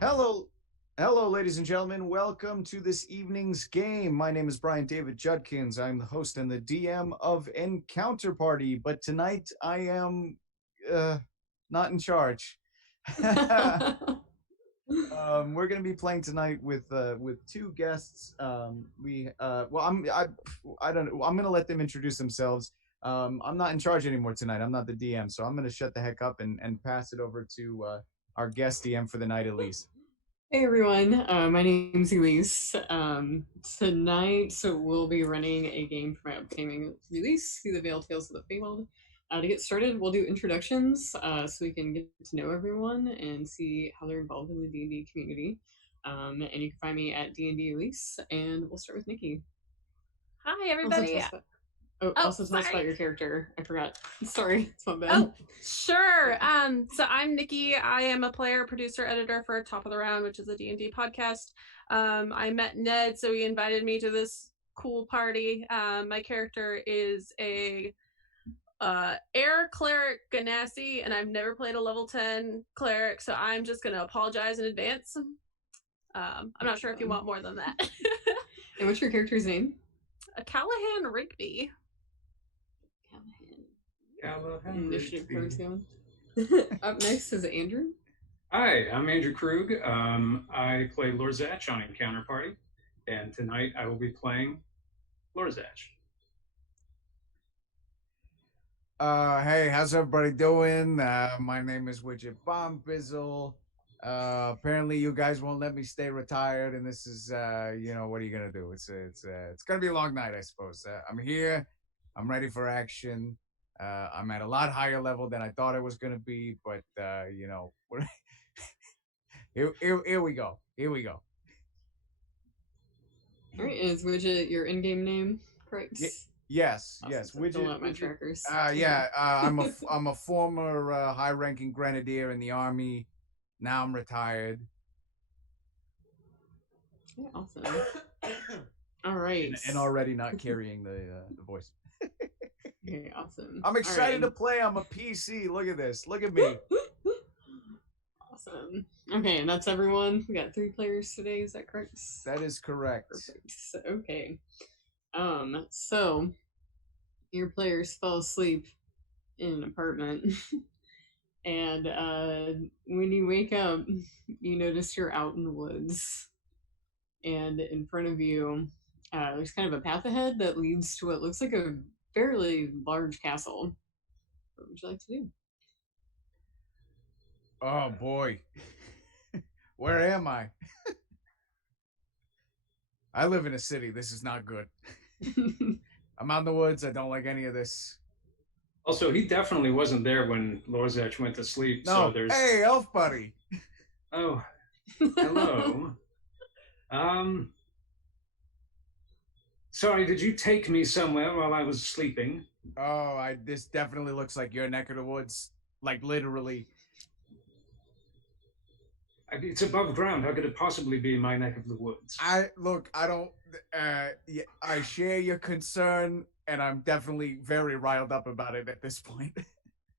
Hello, hello, ladies and gentlemen. Welcome to this evening's game. My name is Brian David Judkins. I'm the host and the DM of Encounter Party, but tonight I am uh, not in charge. We're going to be playing tonight with two guests. I don't know. I'm going to let them introduce themselves. I'm not in charge anymore tonight. I'm not the DM, so I'm going to shut the heck up and pass it over to our guest DM for the night, Elise. Hey everyone, my name's Elise. Tonight, we'll be running a game for my upcoming release, See the Veiled Tales of the Feywild. To get started, we'll do introductions so we can get to know everyone and see how they're involved in the D&D community. And you can find me at D&D Elise, and we'll start with Nikki. Hi, everybody. Also tell us about your character. I forgot. Sorry, it's my bad. Oh, sure. So I'm Nikki. I am a player, producer, editor for Top of the Round, which is a D&D podcast. I met Ned, so he invited me to this cool party. My character is a air cleric Ganassi, and I've never played a level 10 cleric, so I'm just going to apologize in advance. I'm not sure if you want more than that. And what's your character's name? Callahan Rigby. Initiative cards going. Up next is Andrew. Hi, I'm Andrew Krug. I play Lorzach on Encounter Party, and tonight I will be playing Lorzach. Hey, how's everybody doing? My name is Widget Bombbizzle. Apparently you guys won't let me stay retired, and this is, what are you gonna do? It's gonna be a long night, I suppose. I'm here. I'm ready for action. I'm at a lot higher level than I thought I was gonna be, but here we go. Here we go. All right, is Widget your in-game name? Correct. Yes, awesome. yes. Widget. Don't my trackers. I'm a former high-ranking grenadier in the army. Now I'm retired. Yeah, awesome. All right, and already not carrying the voice. Okay, awesome. I'm excited to play. I'm a PC. Look at this. Look at me. Awesome. Okay, and that's everyone. We got 3 players today. Is that correct? That is correct. Perfect. Okay. So your players fell asleep in an apartment, and when you wake up, you notice you're out in the woods, and in front of you, there's kind of a path ahead that leads to what looks like a fairly large castle. What would you like to do? Oh boy. Where am I? I live in a city. This is not good. I'm out in the woods. I don't like any of this. Also, he definitely wasn't there when Lorzach went to sleep. No. So there's... Hey, elf buddy. Oh, hello. Sorry, did you take me somewhere while I was sleeping? Oh, this definitely looks like your neck of the woods. Like, literally. It's above ground. How could it possibly be my neck of the woods? I share your concern, and I'm definitely very riled up about it at this point.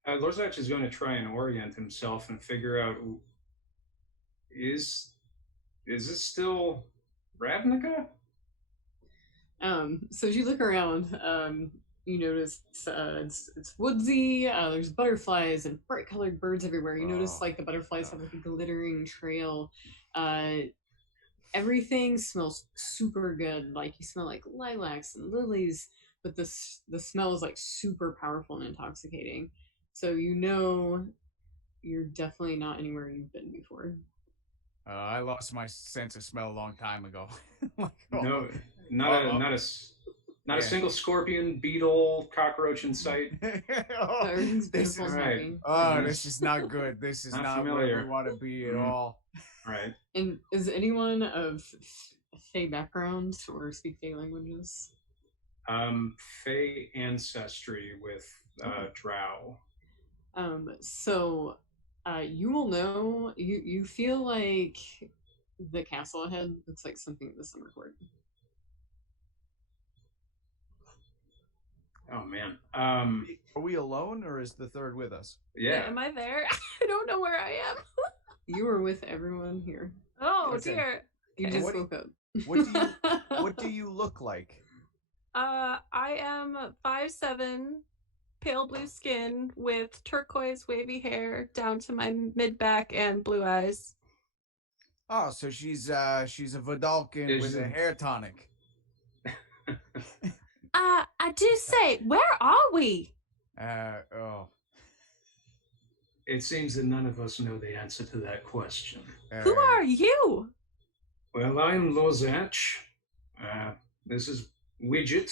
Lorzach is going to try and orient himself and figure out, is this still Ravnica? So as you look around, you notice it's woodsy. There's butterflies and bright colored birds everywhere. You notice like the butterflies have like a glittering trail. Everything smells super good. Like you smell like lilacs and lilies, but the smell is like super powerful and intoxicating. So you know you're definitely not anywhere you've been before. I lost my sense of smell a long time ago. No, not a single scorpion, beetle, cockroach in sight. This is right. This is not good. This is not where we want to be at all. Right. And is anyone of Fey background or speak Fey languages? Fey ancestry with Drow. So you will know. You feel like the castle ahead looks like something the summer court. Oh man. Are we alone, or is the third with us? Yeah. Am I there? I don't know where I am. You were with everyone here. Oh Okay. dear. You Okay. just What do woke up. What do you look like? I am 5'7", pale blue skin with turquoise wavy hair down to my mid back and blue eyes. Oh, so she's a Vidalkin Is with a it- hair tonic. I do say, where are we? Oh. It seems that none of us know the answer to that question. Who are you? Well, I'm Lozach. This is Widget.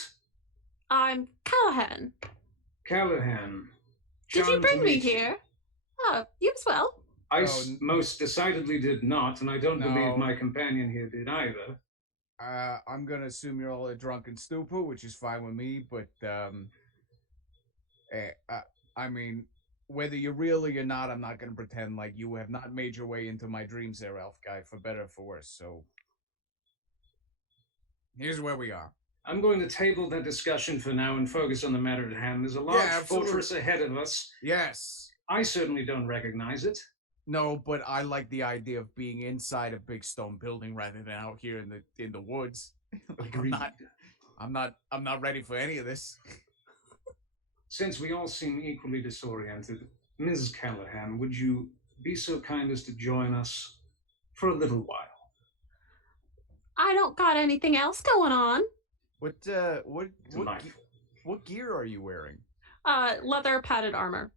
I'm Callahan. Callahan. Did you Charmed to bring me meet you. here? Oh, you as well. I Oh, most decidedly did not, and I don't No. believe my companion here did either. I'm gonna assume you're all a drunken stupor, which is fine with me. But I mean, whether you're real or you're not, I'm not gonna pretend like you have not made your way into my dreams, there, elf guy, for better or for worse. So here's where we are. I'm going to table that discussion for now and focus on the matter at hand. There's a large absolutely. fortress ahead of us. Yes. I certainly don't recognize it. No, but I like the idea of being inside a big stone building rather than out here in the woods. Like, Agreed. I'm not ready for any of this. Since we all seem equally disoriented, Ms. Callahan, would you be so kind as to join us for a little while? I don't got anything else going on. What Delightful. what gear are you wearing? Leather padded armor.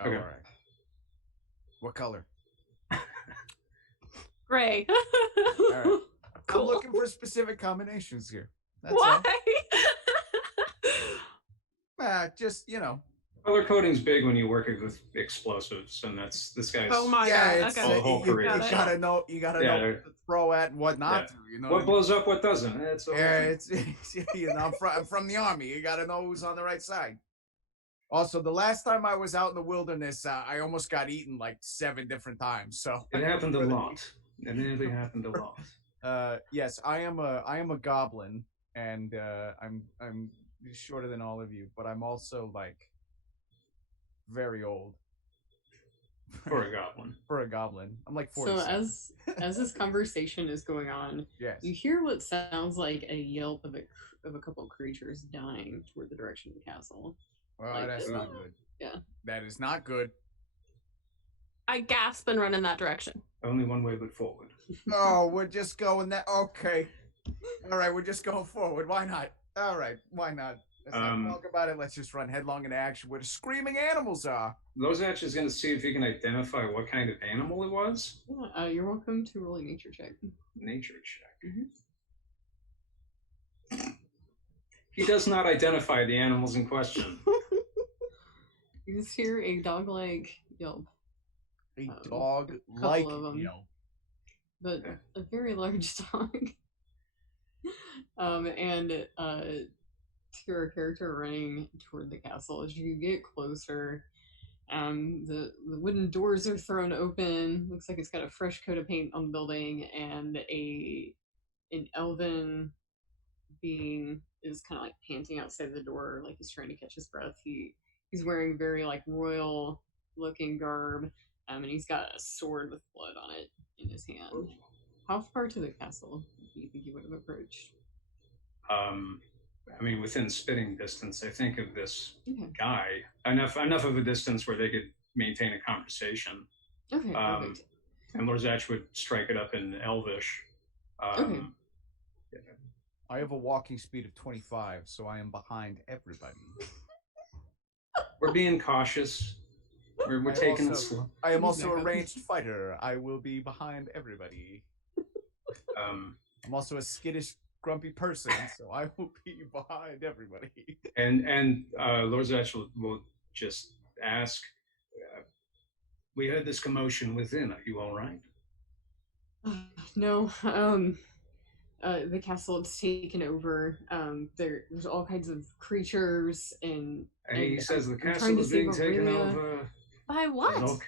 Oh, Okay. all right. What color? Gray. right. I'm Cool. looking for specific combinations here. That's Why? all. Just Color coding's big when you work with explosives, and that's this guy's. Oh my yeah, god. it's Okay. the whole you career. gotta know Yeah. know what to throw at and what not Yeah. to. You know What I mean? blows up, what doesn't. That's all. Yeah, it's I'm from the army. You gotta know who's on the right side. Also, the last time I was out in the wilderness, I almost got eaten like 7 different times. So It happened a lot. It really happened a lot. yes, I am a goblin, and I'm shorter than all of you, but I'm also like very old For a goblin. for a goblin. I'm like So 47. as this conversation is going on, Yes. you hear what sounds like a yelp of a couple of creatures dying toward the direction of the castle. Well, like that's this. not good. Yeah. That is not good. I gasp and run in that direction. Only one way but forward. Oh, we're just going that. Okay. All right, we're just going forward. Why not? All right, why not? Let's not talk about it. Let's just run headlong into action where the screaming animals are. Lozach is going to see if he can identify what kind of animal it was. Yeah, you're welcome to roll a nature check. Nature check. Mhm. He does not identify the animals in question. You just hear a dog-like yelp, A couple dog-like of 'em. yelp. but Yeah. a very large dog. And your character running toward the castle. As you get closer, the wooden doors are thrown open. Looks like it's got a fresh coat of paint on the building, and an elven being is kind of like panting outside the door, like he's trying to catch his breath. He's wearing very like royal looking garb, and he's got a sword with blood on it in his hand. How far to the castle do you think you would have approached? I mean, within spitting distance, I think of this Okay. guy. Enough of a distance where they could maintain a conversation. Okay, perfect. And Lorzach would strike it up in Elvish. Okay. I have a walking speed of 25, so I am behind everybody. We're being cautious. We're taking it slow. I am also a Exactly. ranged fighter. I will be behind everybody. I'm also a skittish, grumpy person, so I will be behind everybody. And Lorzach will just ask, we heard this commotion within. Are you all right? No, the castle is taken over. There's all kinds of creatures and He says the I'm trying castle to is being save taken Aurelia. over. By what? Look,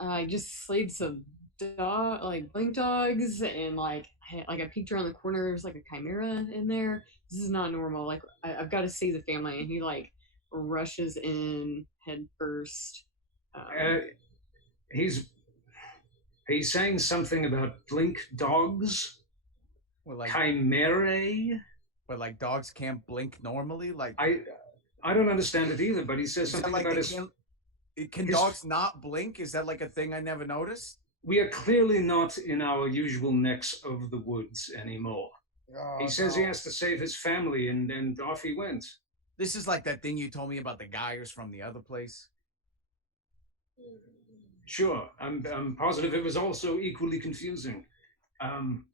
I just slayed some blink dogs, and like I peeked around the corner. There's like a chimera in there. This is not normal. Like I've got to save the family, and he like rushes in head first. he's He's saying something about blink dogs, Well, like, chimerae. but like dogs can't blink normally. Like, I don't understand it either. But he says is that something like about they his. can't? Can his dogs not blink? Is that like a thing I never noticed? we are clearly not in our usual necks of the woods anymore. Oh, He says he no. has to save his family, and off he went. This is like that thing you told me about the guy who's from the other place. Sure, I'm positive it was also equally confusing. Um,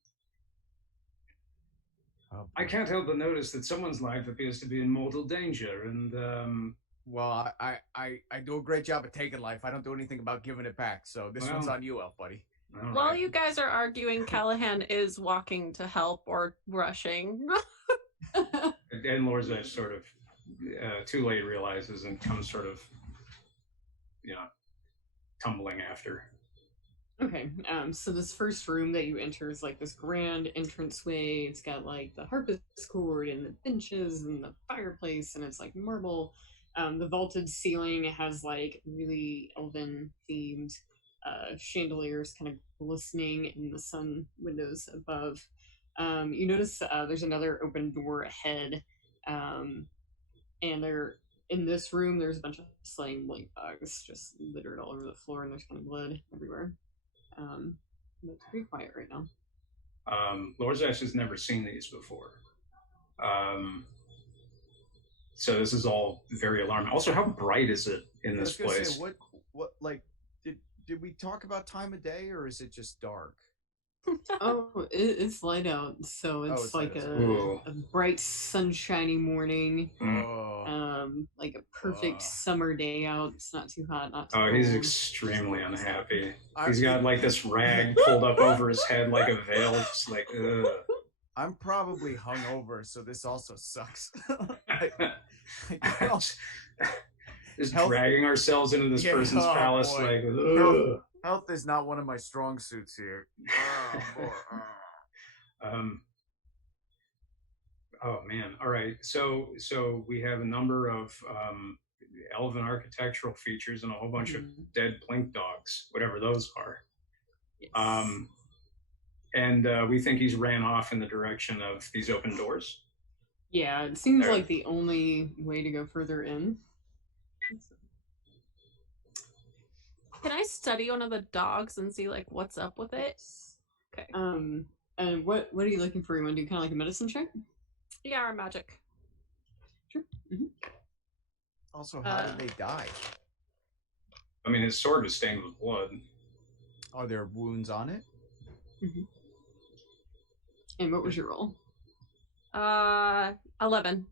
Oh, I can't help but notice that someone's life appears to be in mortal danger, and well, I do a great job at taking life. I don't do anything about giving it back. So this one's Well, on you, elf buddy. all While right. you guys are arguing, Callahan is walking to help or rushing. And Lorza sort of too late realizes and comes sort of, tumbling after. Okay, so this first room that you enter is like this grand entranceway. It's got like the harpsichord and the benches and the fireplace, and it's like marble. The vaulted ceiling has like really elven themed chandeliers kind of glistening in the sun windows above. You notice there's another open door ahead, and there in this room there's a bunch of slain blink dogs just littered all over the floor, and there's kind of blood everywhere. But it's pretty quiet right now. Lorzash has never seen these before. So this is all very alarming. Also, how bright is it in this place? Say, what, like, did we talk about time of day, or is it just dark? Oh, it's light out, so it's like a bright, sunshiny morning. Like a perfect summer day out. It's not too hot, not too cold. He's extremely unhappy. He's got like this rag pulled up over his head like a veil, just like, ugh. I'm probably hungover, so this also sucks. Just dragging ourselves into this person's palace, boy. like, ugh. Health is not one of my strong suits here. Oh man! All right, so we have a number of elven architectural features and a whole bunch of dead blink dogs, whatever those are. Yes. And we think he's ran off in the direction of these open doors. Yeah, it seems like the only way to go further in. Can I study one of the dogs and see like what's up with it? Okay. And what are you looking for? You want to do kind of like a medicine check? Yeah, or magic. Sure. Mm-hmm. Also, how did they die? I mean, his sword was stained with blood. Are there wounds on it? Mm-hmm. And what was your roll? 11.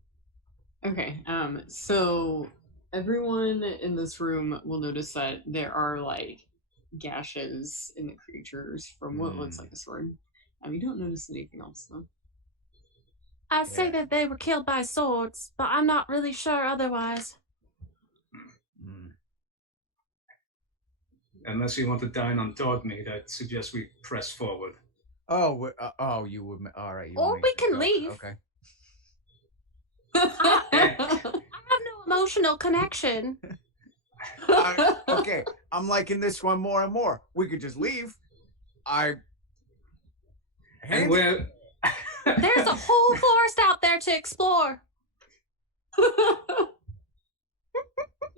Okay. So everyone in this room will notice that there are like gashes in the creatures from what looks like a sword. You don't notice anything else though. I say that they were killed by swords, but I'm not really sure otherwise. Unless you want to dine on dog meat, I'd suggest we press forward. Oh, you would. All right. Or we can leave. Okay. I have no emotional connection. Okay, I'm liking this one more and more. We could just leave. And we're... There's a whole forest out there to explore.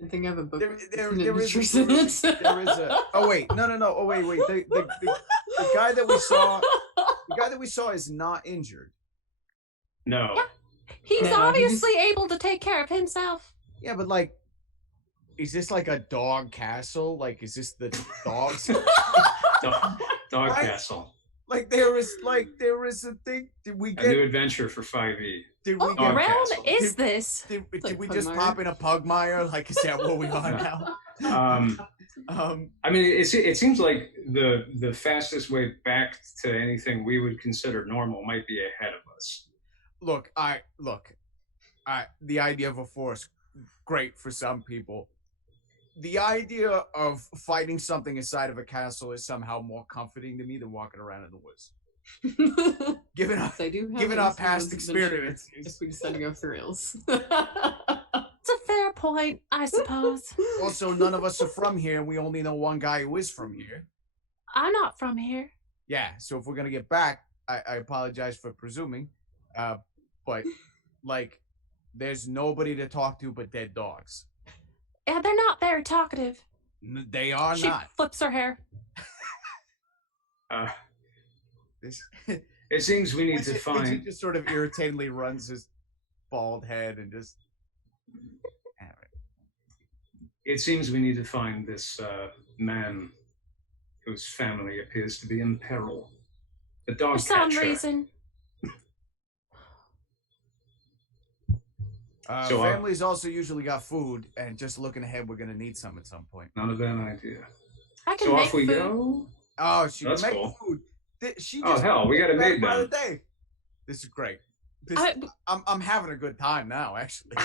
I think I have a book. There is a. Oh wait, no. Oh wait. The guy that we saw is not injured. No. Yeah. He's obviously able to take care of himself. Yeah, but like, is this like a dog castle? Like, is this the dogs? Dog castle. Like there is a thing. Did we get a new adventure for 5e? What realm is this? Did we just pop in a Pugmire? Like, is that what we are now? I mean, it seems like the fastest way back to anything we would consider normal might be ahead of us. Look, the idea of a forest, great for some people. The idea of fighting something inside of a castle is somehow more comforting to me than walking around in the woods. Given our past experience, if we decide to go for reals. It's a fair point, I suppose. Also, none of us are from here, and we only know one guy who is from here. I'm not from here. Yeah, so if we're gonna get back, I apologize for presuming, but like, there's nobody to talk to but dead dogs. Yeah, they're not very talkative. They are She not. flips her hair. This It seems we need to He find. just sort of irritatingly runs his bald head and just. It seems we need to find this man whose family appears to be in peril. The dog For some catcher. reason. Families also usually got food, and just looking ahead, we're gonna need some at some point. Not a bad idea. I can So make off we food. go. Oh, she That's can make cool. food. She Oh just hell, we got it made by the then. day. This is great. I- I'm having a good time now, actually.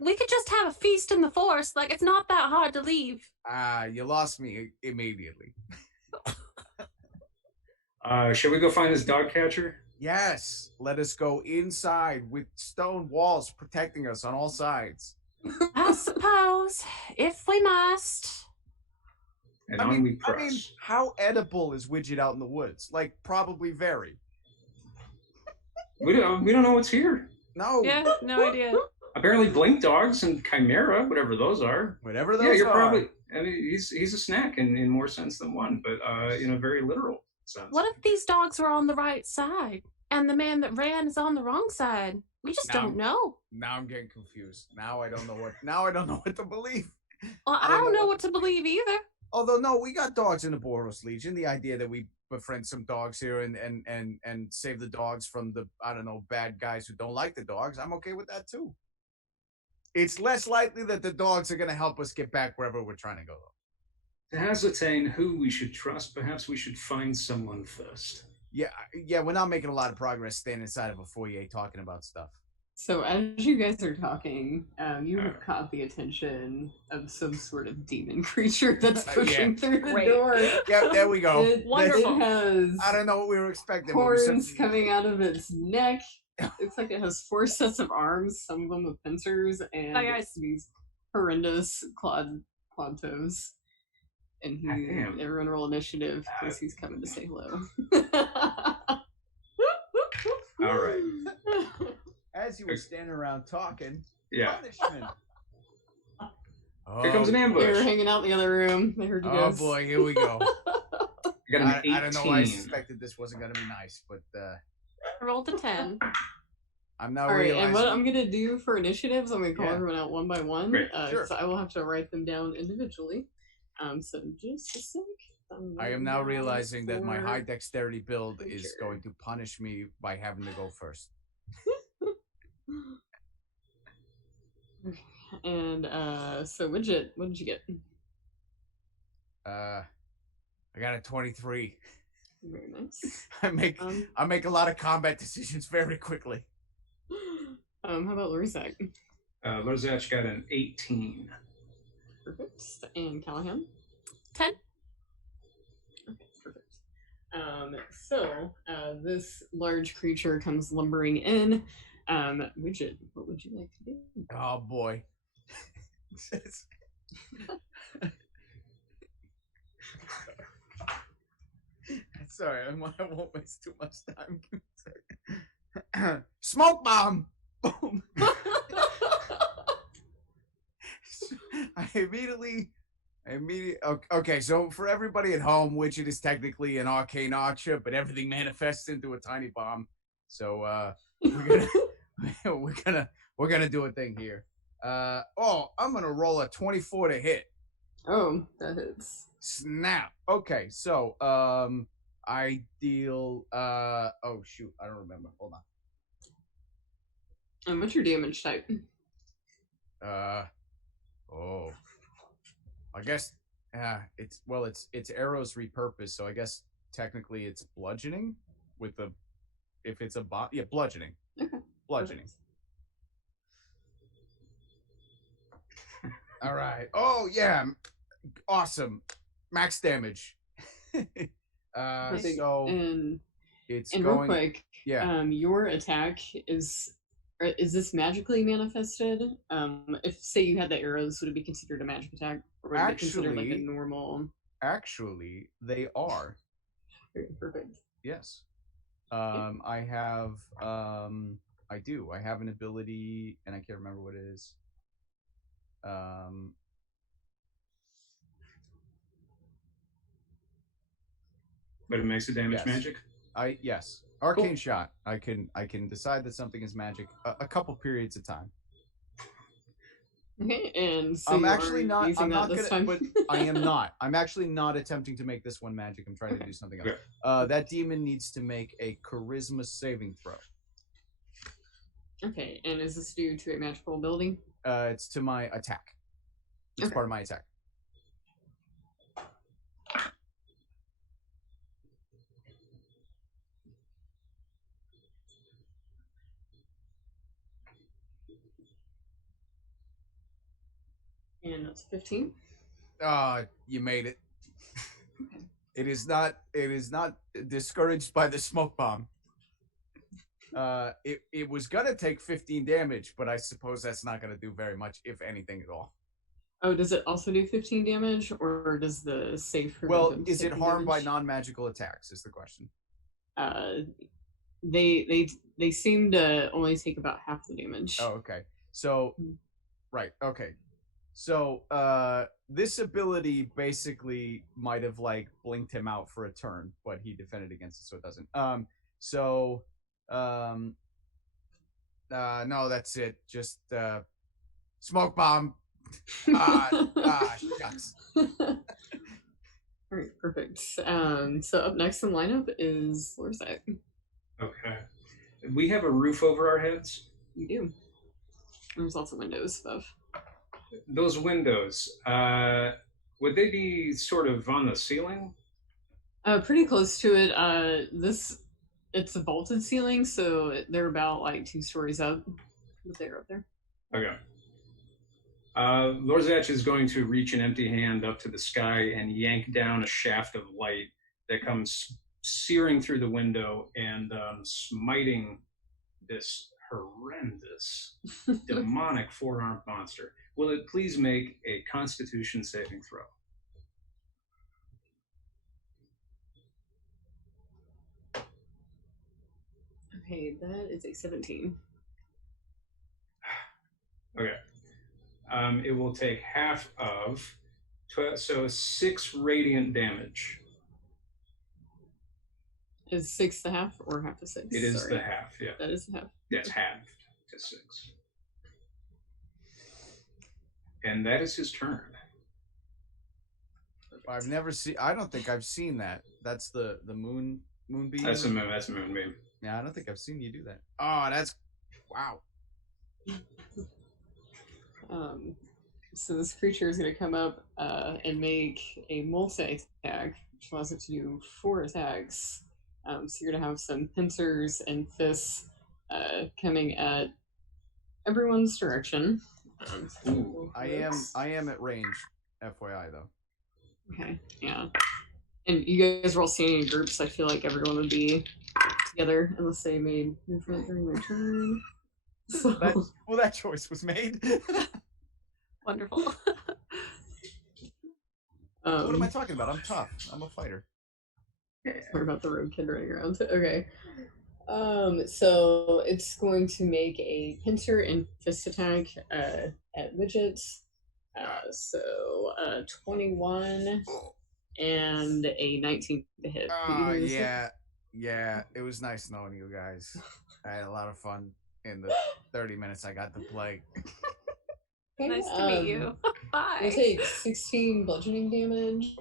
We could just have a feast in the forest. Like, it's not that hard to leave. You lost me immediately. Should we go find this dog catcher? Yes, let us go inside with stone walls protecting us on all sides. I suppose, if we must. And on we press. I mean, how edible is Widget out in the woods? Like, probably very. We don't know what's here. No. Yeah, no idea. Apparently, blink dogs and chimera, whatever those are. Whatever those Yeah, you're are. probably. I mean, he's a snack in more sense than one, but in a very literal sense. What if these dogs were on the right side and the man that ran is on the wrong side? We just don't know. Now I'm getting confused. Now I don't know what to believe. Well, I don't know what to believe either. Although no, we got dogs in the Boros Legion. The idea that we befriend some dogs here and save the dogs from the bad guys who don't like the dogs, I'm okay with that too. It's less likely that the dogs are going to help us get back wherever we're trying to go, though. To ascertain who we should trust, perhaps we should find someone first. Yeah, we're not making a lot of progress standing inside of a foyer talking about stuff. So as you guys are talking, you have caught the attention of some sort of demon creature that's pushing through the door. Yep, there we go. Wonderful. It has I don't know what we were expecting. horns coming out of its neck. Looks like it has 4 sets of arms, some of them with pincers, and Hi, guys. these horrendous clawed toes. And everyone roll initiative because he's coming to say hello. All right. As you were standing around talking, Yeah. punishment. Here comes an They were ambush. hanging out in the other room. They heard you Oh guys. boy, here we go. I got an 18. I don't know why I suspected this wasn't going to be nice, but I rolled a 10. I'm now All right, realizing. and what I'm gonna do for initiatives, I'm gonna call everyone out one by one. Great. Sure. So I will have to write them down individually. So just a sec. I am now realizing that my for- high dexterity build is Sure. going to punish me by having to go first. And so Widget, what did you get? I got a 23. Very nice. I make a lot of combat decisions very quickly. How about Lorzak? Lorzach got an 18. Perfect. And Callahan? 10. Okay, perfect. So this large creature comes lumbering in. Widget, what would you like to do? Oh boy. Sorry, I won't waste too much time. Give me a second. Smoke bomb! Boom! I immediately. Okay, so for everybody at home, Widget is technically an arcane archer, but everything manifests into a tiny bomb. So we're gonna do a thing here. I'm gonna roll a 24 to hit. Oh, that hits. Snap. Okay, so I deal oh shoot, I don't remember. Hold on. And what's your damage type? I guess it's arrows repurposed, so I guess technically it's bludgeoning with the if it's a bludgeoning. Okay. Bludgeoning. All right. Oh yeah. Awesome. Max damage. Perfect. So and it's real going quick, yeah. Your attack is this magically manifested? If say you had the arrows, would it be considered a magic attack, or would it be considered like a normal? Actually, they are. Okay, perfect. Yes. I have I do. I have an ability, and I can't remember what it is. But it makes a damage Yes. magic. Yes. Arcane shot. I can decide that something is magic a couple periods of time. Okay, and so I'm you actually are not. using I'm that not this gonna. time. But I am not. I'm actually not attempting to make this one magic. I'm trying to do something else. Okay. That demon needs to make a charisma saving throw. Okay, and is this due to a magical ability? It's to my attack. It's Okay. part of my attack. And that's 15. You made it. It is not discouraged by the smoke bomb. It was gonna take 15 damage, but I suppose that's not gonna do very much, if anything at all. Oh, does it also do 15 damage, or does the save prevent Well, them is it taking harmed by damage? non-magical attacks? Is the question. They seem to only take about half the damage. Oh, okay. So, right. Okay. So, this ability basically might have like blinked him out for a turn, but he defended against it, so it doesn't. No, that's it. Just smoke bomb. Shucks. All right, perfect. So up next in lineup is Lorzak. Okay. We have a roof over our heads. You do. There's lots of windows above. Those windows, would they be sort of on the ceiling? Pretty close to it. It's a vaulted ceiling, so they're about like 2 stories up. But they're up there. Okay. Lorzach is going to reach an empty hand up to the sky and yank down a shaft of light that comes searing through the window and smiting this horrendous demonic four-armed monster. Will it please make a Constitution saving throw? Okay, that is a 17. Okay. It will take half of, so 6 radiant damage. Is 6 the half or half the 6? It is the half, yeah. That is the half. Yes, halved to 6. And that is his turn. I've never seen. I don't think I've seen that. That's the moonbeam. That's a moonbeam. Yeah, I don't think I've seen you do that. Oh, that's wow. So this creature is going to come up and make a multi-attack, which allows it to do 4 attacks. So you're going to have some pincers and fists coming at everyone's direction. Ooh. I am at range, FYI though. Okay, yeah. And you guys are all standing in groups. I feel like everyone would be together unless they made movement during their turn. So... that choice was made. Wonderful. What am I talking about? I'm tough. I'm a fighter. What about the rogue kid running around? Okay. So it's going to make a pincer and fist attack at Widgets. So 21 and a 19 to hit. Yeah. It was nice knowing you guys. I had a lot of fun in the 30 minutes I got to play. Okay, Nice to meet you. Bye. We'll take 16 bludgeoning damage.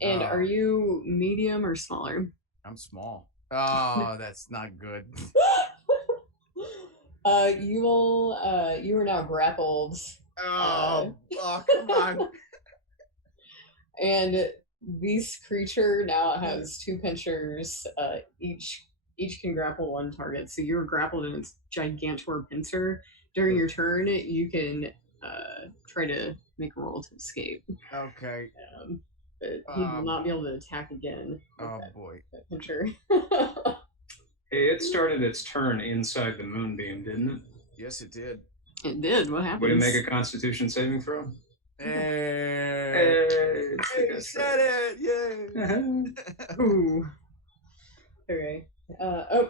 And are you medium or smaller? I'm small. Oh, that's not good. You are now grappled. Oh, come on. And this creature now has 2 pinchers. Each can grapple 1 target. So you're grappled in its gigantor pincer. During your turn, you can try to make a roll to escape. Okay. But he will not be able to attack again. Oh boy. That pincher. Hey, it started its turn inside the moonbeam, didn't it? Yes, it did. It did. What happened? Would it make a Constitution saving throw? Hey, It's the hey, guest said it! Yay! Ooh. Okay.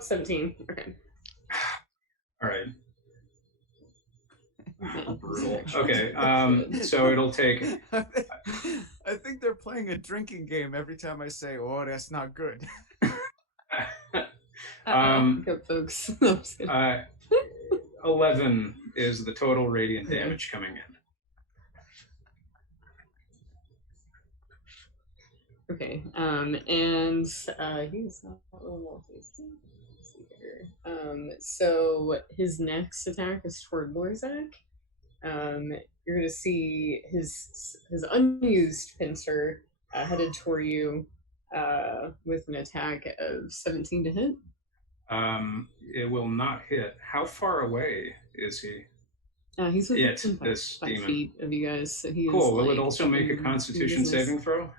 17. Okay. All right. Man, Brutal. this is Okay. actually good. So it'll take. I think they're playing a drinking game every time I say, "Oh, that's not good." Go, folks. No, I'm just kidding. 11 is the total radiant Okay. damage coming in. Okay. And he's not well tasted. Let's see here. So his next attack is toward Lorzak. You're gonna see his unused pincer headed toward you with an attack of 17 to hit. It will not hit. How far away is he? He's within Yet, this 5 demon. feet of you guys. So he Cool. is, Will like, it also make a in Constitution business. saving throw?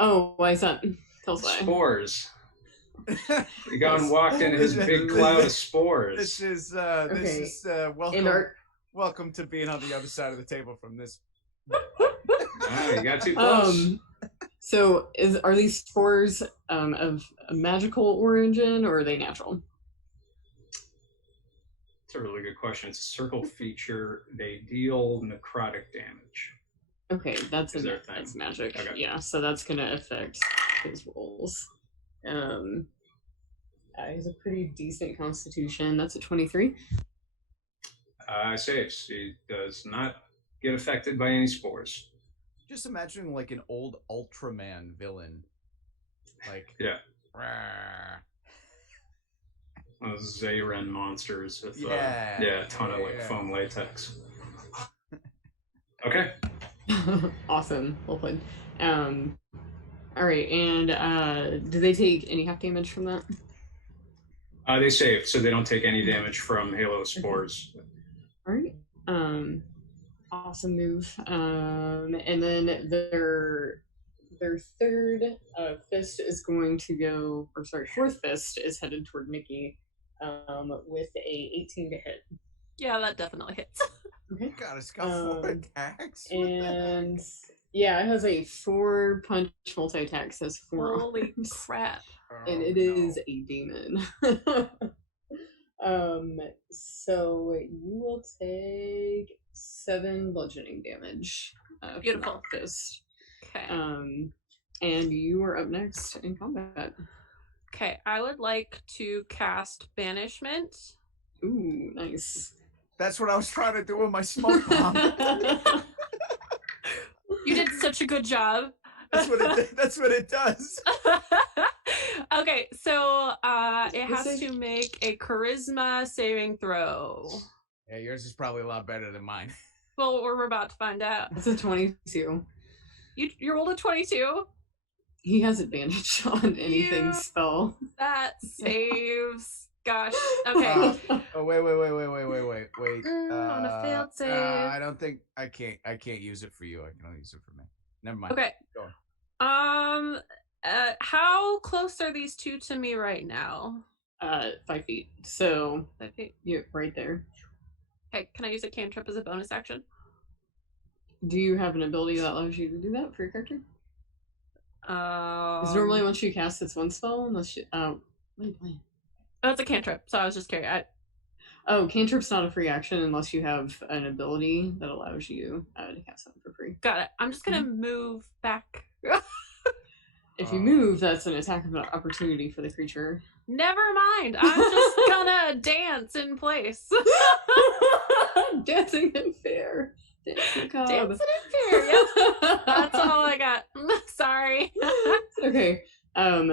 Oh, why is that? Tell us why. Spores. You go and walked into his big cloud of spores. This is Okay. welcome. And our Welcome to being on the other side of the table from this. Ah, you got too close. So are these spores of a magical origin or are they natural? It's a really good question. It's a circle feature. They deal necrotic damage. Okay, that's Is there a thing? that's magic. Okay. Yeah, so that's gonna affect his rolls. He's a pretty decent constitution. That's a 23. Saves. He does not get affected by any spores. Just imagining like an old Ultraman villain, like Yeah. "Rawr." Those Zayren monsters with Yeah. a ton of like Yeah. foam latex. Okay. Awesome. Well played. All right, and do they take any half damage from that? They save, so they don't take any damage from Halo spores. All right. Awesome move. And then their third fist is going to go, or sorry, fourth fist is headed toward Nikki, with a 18 to hit. Yeah, that definitely hits. Okay. God, it's got 4 attacks. What the And heck? yeah, it has a 4 punch multi attack. Says 4 Holy arms. crap. And Oh, it is a demon. So you will take 7 bludgeoning damage. Beautiful. From that fist. Okay. And you are up next in combat. Okay, I would like to cast Banishment. Ooh, nice. That's what I was trying to do with my smoke bomb. You did such a good job. That's what it does. Okay, so it has What's it? to make a charisma saving throw. Yeah, yours is probably a lot better than mine. Well, we're about to find out. It's a 22. You rolled a 22? He has advantage on anything You- spell. That saves. Gosh. Okay. Oh wait. On a failed save. I don't think I can't use it for you. I can only use it for me. Never mind. Okay. Go on. How close are these two to me right now? 5 feet. So 5 feet. you're right there. Okay, can I use a cantrip as a bonus action? Do you have an ability that allows you to do that for your character? Because normally once you cast it's one spell, unless you wait. Oh, it's a cantrip, so I was just curious. Oh, cantrip's not a free action unless you have an ability that allows you to cast something for free. Got it. I'm just gonna move back. If you move, that's an attack of opportunity for the creature. Never mind. I'm just gonna dance in place. Dancing in fair. Dancing cob. Dancing in fear. Yep. That's all I got. Sorry. Okay.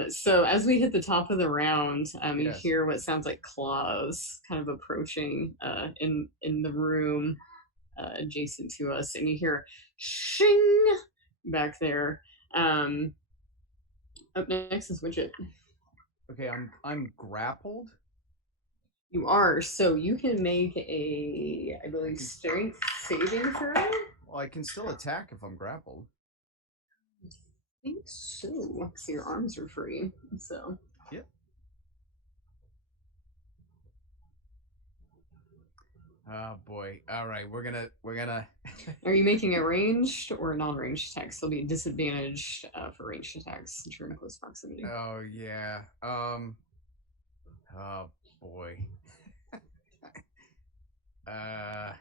So as we hit the top of the round, you Yes. hear what sounds like claws kind of approaching in the room adjacent to us, and you hear shing back there. Up next is Widget. Okay, I'm grappled. You are, so you can make a, I believe, strength saving throw. Well, I can still attack if I'm grappled. I think so. So your arms are free. So Yep. Oh boy. All right, we're gonna. Are you making a ranged or non-ranged attacks? There'll be disadvantaged for ranged attacks since you're in close proximity. Oh yeah. Oh boy. uh.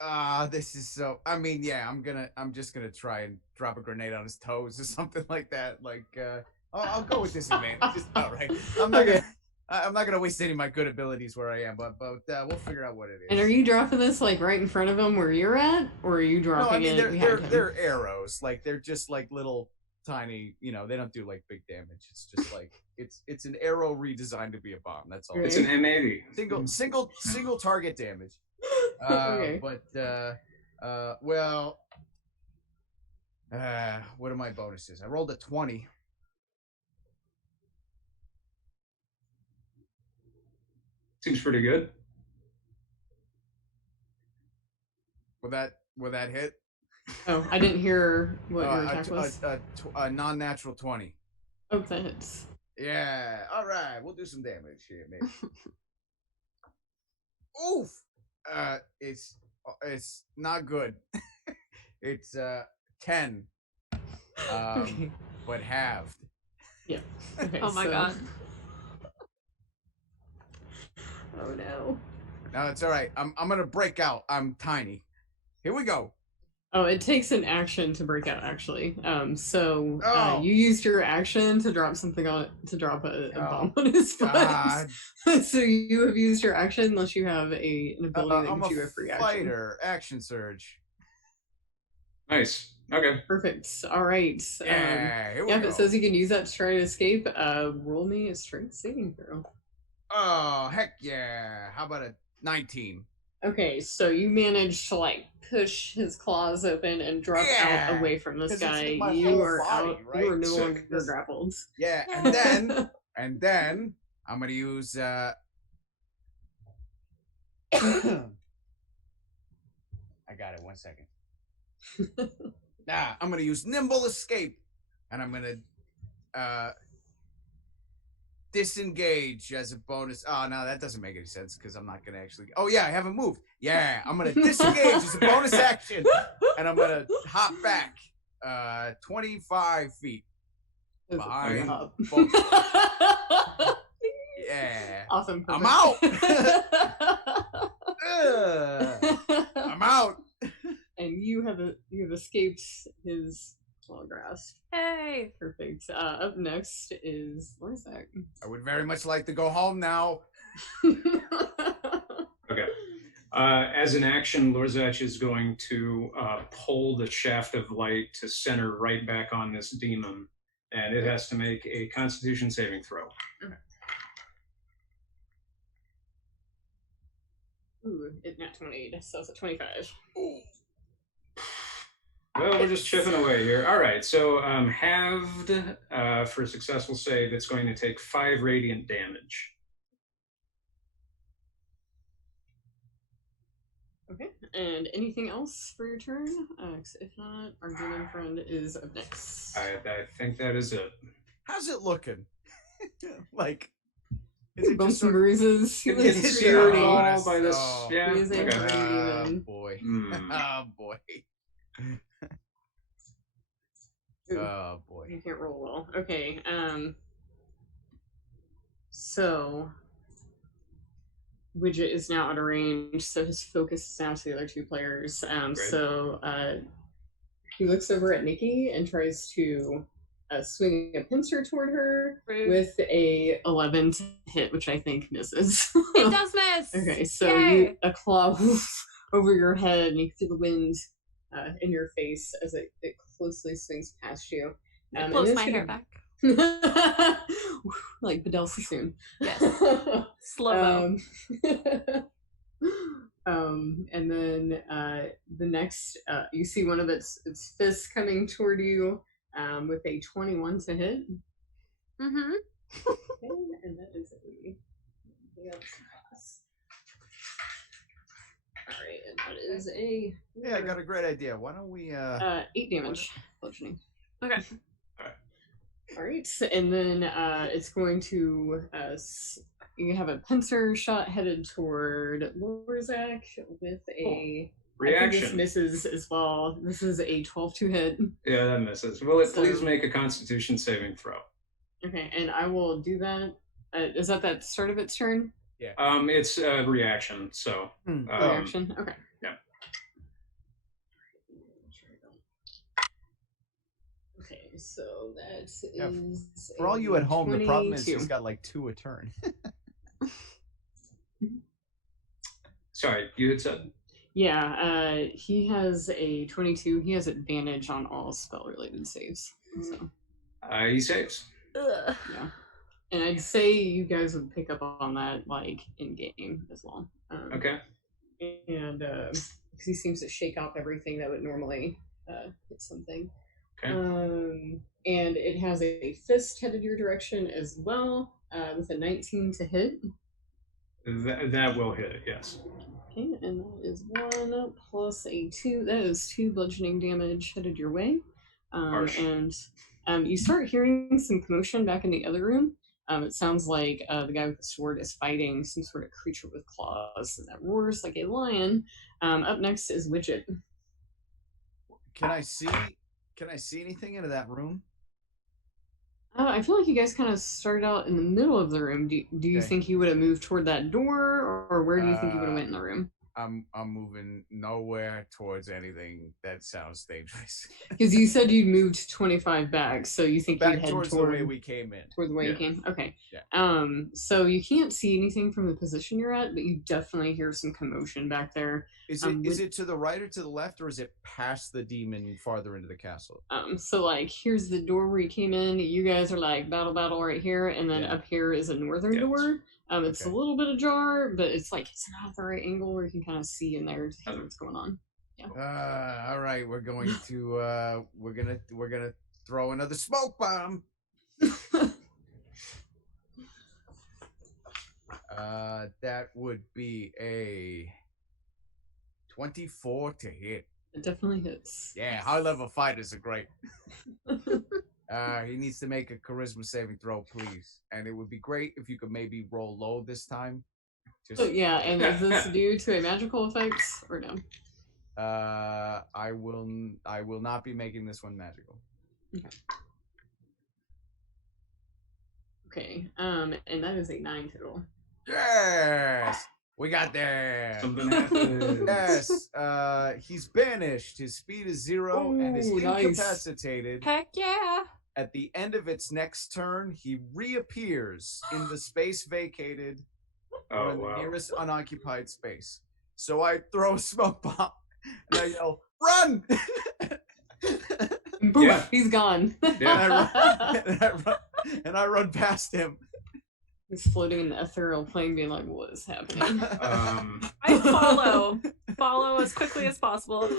Uh. This is so. I mean, yeah. I'm just gonna try and drop a grenade on his toes or something like that. Like, I'll go with disadvantage. Just all right. I'm not Okay. I'm not gonna waste any of my good abilities where I am, but we'll figure out what it is. And are you dropping this like right in front of him where you're at, or are you No, dropping I mean it behind him? they're arrows. Like they're just like little tiny. You know, they don't do like big damage. It's just like it's an arrow redesigned to be a bomb. That's all. It's an M80. Single target damage. Okay. But well, what are my bonuses? I rolled a 20. Seems pretty good. Will that hit? Oh, I didn't hear what your attack was. A non-natural 20. Oh, that hits. Yeah. All right. We'll do some damage here, maybe. Oof. It's not good. It's 10. Okay. But halved. Yeah. Okay, Oh my god. Oh no. No, it's all right. I'm gonna break out. I'm tiny. Here we go. Oh, it takes an action to break out, actually. So Oh. you used your action to drop something on to drop a bomb on his foot. God. So you have used your action unless you have an ability that I'm gives you a a free fighter. Action surge. Nice. Okay. action. Perfect. All right. Yeah. Here we Yeah, go. if it says you can use that to try to escape, roll me a strength saving throw. Oh heck yeah! How about a 19? Okay, so you managed to like push his claws open and drop Yeah, out away from this 'cause it's guy. in my You whole are body, out. right? You are no So longer this- grappled. Yeah, and then I'm gonna use I got it. 1 second. I'm gonna use nimble escape, and I'm gonna disengage as a bonus. Oh no, that doesn't make any sense because I'm not gonna actually. Oh yeah, I haven't moved. Yeah, I'm gonna disengage as a bonus action, and I'm gonna hop back 25 feet That's a behind hop. both. Yeah, Awesome. I'm perfect. out. I'm out. And you have escaped his claw grasp. Hey. Perfect. Up next is Lorsak. I would very much like to go home now. Okay. As an action, Lorzach is going to pull the shaft of light to center right back on this demon, and it has to make a Constitution saving throw. Ooh, it not 28, so it's a 25. Well, we're just chipping away here. All right, so halved for a successful save, it's going to take 5 radiant damage. Okay, and anything else for your turn? 'Cause if not, our demon friend is up next. I think that is it. How's it looking? Like, is it Bumps just and sort bruises. He It looks is pretty sort of dirty. honest. By this, Oh. yeah. He is a Okay. dirty demon. boy. Hmm. Oh boy. Ooh. Oh boy. You can't roll well. Okay, so Widget is now out of range, so his focus is now to the other two players. So he looks over at Nikki and tries to swing a pincer toward her Rude. with a 11 to hit, which I think misses. It does miss. Okay, so Yay. a claw over your head, and you can feel the wind in your face as it closely swings past you. It blows my hair back. Like Bedell Sassoon. Yes. Slow mo. And then the next, you see one of its fists coming toward you with a 21 to hit. Mm-hmm. Okay, and that is a pass. Alright, and that is a Yeah, I got a great idea. Why don't we 8 damage bludgeoning. Okay. Alright, and then it's going to you have a pincer shot headed toward Lorzak with a I think this Reaction. misses as well. This is a 12 to hit. Yeah, that misses. Will it So- please make a Constitution saving throw? Okay, and I will do that. Is that the start of its turn? It's a reaction, so Reaction? Okay. yeah. Okay, so that Yeah, is for all you at home, the problem is 22. he's got like 2 a turn. Sorry, you had said. Yeah, he has a 22. He has advantage on all spell-related saves. So He saves. Ugh. yeah, and I'd say you guys would pick up on that like in game as well. Okay. And because he seems to shake off everything that would normally hit something. Okay. And it has a fist headed your direction as well, with a 19 to hit. That will hit it, yes. Okay, and that is 1 plus a 2. That is 2 bludgeoning damage headed your way. Harsh. And you start hearing some commotion back in the other room. It sounds like the guy with the sword is fighting some sort of creature with claws that roars like a lion. Up next is Widget. Can I see anything into that room? I feel like you guys kind of started out in the middle of the room. Do you Okay. think you would have moved toward that door, or where do you think you would have went in the room? I'm moving nowhere towards anything that sounds dangerous. Because you said you moved 25 back, so you think Back you'd head towards toward the way we came in. toward the way you Yeah. came. Okay. Yeah. So you can't see anything from the position you're at, but you definitely hear some commotion back there. Is it to the right or to the left, or is it past the demon farther into the castle? So like here's the door where you came in. You guys are like battle right here, and then Yeah. up here is a northern Yes. door. It's Okay. a little bit ajar, but it's like it's not at the right angle where you can kind of see in there to hear what's going on. All right, we're going to we're gonna throw another smoke bomb. That would be a 24 to hit. It definitely hits. Yeah, high level fighters are great. He needs to make a charisma saving throw, please. And it would be great if you could maybe roll low this time. Just Oh yeah, and is this due to a magical effect or no? I will not be making this one magical. Okay. And that is a 9 total. Yes! We got there. Something happens. Yes. He's banished. His speed is 0 and is Ooh, nice. incapacitated. Heck yeah. At the end of its next turn, he reappears in the space vacated or Oh, in the wow. nearest unoccupied space. So I throw a smoke bomb and I yell, "Run!" Boom, Yeah. he's gone. Yeah. and I run past him. He's floating in the ethereal plane being like, what is happening? I follow as quickly as possible.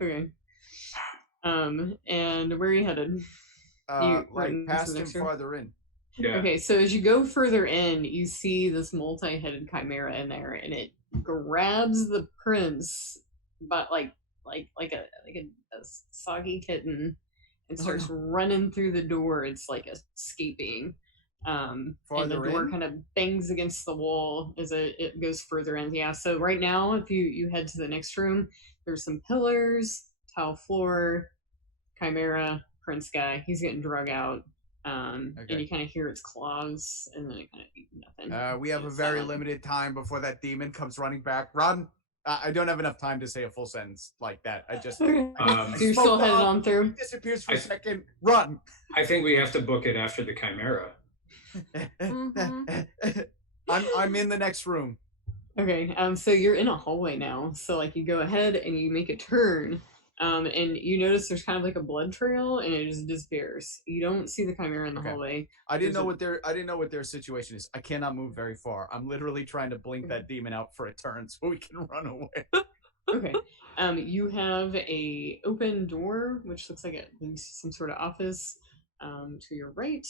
Okay. And where are you headed? Like run past to the him next room? farther in. Yeah. Okay, so as you go further in, you see this multi-headed chimera in there, and it grabs the prince, but like a soggy kitten, and starts running through the door. It's like escaping. And the Farther door in? kind of bangs against the wall as it goes further in. Yeah, so right now, if you head to the next room, there's some pillars, tile floor, chimera, prince guy. He's getting drug out. And you kind of hear its claws, and then it kind of eats nothing. We have a It's very silent. limited time before that demon comes running back. Run! I don't have enough time to say a full sentence like that. I just Okay. Um, So you're still headed on through? disappears for a second. Run! I think we have to book it after the Chimera. I'm in the next room. Okay, so you're in a hallway now. So like you go ahead and you make a turn, and you notice there's kind of like a blood trail, and it just disappears. You don't see the chimera in the Okay. hallway. I didn't know There's what their situation is. I cannot move very far. I'm literally trying to blink that demon out for a turn so we can run away. Okay, you have a open door, which looks like it leads to some sort of office. To your right,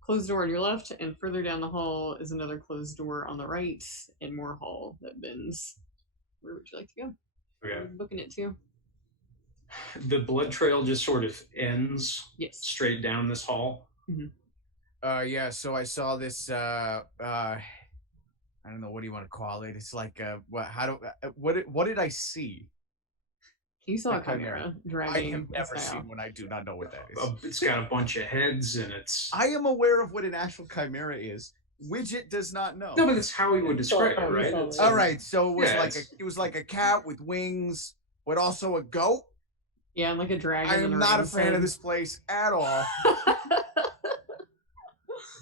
closed door on your left, and further down the hall is another closed door on the right, and more hall that bends. Where would you like to go? Okay. Where are you booking it to? The blood trail just sort of ends Yes. straight down this hall. Yeah, so I saw this I don't know, what do you want to call it? It's like what did I see? You saw a The chimera. chimera I dragging have never this guy seen off. one. I do not know what that is. It's got a bunch of heads, and it's. I am aware of what an actual chimera is. Widget does not know. No, but that's how he would describe it, right? It's- All right, so it was Yeah, it was like a cat with wings, but also a goat. Yeah, and like a dragon. I and am a not a ram's fan head. of this place at all.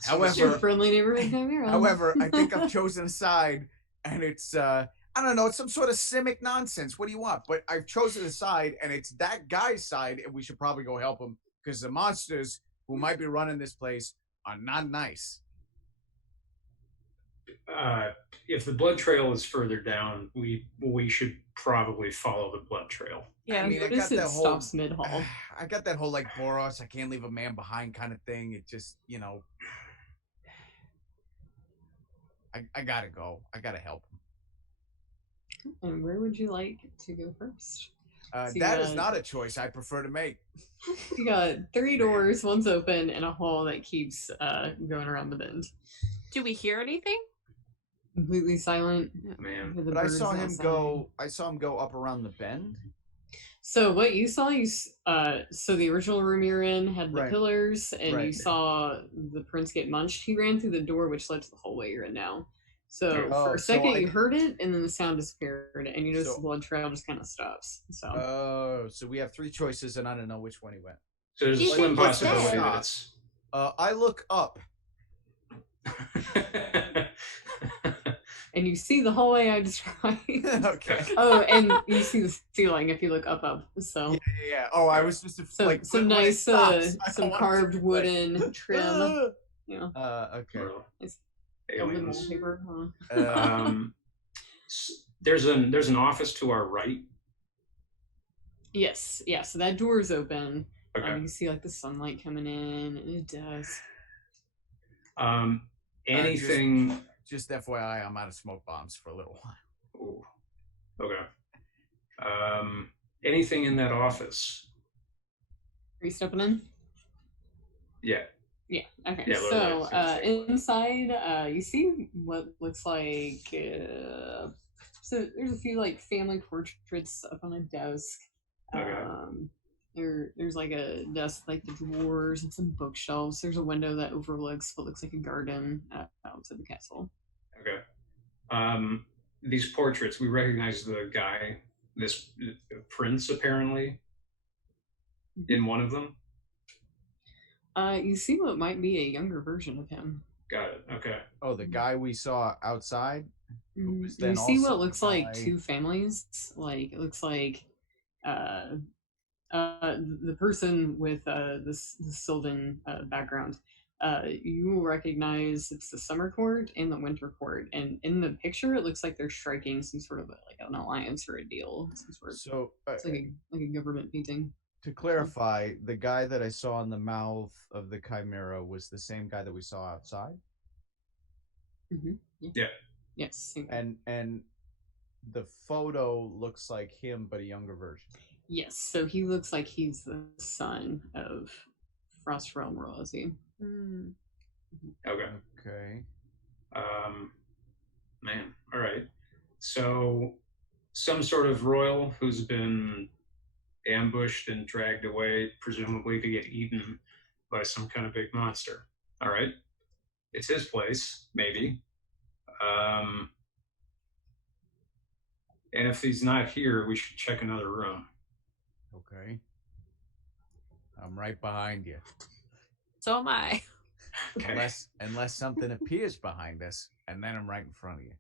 It's your However, friendly neighborhood chimera. however, I think I've chosen a side, and it's I don't know, it's some sort of simic nonsense. What do you want? But I've chosen a side, and it's that guy's side, and we should probably go help him because the monsters who might be running this place are not nice. If the blood trail is further down, we should probably follow the blood trail. Yeah. I mean, I Notice got it that whole stops mid hall. I got that whole like Boros, I can't leave a man behind kind of thing. It just, I gotta go. I gotta help him. And where would you like to go first? So you That is got- not a choice I prefer to make. You got 3 doors, one's open, and a hall that keeps going around the bend. Do we hear anything? Completely silent. Man. Hear the But I birds saw him outside. go up around the bend. So what you saw, so the original room you're in had the Right. pillars, and you Right. saw the prince get munched. He ran through the door, which led to the hallway you're in now. So Oh, for a so second I- you heard it, and then the sound disappeared, and you notice So- the blood trail just kind of stops. So Oh, so we have 3 choices, and I don't know which one he went. So there's a You slim think it's possibility dead? that it's. I look up. and you see the hallway I described. Okay. Oh, and you see the ceiling if you look up. So Yeah. Oh, I was just so like some when it nice stops, I some want to carved be like, wooden trim. You know, Okay. Well, It's building aliens. wallpaper. Huh? There's an office to our right. Yes, yeah. So that door is open. Okay. You can see like the sunlight coming in, and it does. Anything. Just FYI, I'm out of smoke bombs for a little while. Ooh. Okay. Anything in that office? Are you stepping in? Yeah. Yeah. Okay. Yeah, so literally, inside, you see what looks like. So there's a few like family portraits up on a desk. Okay. There's like a desk, like the drawers and some bookshelves. There's a window that overlooks what looks like a garden outside the castle. Okay. These portraits, we recognize the guy, this prince apparently, in one of them. You see what might be a younger version of him. Got it. Okay. Oh, the guy we saw outside. was You then see also what looks like guy- 2 families. Like it looks like the person with this Sylvan background. You will recognize it's the summer court and the winter court, and in the picture it looks like they're striking some sort of like an alliance or a deal. Some sort of, So it's like a government meeting. to clarify, the guy that I saw in the mouth of the chimera was the same guy that we saw outside, Yeah. Yes. Same guy. and the photo looks like him, but a younger version. Yes. So he looks like he's the son of Frost Realm royalty. Okay. Okay. Man. All right. So, some sort of royal who's been ambushed and dragged away, presumably to get eaten by some kind of big monster. All right. It's his place, maybe. And if he's not here, we should check another room. Okay. I'm right behind you. So am I. Okay. Unless something appears behind us, and then I'm right in front of you.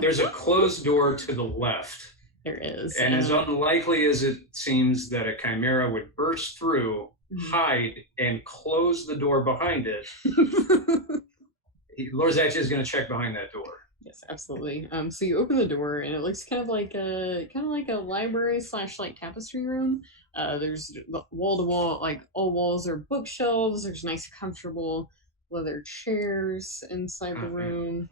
There's a closed door to the left. There is. And as unlikely as it seems that a chimera would burst through, hide, and close the door behind it, Lorzach is going to check behind that door. Yes, absolutely. So you open the door, and it looks kind of like a library / like tapestry room. There's wall to wall, like all walls are bookshelves. There's nice, comfortable leather chairs inside the room.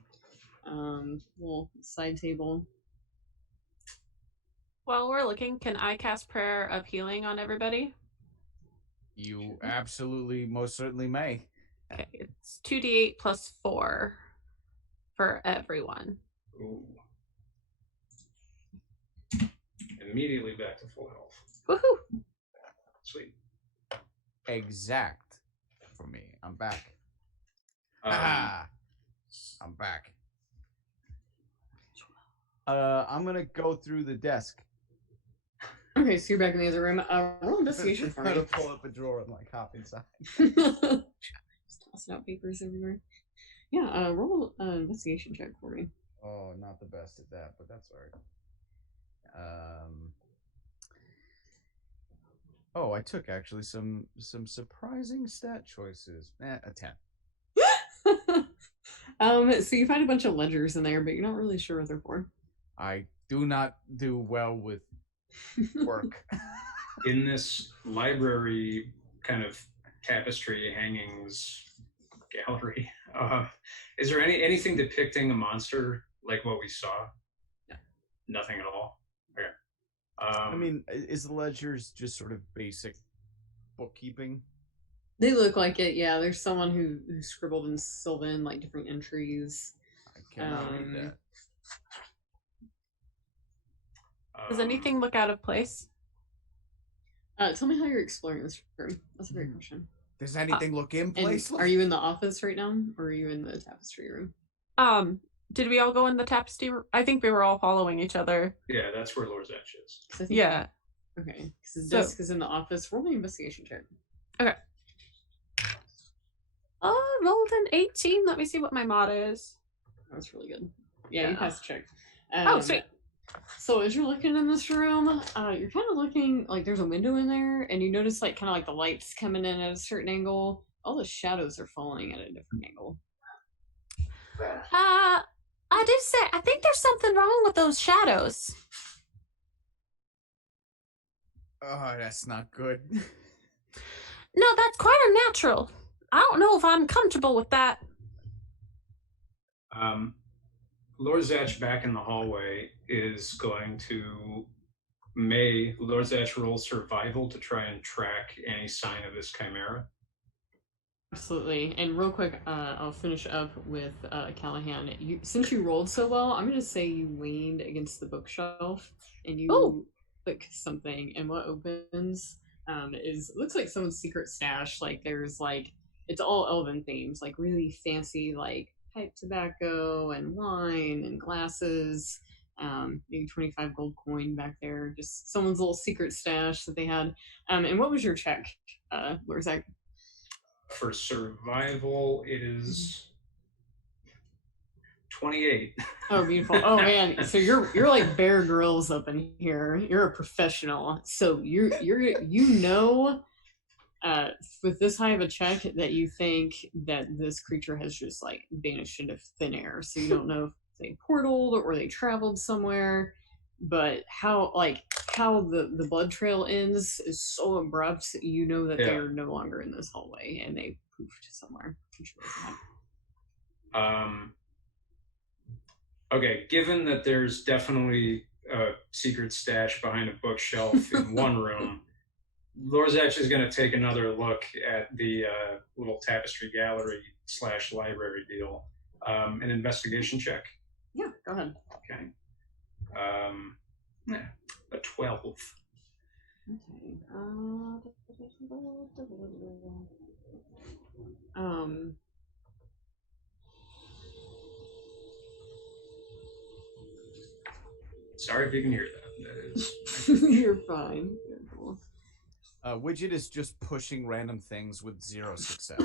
little side table. While we're looking, can I cast Prayer of Healing on everybody? You absolutely, most certainly may. Okay, it's 2d8 plus 4 for everyone. Ooh. Immediately back to full health. Woohoo! Sweet. Exact for me. I'm back. Um, I'm back. I'm gonna go through the desk. Okay, so you're back in the other room. Roll investigation for I'm me. gonna pull up a drawer and like hop inside. Just tossing out papers everywhere. Yeah, roll an investigation check for me. Oh, not the best at that, but that's alright. Oh, I took actually some surprising stat choices. A 10. So you find a bunch of ledgers in there, but you're not really sure what they're for. I do not do well with work. in this library kind of tapestry hangings gallery, is there anything depicting a monster like what we saw? No. Nothing at all. Okay. I mean, is the ledgers just sort of basic bookkeeping? They look like it, yeah. There's someone who scribbled in Sylvan like different entries. I cannot read that. Does anything look out of place? Tell me how you're exploring this room. That's a great question. Does anything look in place? Are you in the office right now, or are you in the tapestry room? Did we all go in the tapestry? I think we were all following each other. Yeah, that's where Lord's Edge is. Yeah. Okay, because his desk is in the office. Roll me investigation check. Okay. Rolled an 18. Let me see what my mod is. That's really good. Yeah, you passed the check. Oh, sweet. So as you're looking in this room, you're kind of looking like there's a window in there, and you notice like kind of like the lights coming in at a certain angle. All the shadows are falling at a different angle. I did say I think there's something wrong with those shadows. Oh, that's not good. No, that's quite unnatural. I don't know if I'm comfortable with that. Lord Zatch back in the hallway is going to Lord Zatch roll survival to try and track any sign of this chimera. Absolutely. And real quick, I'll finish up with Callahan. Since you rolled so well, I'm going to say you leaned against the bookshelf and you click something, and what opens looks like someone's secret stash. Like there's like, it's all elven themes, like really fancy like pipe tobacco and wine and glasses, maybe 25 gold coin back there, just someone's little secret stash that they had. And what was your check, Lorzak? For survival, it is 28. Oh, beautiful. Oh man, so you're like Bear Grylls up in here. You're a professional. So you know, with this high of a check that you think that this creature has just like vanished into thin air. So you don't know if they portaled or they traveled somewhere, but how the blood trail ends is so abrupt. You know that they're no longer in this hallway and they poofed somewhere. Okay, given that there's definitely a secret stash behind a bookshelf in one room, Lorzach is going to take another look at the little tapestry gallery / library deal. An investigation check. Yeah, go ahead. Okay. A 12. Okay. Sorry if you can hear that. That is... You're fine. You're cool. Widget is just pushing random things with 0 success.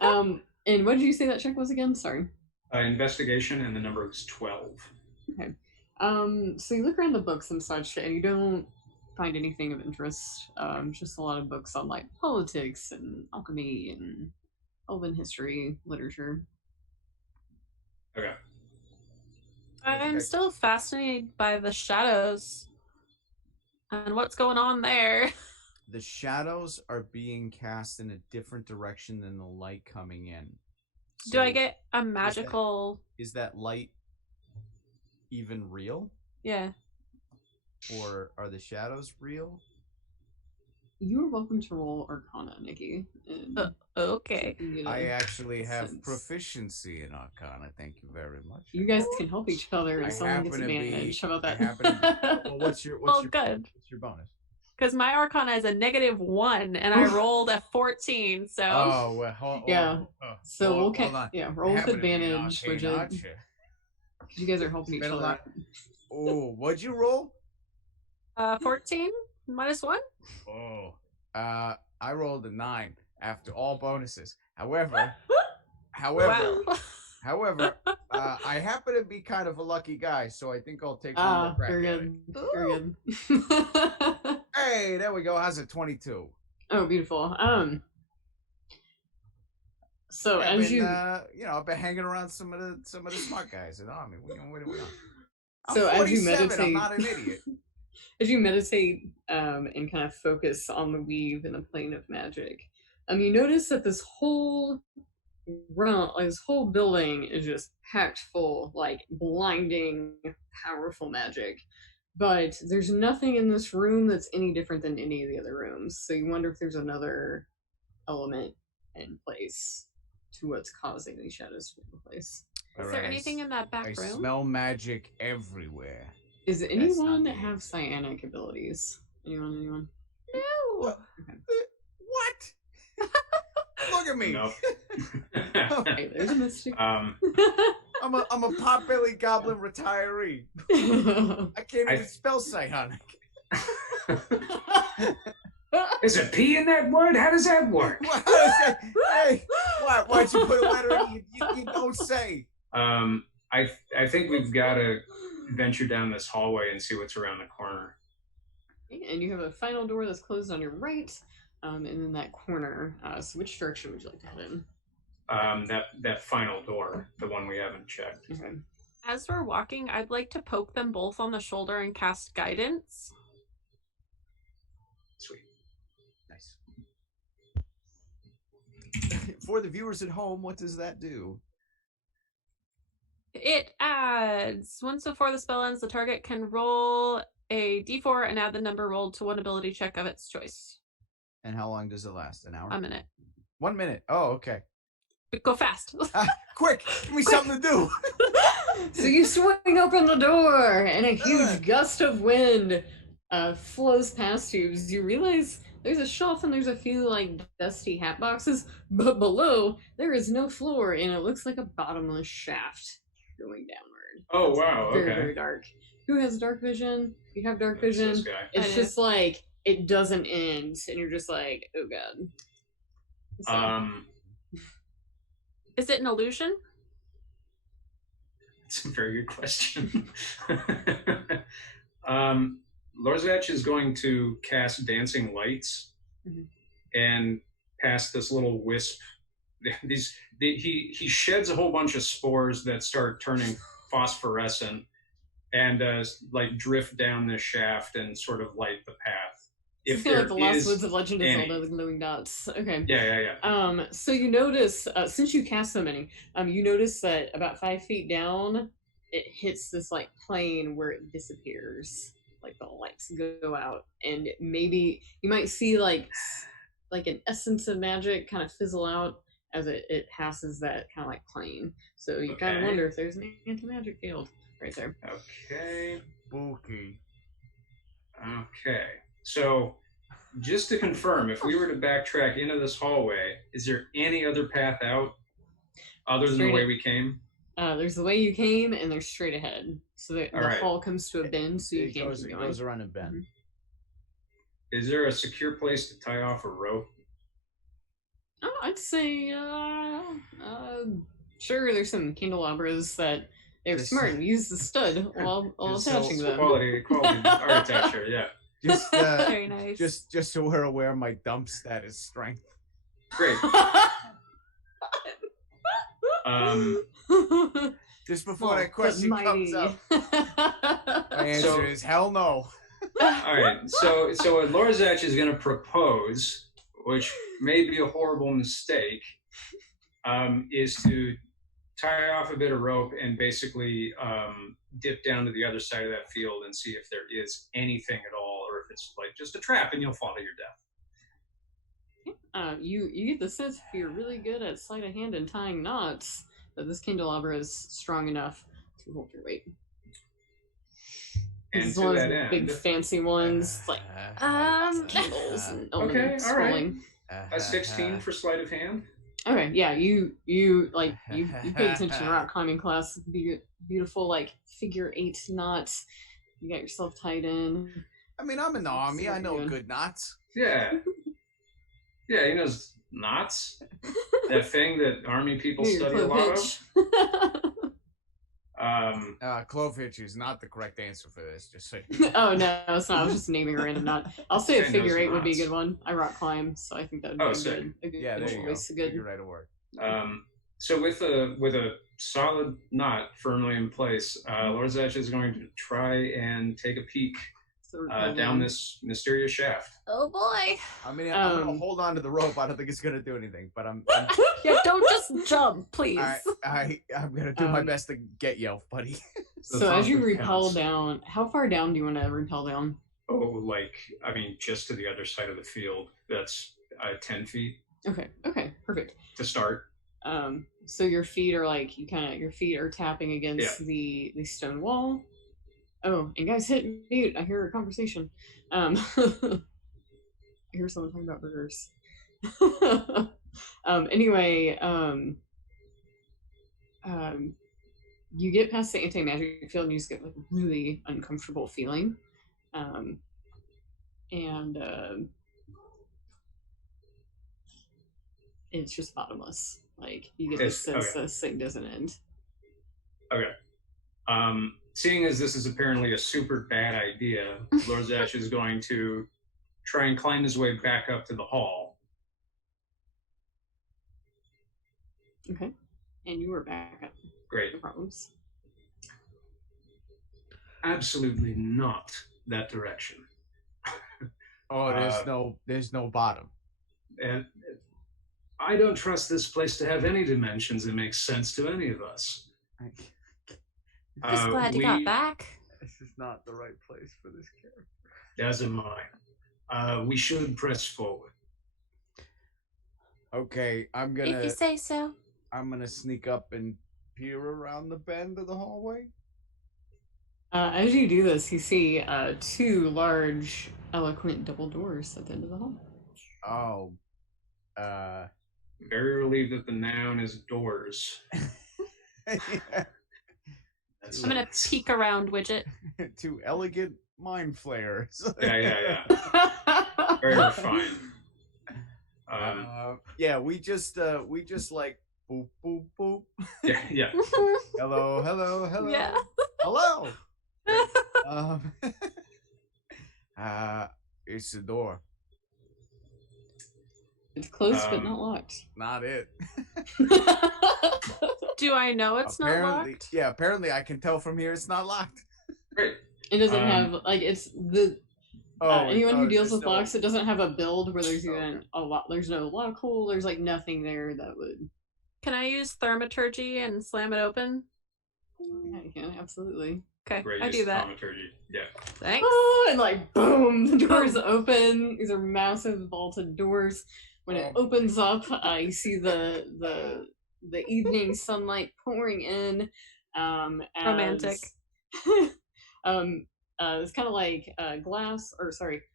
And what did you say that check was again? Sorry. Investigation, and the number was 12. Okay. So you look around the books and such, and you don't find anything of interest. Just a lot of books on like politics and alchemy and elven history, literature. Okay. I'm still fascinated by the shadows and what's going on there. The shadows are being cast in a different direction than the light coming in. Do I get a magical? Is that light even real, Yeah. or are the shadows real? You are welcome to roll Arcana, Nikki. and Okay. you get I a actually have sense. proficiency in Arcana. Thank you very much. You guys can help each other, and I someone gets happen to be- advantage. How about I that? Well, what's your Good. what's your bonus? Because my Arcana is a -1, and I rolled a 14. So. Oh well. Yeah. So we'll hold on. yeah, I roll with happen to be an advantage, arcane Bridget. archer. You guys are helping each Been a other. lot- Oh, what'd you roll? 14 -1. Oh, I rolled a 9 after all bonuses. However, Wow. I happen to be kind of a lucky guy, so I think I'll take one more crack. Very at it. good. Very good. Hey, there we go. How's it? 22. Oh, beautiful. So Yeah, as I've been hanging around some of the smart guys. I mean, what do we on? I'm So as you 47, I'm meditate- not an idiot. as you meditate and kind of focus on the weave and the plane of magic, you notice that this whole realm, like this whole building, is just packed full, like blinding, powerful magic. But there's nothing in this room that's any different than any of the other rooms. So you wonder if there's another element in place to what's causing these shadows to be in place. Is there anything in that back I room? smell magic everywhere. Is not anyone the have end. psionic abilities? Anyone? No. What? Look at me. Nope. Hey, there's a mystic. I'm a potbelly goblin retiree. I can't even spell psionic. Is a P in that word? How does that work? How does that- hey, why'd you put a letter in? You don't say. I think we've got to venture down this hallway and see what's around the corner. And you have a final door that's closed on your right, and then that corner. So which direction would you like to head in? That final door, the one we haven't checked. Okay. As we're walking, I'd like to poke them both on the shoulder and cast guidance. Sweet. Nice. For the viewers at home, what does that do? It adds once before the spell ends, the target can roll a d4 and add the number rolled to one ability check of its choice. And how long does it last? An hour? A minute. 1 minute. Oh, okay. But go fast. Quick, give me something to do. So you swing open the door, and a huge gust of wind flows past you. As you realize there's a shelf and there's a few like dusty hat boxes, but below there is no floor, and it looks like a bottomless shaft going downward. Oh, It's wow, Very, okay. very dark. Who has dark vision? If you have dark That's vision, this guy. it's I do. just like it doesn't end, and you're just like, oh god. So, Is it an illusion? It's a very good question. Lorzach is going to cast Dancing Lights and cast this little wisp. He sheds a whole bunch of spores that start turning phosphorescent and like drift down this shaft and sort of light the path. I feel like the Lost Woods of Legend of Zelda, the glowing dots. Okay. Yeah. So you notice, since you cast so many, you notice that about 5 feet down, it hits this like plane where it disappears. Like the lights go out, and maybe you might see like an essence of magic kind of fizzle out as it passes that kind of like plane. So you kind of Okay. wonder if there's an anti-magic field right there. Okay. Spooky. Okay. So, just to confirm, if we were to backtrack into this hallway, is there any other path out other than the way we came? There's the way you came, and there's straight ahead. So the right. hall comes to a bend, so you It can't goes, keep it going. goes around a bend. Is there a secure place to tie off a rope? Oh, I'd say, sure, there's some candelabras that they're This- smart and use the stud while Just attaching them. Quality architecture, yeah. Just, Very nice. just so we're aware, my dump stat is strength. Great. Just before that question comes up, my answer So- is hell no. All right. So what Lorzach is going to propose, which may be a horrible mistake, is to tie off a bit of rope and basically dip down to the other side of that field and see if there is anything at all, or if it's like just a trap and you'll fall to your death. You get the sense if you're really good at sleight of hand and tying knots that this candelabra is strong enough to hold your weight. And This is to one of that those end, big fancy ones, like candles and okay, all right. swirling. A 16 for sleight of hand. Okay, yeah, you pay attention to rock climbing class. Beautiful, like figure 8 knots. You got yourself tied in. I mean, I'm in the army. I know good knots. Yeah. Yeah, he knows knots. That thing that army people study a lot of. Clove hitch is not the correct answer for this, just so you know. Oh, no, it's not. I was just naming a random knot. I'll say a Say figure knows 8 would be a knots. good one. I rock climb, so I think that would be a good Yeah, there you go. choice. A good. Figure right to work. So with a solid knot firmly in place, Lord Zech is going to try and take a peek down this mysterious shaft. Oh boy. I mean, I'm gonna hold on to the rope. I don't think it's gonna do anything, but I'm Yeah, don't just jump, please. I'm gonna do my best to get you, buddy. So as you rappel down, how far down do you want to rappel down? Oh, just to the other side of the field. That's 10 feet. Okay, perfect. To start. So your feet are like your feet are tapping against the stone wall. Oh, and guys, hit mute. I hear a conversation. I hear someone talking about burgers. Anyway, you get past the anti-magic field and you just get like a really uncomfortable feeling. It's just bottomless. Like you get the sense this thing doesn't end. Okay. Seeing as this is apparently a super bad idea, Lord Zech is going to try and climb his way back up to the hall. Okay. And you were back up. Great. No problems. Absolutely not that direction. Oh, there's no bottom. And I don't trust this place to have any dimensions that make sense to any of us. Just glad you got back. This is not the right place for this character. As am I. We should press forward. Okay, If you say so. I'm gonna sneak up and peer around the bend of the hallway. As you do this, you see 2 large, eloquent double doors at the end of the hall. Oh. Very relieved that the noun is doors. Yeah. I'm gonna peek around, Widget. 2 elegant mind flayers. Yeah. Very refined. We just like boop boop boop. Yeah. Hello. Yeah. Hello. It's the door. It's closed but not locked. Not it. Do I know it's not locked? Yeah, apparently I can tell from here it's not locked. Great. It doesn't have it's the anyone who deals with locks, it doesn't have a build where there's even a lot. There's no lock hole. There's like nothing there that would. Can I use thaumaturgy and slam it open? Yeah, you can absolutely. Okay, Great I use do of that. thaumaturgy. Yeah. Thanks. Oh, and like boom, the doors open. These are massive vaulted doors. When it opens up, you see the evening sunlight pouring in. Romantic. It's kind of like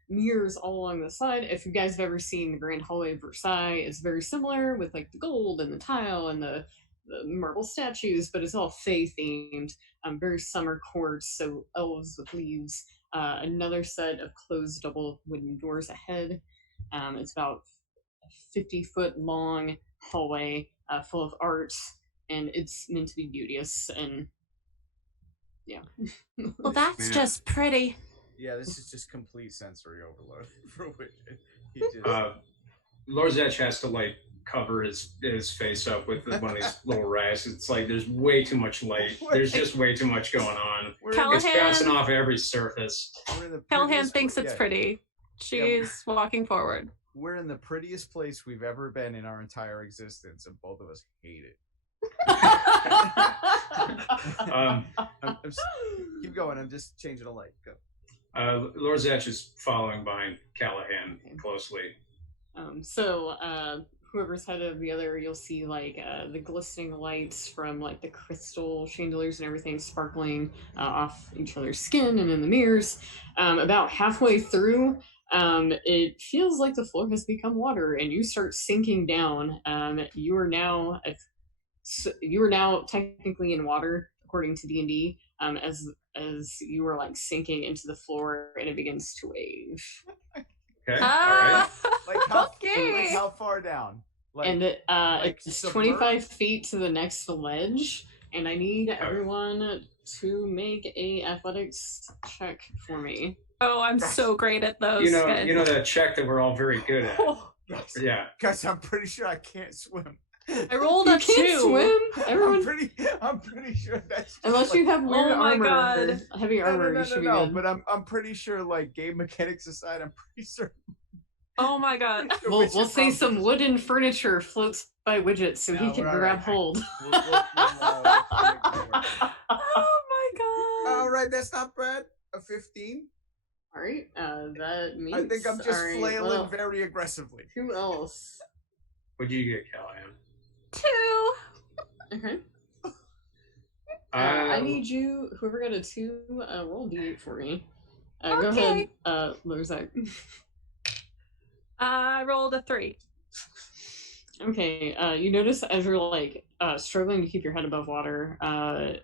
mirrors all along the side. If you guys have ever seen the Grand Hallway of Versailles, it's very similar with like the gold and the tile and the marble statues, but it's all fae themed. Very summer courts, so elves with leaves. Another set of closed double wooden doors ahead. It's about 50-foot long hallway full of art, and it's meant to be beauteous and Well, that's just pretty. Yeah, this is just complete sensory overload for Widget. Lord Zech has to like cover his face up with one of these little rags. It's like there's way too much light. There's just way too much going on. It's bouncing off every surface. Callahan thinks it's pretty. She's walking forward. we're in the prettiest place we've ever been in our entire existence, and both of us hate it. Keep going. I'm just changing a light. Go. Lorzach is following behind Callahan closely. Whoever's head of the other, you'll see like the glistening lights from like the crystal chandeliers and everything sparkling off each other's skin and in the mirrors. About halfway through, it feels like the floor has become water, and you start sinking down. You are now technically in water according to D&D. As you are like sinking into the floor, and it begins to wave. Okay. All right. Like how far down? Like, and it's submerged? 25 feet to the next ledge, and I need everyone to make a athletics check for me. Oh, I'm so great at those. You know that check that we're all very good at. Yes. Yeah. Guys, I'm pretty sure I can't swim. I rolled You a can't 2. swim. Everyone, I'm pretty sure that's unless you have weird Oh my armor, God. heavy armor, you should be good. But I'm pretty sure, like, game mechanics aside, I'm pretty certain. Oh my God. We'll say some wooden furniture floats by Widget so he can grab hold. Oh my God. All right, that's not bad. A 15. All right, that means I think I'm just flailing very aggressively. Who else? What do you get, Callahan? 2. Okay. I need you, whoever got a 2, roll D8 for me. Go ahead, Lozak. I rolled a 3. Okay, you notice as you're like struggling to keep your head above water,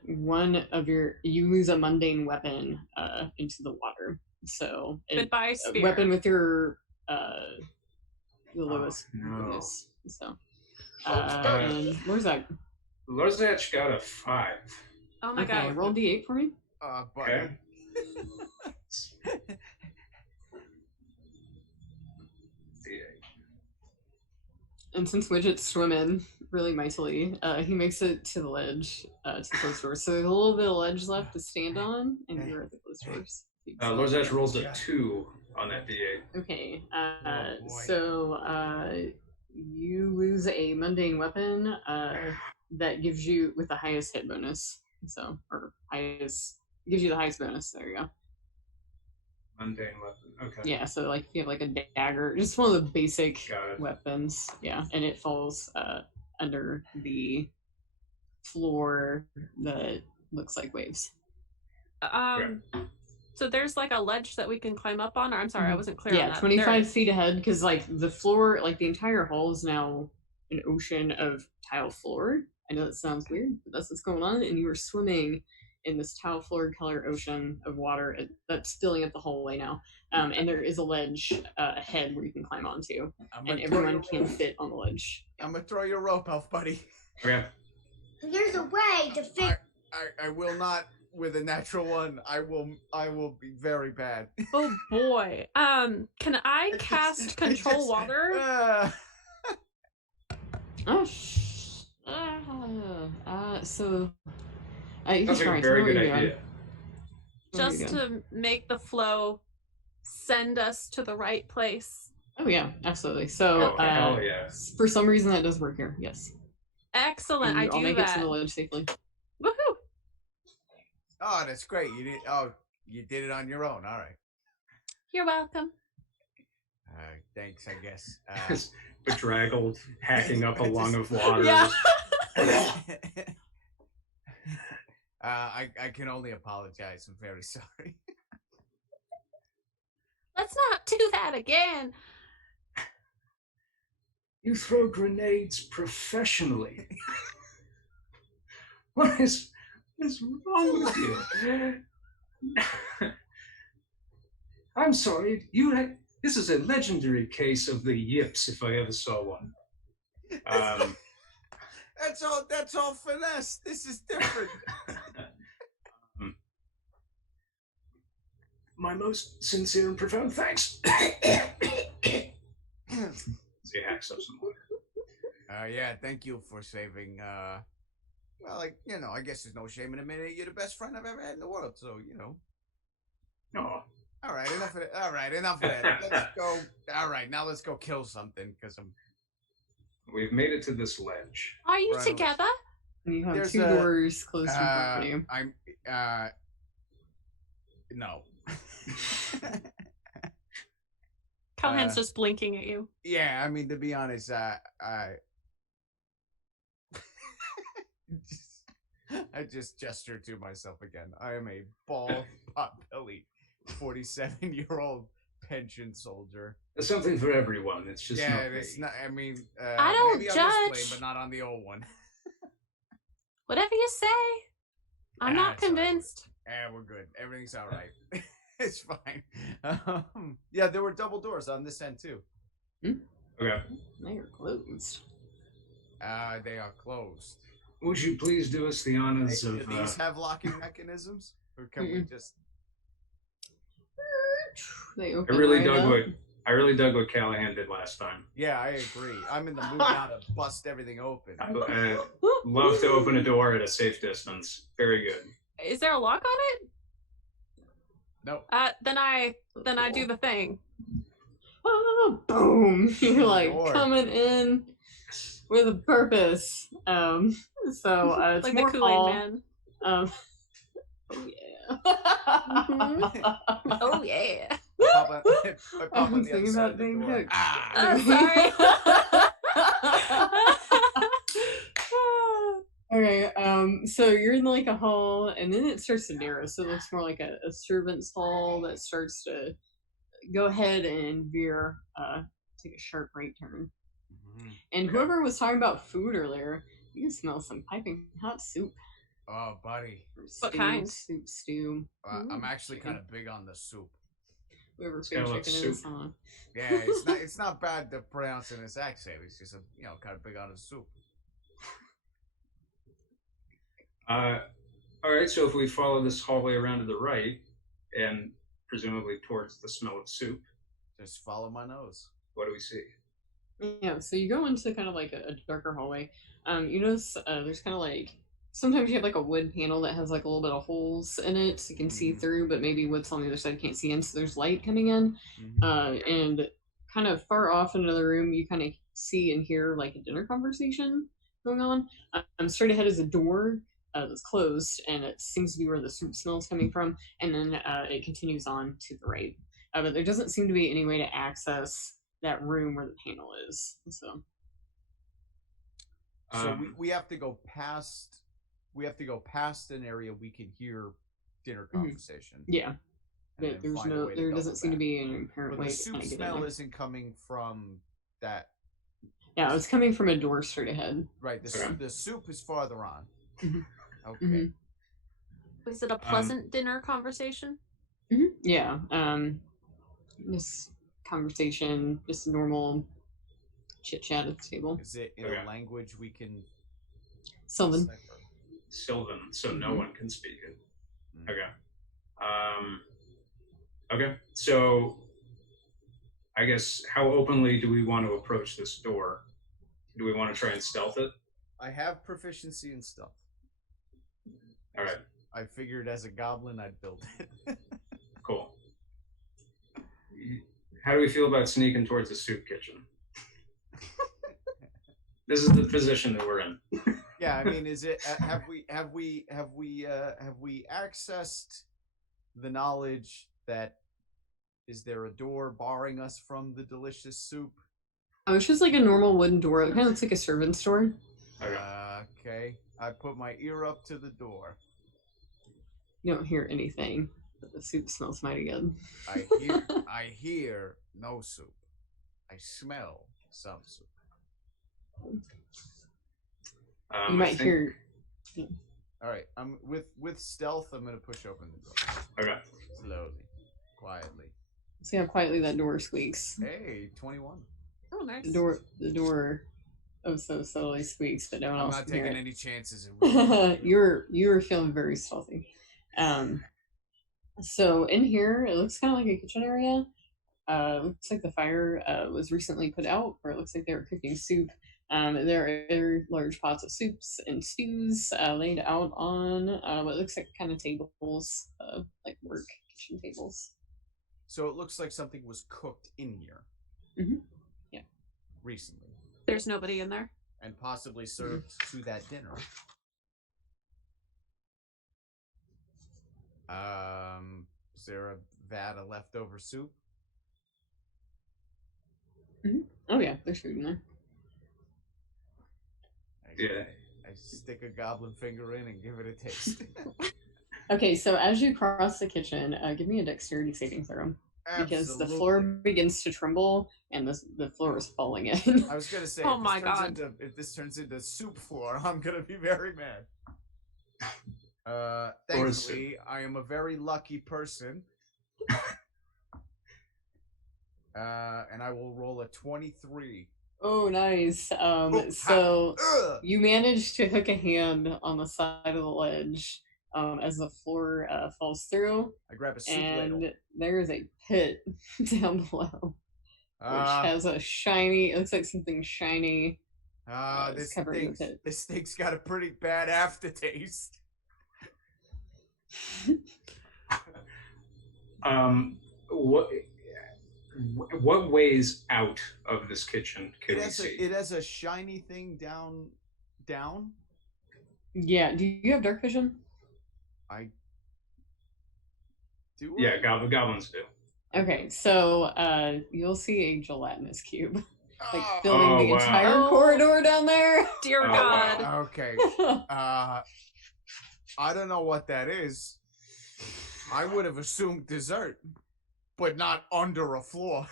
you lose a mundane weapon into the water. So Goodbye, spear. A weapon with your the lowest bonus. So and Lorzak. Lorzach got a 5. Oh my Okay, God. roll D8 for me. Okay. And since Widget's swimming really mightily, he makes it to the ledge, to the closed doors. So there's a little bit of ledge left to stand on, and you're at the closed doors. Lorzach rolls a 2 on that D8. Okay, boy. so you lose a mundane weapon that gives you with the highest hit bonus. So, gives you the highest bonus. There you go. Mundane weapon. Okay. Yeah, so like if you have like a dagger, just one of the basic weapons. Yeah, and it falls under the floor that looks like waves. So there's like a ledge that we can climb up on, or I'm sorry, I wasn't clear on that. Yeah, 25 feet ahead, because like the floor, like the entire hall is now an ocean of tile floor. I know that sounds weird, but that's what's going on, and you are swimming in this tile floor color ocean of water that's filling up the hallway now. And there is a ledge ahead where you can climb onto, and everyone can fit on the ledge. I'm gonna throw your rope off, buddy. Okay. There's a way to fit. I will not with a natural one. I will be very bad. Oh boy. Can I cast control water? That's a very good idea. Just to make the flow send us to the right place. Oh yeah, absolutely. So hell yeah. For some reason that does work here. Yes. Excellent. And I do I'll make that. it to the ledge safely. Woohoo! Oh, that's great. You did it on your own. All right. You're welcome. Thanks, I guess. Bedraggled, hacking up a lung of water. Yeah. I can only apologize. I'm very sorry. Let's not do that again. You throw grenades professionally. What is wrong with you? I'm sorry. This is a legendary case of the yips, if I ever saw one. That's all finesse. This is different. My most sincere and profound thanks. He hacks up some water. Yeah, thank you for saving. Well, like, I guess there's no shame in admitting you're the best friend I've ever had in the world. So, Oh, All right, enough of that. All right, enough of that. Let's go. All right, now let's go kill something because I'm. We've made it to this ledge. Are you Right. together? And you have There's two a- doors closed in front of you. I'm. No. Callahan's just blinking at you. Yeah, I mean to be honest, I just gestured to myself again. I am a bald, pot-bellied, 47-year-old pension soldier. There's something for everyone. It's just Yeah, not it's me. not. I mean, I don't maybe on this judge. plane, but not on the old one. Whatever you say. I'm not That's all right. convinced. Yeah, we're good. Everything's all right. It's fine. Yeah, there were double doors on this end too. Okay. They are closed. They are closed. Would you please do us the honors Do of these have locking mechanisms, or can we just? They I open really right dug up. what Callahan did last time. Yeah, I agree. I'm in the mood now to bust everything open. I love to open a door at a safe distance. Very good. Is there a lock on it? Nope. Then I do the thing. Ah, boom! You're like Door. coming in with a purpose. So it's Like the more Kool-Aid hall. man. Oh yeah. Oh yeah. I pop I'm on the other thinking side about of the being door. hooked. Ah! Sorry. Okay, so you're in like a hall, and then it starts to narrow, so it looks more like a servant's hall that starts to go ahead and veer, take a sharp right turn. Mhm. And whoever was talking about food earlier, you can smell some piping hot soup. Oh, buddy. Or What stew, kind? stew. I'm actually chicken. kind of big on the soup. Whoever It's kinda food like chicken is soup. on. Yeah, it's not bad to pronounce in this accent. It's just kind of big on the soup. All right, so if we follow this hallway around to the right, and presumably towards the smell of soup, Just follow my nose. what do we see? Yeah, so you go into kind of like a darker hallway. You notice there's kind of like sometimes you have like a wood panel that has like a little bit of holes in it, so you can see Mhm. through, but maybe what's on the other side you can't see in, so there's light coming in. And kind of far off in another room, you kind of see and hear like a dinner conversation going on. Straight ahead is a door that's closed, and it seems to be where the soup smell is coming from, and then it continues on to the right. But there doesn't seem to be any way to access that room where the panel is. So So we have to go past. We have to go past an area we can hear dinner conversation. yeah, and but then there's find a no, way to there go doesn't seem to back. be an apparent But way the to soup kind of get in smell there. isn't coming from that. Yeah, it's coming from a door straight ahead. Right. The soup is farther on. Mhm. Okay. Mhm. Was it a pleasant dinner conversation? Yeah. This conversation, just normal chit chat at the table. Is it in Okay. a language we can Sylvan. decipher? Sylvan, so no Mhm. one can speak it. Mm. Okay. Okay, so I guess how openly do we want to approach this door? Do we want to try and stealth it? I have proficiency in stealth. All right, I figured as a goblin I'd build it. cool. How do we feel about sneaking towards the soup kitchen? This is the position that we're in. Yeah, I mean, is it? Have we accessed the knowledge that is there a door barring us from the delicious soup? Oh, it's just like a normal wooden door. It kind of looks like a servant's door. Okay. I put my ear up to the door. You don't hear anything, but the soup smells mighty good. I hear no soup. I smell some soup. You might hear. All right. I'm with stealth. I'm gonna push open the door Okay. slowly, quietly. See how quietly that door squeaks. Hey, 21. Oh, nice. The door, oh so slowly squeaks, but no one I'm else not can hear taking it. any chances. You're feeling very stealthy. So in here, it looks kind of like a kitchen area. Looks like the fire was recently put out, or it looks like they were cooking soup. There are large pots of soups and stews laid out on what looks like kind of tables, like work kitchen tables. So it looks like something was cooked in here. Mhm. Yeah. Recently. There's nobody in there. And possibly served to that dinner. Is there a vat of leftover soup? Oh yeah, there's food in there. I stick a goblin finger in and give it a taste. Okay, so as you cross the kitchen, give me a dexterity saving throw. Because the floor begins to tremble and the floor is falling in. I was gonna say, Oh my God. If this turns into soup floor, I'm gonna be very mad. Thankfully, I am a very lucky person. And I will roll a 23. Oh, nice. So you manage to hook a hand on the side of the ledge as the floor falls through. I grab a soup and ladle. there is a pit down below, which has a shiny. It looks like something shiny. This thing's got a pretty bad aftertaste. What ways out of this kitchen can we see? It has a shiny thing down. Yeah. Do you have dark vision? I do. Yeah, goblins do. Okay, so you'll see a gelatinous cube, like filling the entire corridor down there. Dear God. Wow. Okay. I don't know what that is. I would have assumed dessert, but not under a floor.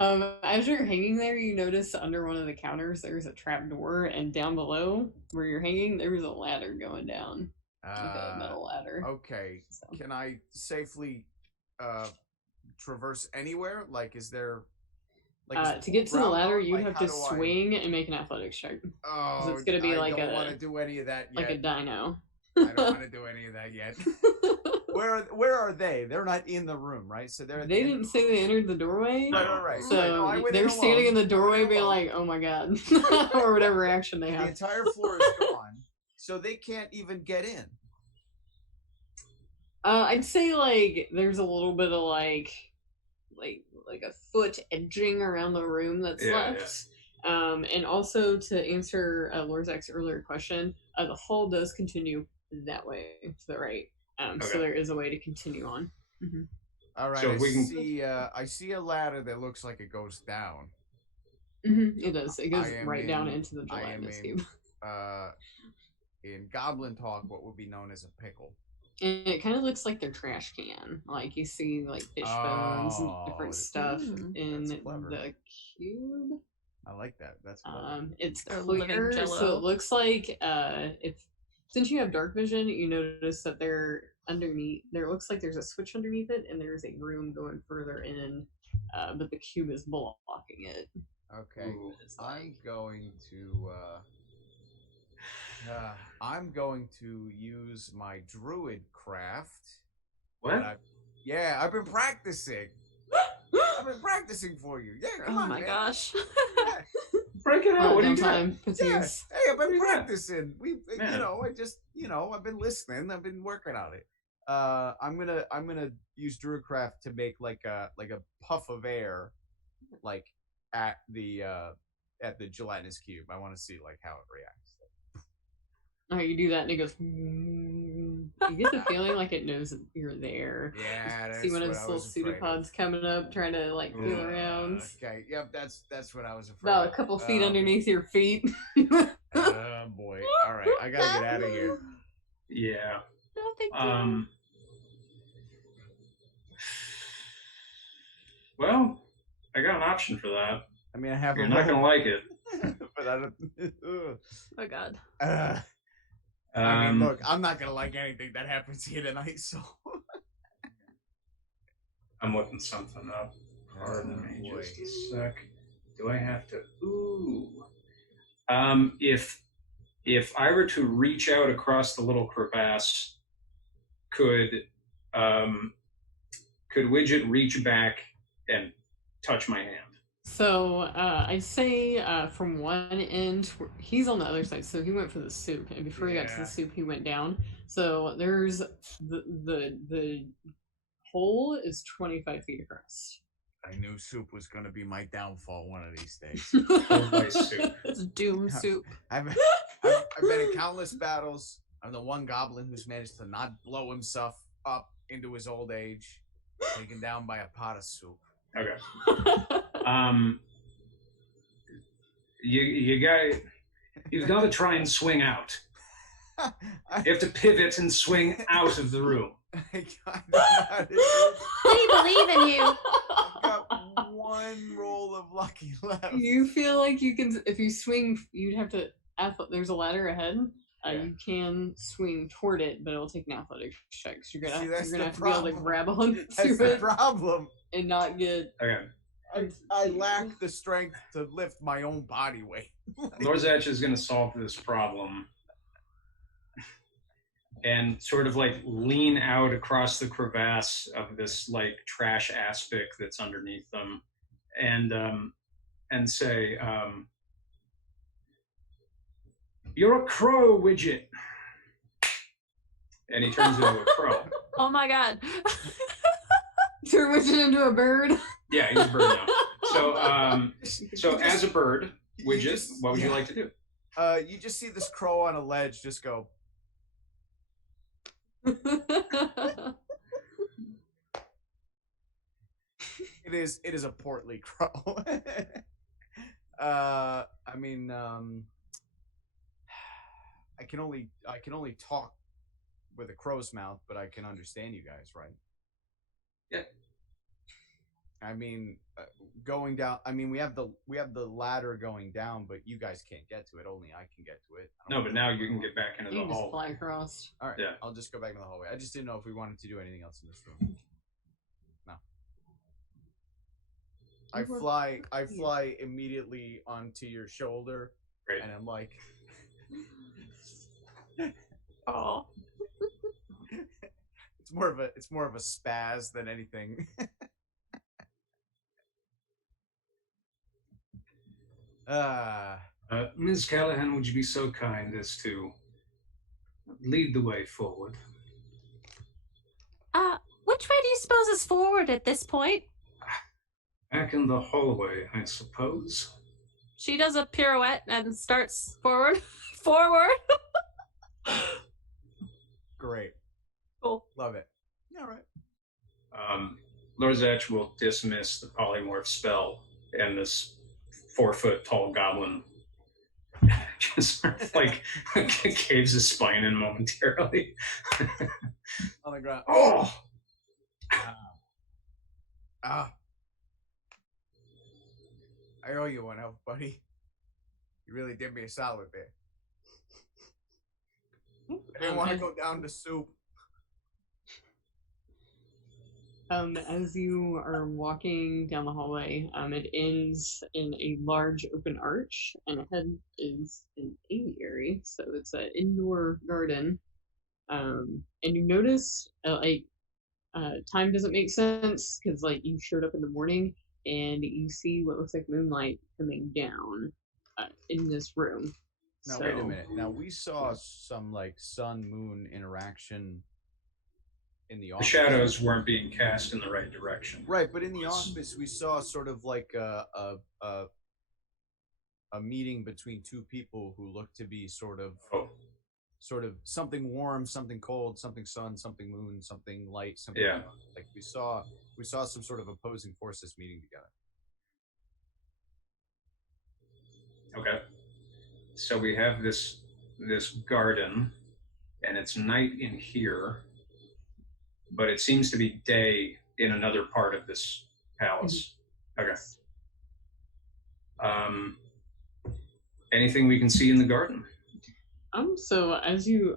As you're hanging there, you notice under one of the counters there's a trap door, and down below where you're hanging, there's a ladder going down. Like a metal ladder. Okay. So. Can I safely traverse anywhere? Like, is there... to get to the ladder, you have to swing and make an athletics check. Oh, it's going to be I don't want to do any of that yet. Like a dino. I don't want to do any of that yet. Where are they? They're not in the room, right? So they didn't say they entered the doorway. Right. So they're standing in the doorway, being like, "Oh my God," or whatever action they have. The entire floor is gone, so they can't even get in. I'd say like there's a little bit of like a foot edging around the room that's left. Yeah. And also to answer Lorzak's earlier question, the hall does continue that way to the right. So there is a way to continue on. Mm-hmm. All right. So I see a ladder that looks like it goes down. Mm-hmm. It does. It goes right down into the gelatinous cube. In Goblin talk, what would be known as a pickle. And it kind of looks like their trash can. Like you see like fish bones and different stuff in the cube. I like that. That's clever. It's clear, so it looks like since you have dark vision, you notice that they're underneath. There looks like there's a switch underneath it, and there's a room going further in, but the cube is blocking it. Okay, I'm going to use my druid craft. What? I've been practicing. I've been practicing for you. Yeah, come on, my gosh. Yeah. Break it out. What are you doing? Yeah. Hey, I've been practicing. I've been listening. I've been working on it. I'm gonna use druidcraft to make like a puff of air, like at the gelatinous cube. I want to see like how it reacts. Oh, you do that and it goes. You get the feeling like it knows you're there. Yeah, that's see one of its little pseudopods coming up, trying to like feel around. Okay, yep, that's what I was afraid. About a couple feet underneath your feet. Oh boy! All right, I gotta get out of here. Yeah. No, thank you. Well, I got an option for that. I mean, I have. You're not gonna like it. But I don't. Oh God. I mean, look, I'm not gonna like anything that happens here tonight, so. I'm looking something up. Pardon me, just a sec. Do I have to? Ooh. If I were to reach out across the little crevasse, could Widget reach back and touch my hand? So I'd say from one end, he's on the other side. So he went for the soup, and before he got to the soup, he went down. So there's the hole is 25 feet across. I knew soup was going to be my downfall one of these days. By soup. It's doom soup. I've been in countless battles. I'm the one goblin who's managed to not blow himself up into his old age, taken down by a pot of soup. Okay. You've got to try and swing out. You have to pivot and swing out of the room. I got it. We believe in you. I've got one roll of lucky left. You feel like you can, if you swing, you'd have to, there's a ladder ahead. You can swing toward it, but it'll take an athletics check. So you're gonna have to be able to grab onto That's the it problem. and not get. Okay. I lack the strength to lift my own body weight. Lorzach is going to solve this problem and sort of like lean out across the crevasse of this like trash aspic that's underneath them, and say, "You're a crow, Widget." And he turns into a crow. Oh my god. Turn Widget into a bird. Yeah, he's a bird now. So as a bird, Widget, what would you like to do? You just see this crow on a ledge just go. It is a portly crow. I can only talk with a crow's mouth, but I can understand you guys, right? Yeah. I mean, going down. I mean, we have the ladder going down, but you guys can't get to it. Only I can get to it. No, but now you can get back into You the can just hall. fly across. All right. Yeah. I'll just go back in the hallway. I just didn't know if we wanted to do anything else in this room. No. I fly immediately onto your shoulder, Great. and I'm like, Oh. it's more of a spaz than anything. Ms. Callahan, would you be so kind as to lead the way forward? Which way do you suppose is forward at this point? Back in the hallway, I suppose. She does a pirouette and starts forward. Forward. Great. Cool. Love it. Yeah, right. Lorzach will dismiss the polymorph spell, and this 4-foot tall goblin just sort of like caves his spine in momentarily. On the ground. Oh! I owe you one, elf buddy. You really did me a solid there. I didn't want to go down to soup. As you are walking down the hallway, it ends in a large open arch, and ahead is an aviary, so it's an indoor garden. And you notice, time doesn't make sense, because, you showed up in the morning, and you see what looks like moonlight coming down in this room. Now, wait a minute. Now, we saw some, sun-moon interaction in the office. The shadows weren't being cast in the right direction. Right, but in the office, we saw sort of like a meeting between two people who looked to be sort of something warm, something cold, something sun, something moon, something light, something like we saw some sort of opposing forces meeting together. Okay. So we have this garden, and it's night in here, but it seems to be day in another part of this palace. Okay. Anything we can see in the garden? So as you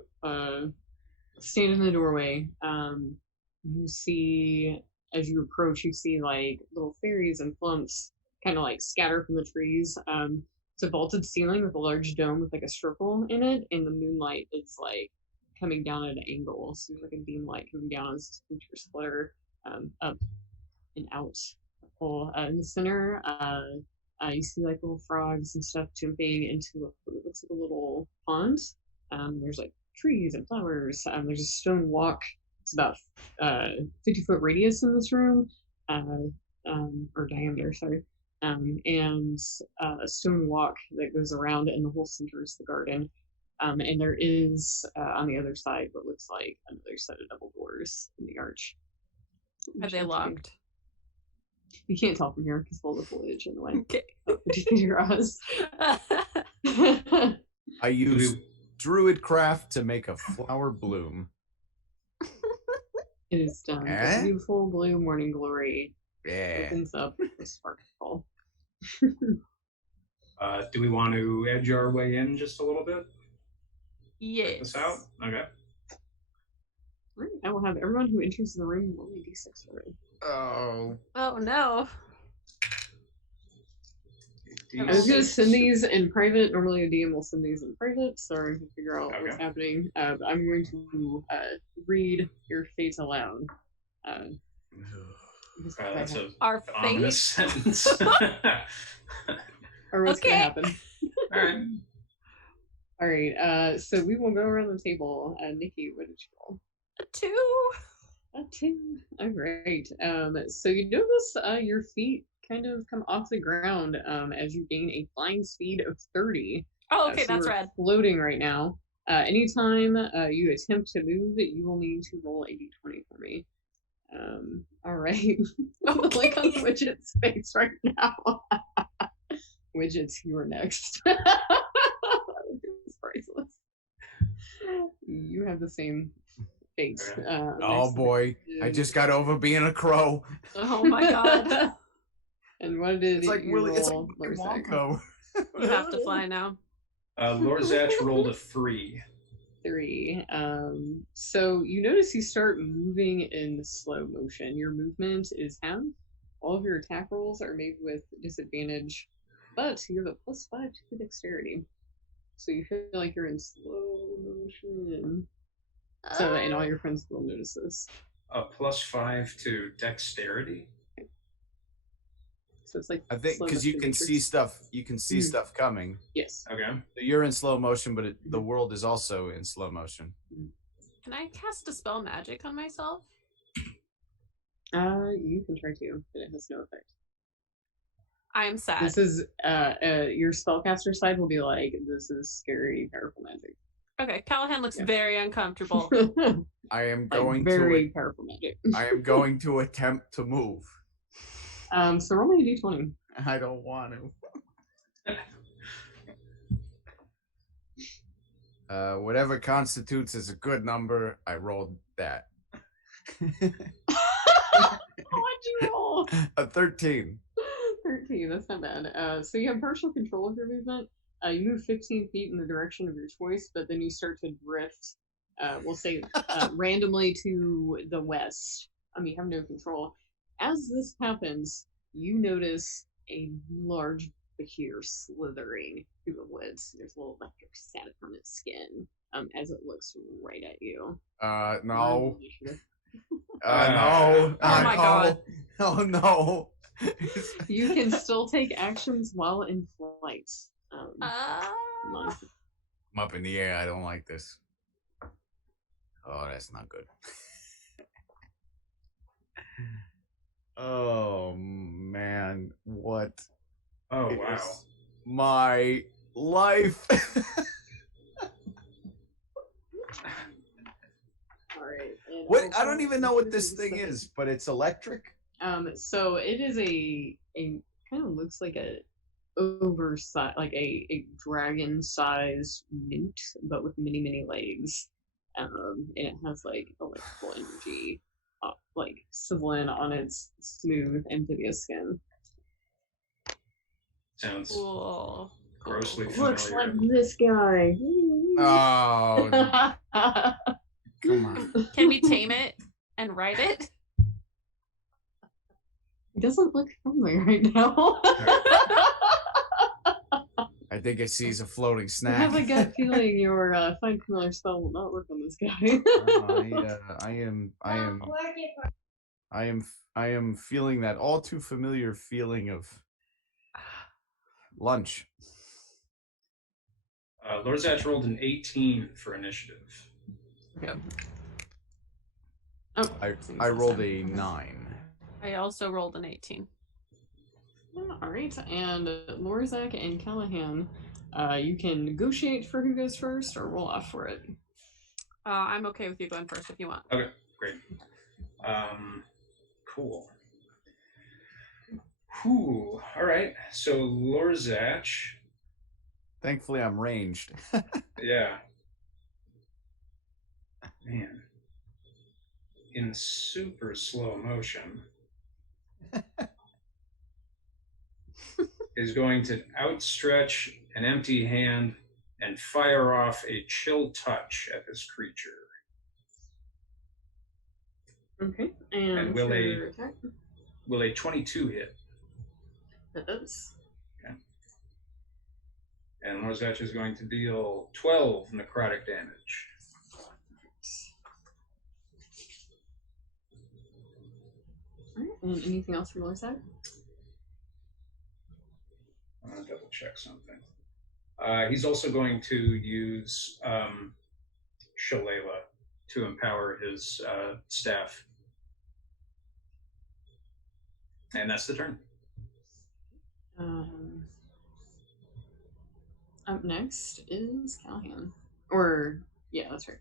stand in the doorway, you see, as you approach, you see little fairies and flumps kind of scatter from the trees. It's a vaulted ceiling with a large dome with a circle in it, and the moonlight is coming down at an angle. So there's a beam light coming down as creatures flutter up and out. In the center, you see little frogs and stuff jumping into what looks like a little pond. There's trees and flowers. There's a stone walk It's about 50-foot radius in this room, or diameter, sorry. And a stone walk that goes around, and the whole center is the garden. And there is on the other side what looks like another set of double doors in the arch. Are they locked? You can't tell from here because of all the foliage in the way. Okay. Your eyes. I use druidcraft to make a flower bloom. It is done. The beautiful blue morning glory opens up the sparkle. Do we want to edge our way in just a little bit? Yes. Check this out? Okay. Right. I will have everyone who enters the room roll a d6 for it. Oh. Oh no. I was going to send these in private. Normally a DM will send these in private, so I can figure out what's happening. I'm going to read your fate aloud. That's our ominous sentence. Or what's going to happen. Alright. Alright, so we will go around the table. Nikki, what did you roll? A 2. A 2. Alright. So you notice your feet kind of come off the ground as you gain a flying speed of 30. Oh, okay, so that's you're red. Floating right now. Anytime you attempt to move, you will need to roll a d20 for me. Alright. Okay. Like on Widget's face right now. Widgets, you are next. It's priceless. You have the same fate. Oh boy, I just got over being a crow. Oh my god. And what did It's like you Willy, roll, it's like Lorzak? Wonko. You have to fly now. Lorzach rolled a 3. 3. So you notice you start moving in slow motion. Your movement is halved. All of your attack rolls are made with disadvantage, but you have a +5 to dexterity. So you feel like you're in slow motion. So, and all your friends will notice this. +5 to dexterity. So it's like I think because you can see stuff. You can see stuff coming. Yes. Okay. So you're in slow motion, but the world is also in slow motion. Can I cast Dispel Magic on myself? You can try to, but it has no effect. I am sad. This is your spellcaster side will be like, this is scary, powerful magic. Okay, Callahan looks very uncomfortable. I am going very powerful magic. I am going to attempt to move. So roll me a d20. I don't want to. Whatever constitutes as a good number, I rolled that. What'd you roll? A 13. 13, that's not bad. So you have partial control of your movement. You move 15 feet in the direction of your choice, but then you start to drift, we'll say, randomly to the west. You have no control. As this happens, you notice a large Bahir slithering through the woods. There's a little electric static from its skin as it looks right at you. No. No. No. Oh my god. Oh no. You can still take actions while in flight. I'm up in the air. I don't like this. Oh, that's not good. Oh man, what? Oh wow. My life. All right. What? I don't even know what this thing is, but it's electric. So it is a kind of looks like a oversized, like a dragon-sized newt, but with many legs. And it has like electrical energy, like sizzling on its smooth amphibious skin. Sounds Cool. grossly familiar. Looks like this guy. Oh, come on. Can we tame it and ride it? It doesn't look friendly right now. I think it sees a floating I snack. have a gut feeling your find familiar spell will not work on this guy. I am feeling that all too familiar feeling of lunch. Lorzach rolled an 18 for initiative. Okay. Oh, I rolled a 9. I also rolled an 18. All right, and Lorzak and Callahan, you can negotiate for who goes first or roll off for it. I'm okay with you going first if you want. Okay, great. Cool. Whew. All right. So Lorzach. Thankfully, I'm ranged. Yeah. Man. In super slow motion. Is going to outstretch an empty hand and fire off a chill touch at this creature. Okay, and will your attack? Will a 22 hit? That does. Okay. And Lorzach is going to deal 12 necrotic damage. Alright, and anything else from Lorzak? I'm going to double check something. He's also going to use Shalala to empower his staff. And that's the turn. Up next is Callahan. Or, yeah, that's right.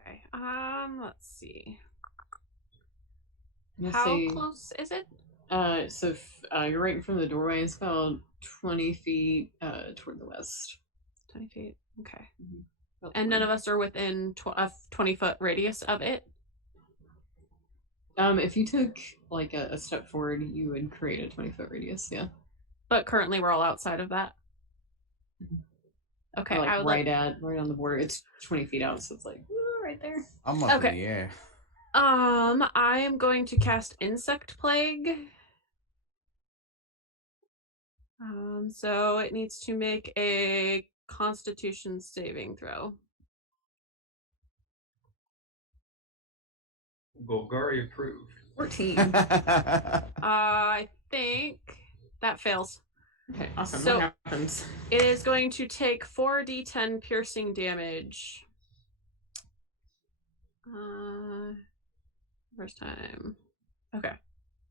Okay. Let's see. Let's How say, close is it? So you're right in front of the doorway. It's about 20 feet toward the west. 20 feet. Okay. About And 20. none of us are within a 20-foot radius of it? If you took like a step forward, you would create a 20-foot radius, yeah. But currently we're all outside of that? Okay, Like I would right on the border. It's 20 feet out, so it's like right there. I'm up Okay. in the air. I am going to cast Insect Plague. So it needs to make a Constitution saving throw. Golgari approved. 14. I think that fails. Okay, awesome. So- what happens? It is going to take 4d10 piercing damage. First time. Okay. Do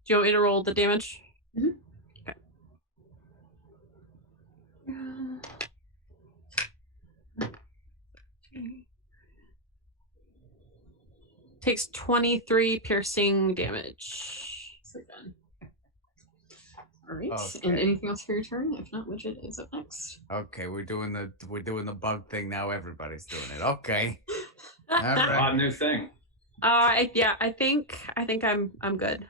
you want me to roll the damage? Mhm. Okay. Takes 23 piercing damage. So done. All right. Okay. And anything else for your turn? If not, Widget is up next. Okay, we're doing the bug thing now. Everybody's doing it. Okay. All A right. hot new thing. Yeah, I think I'm good.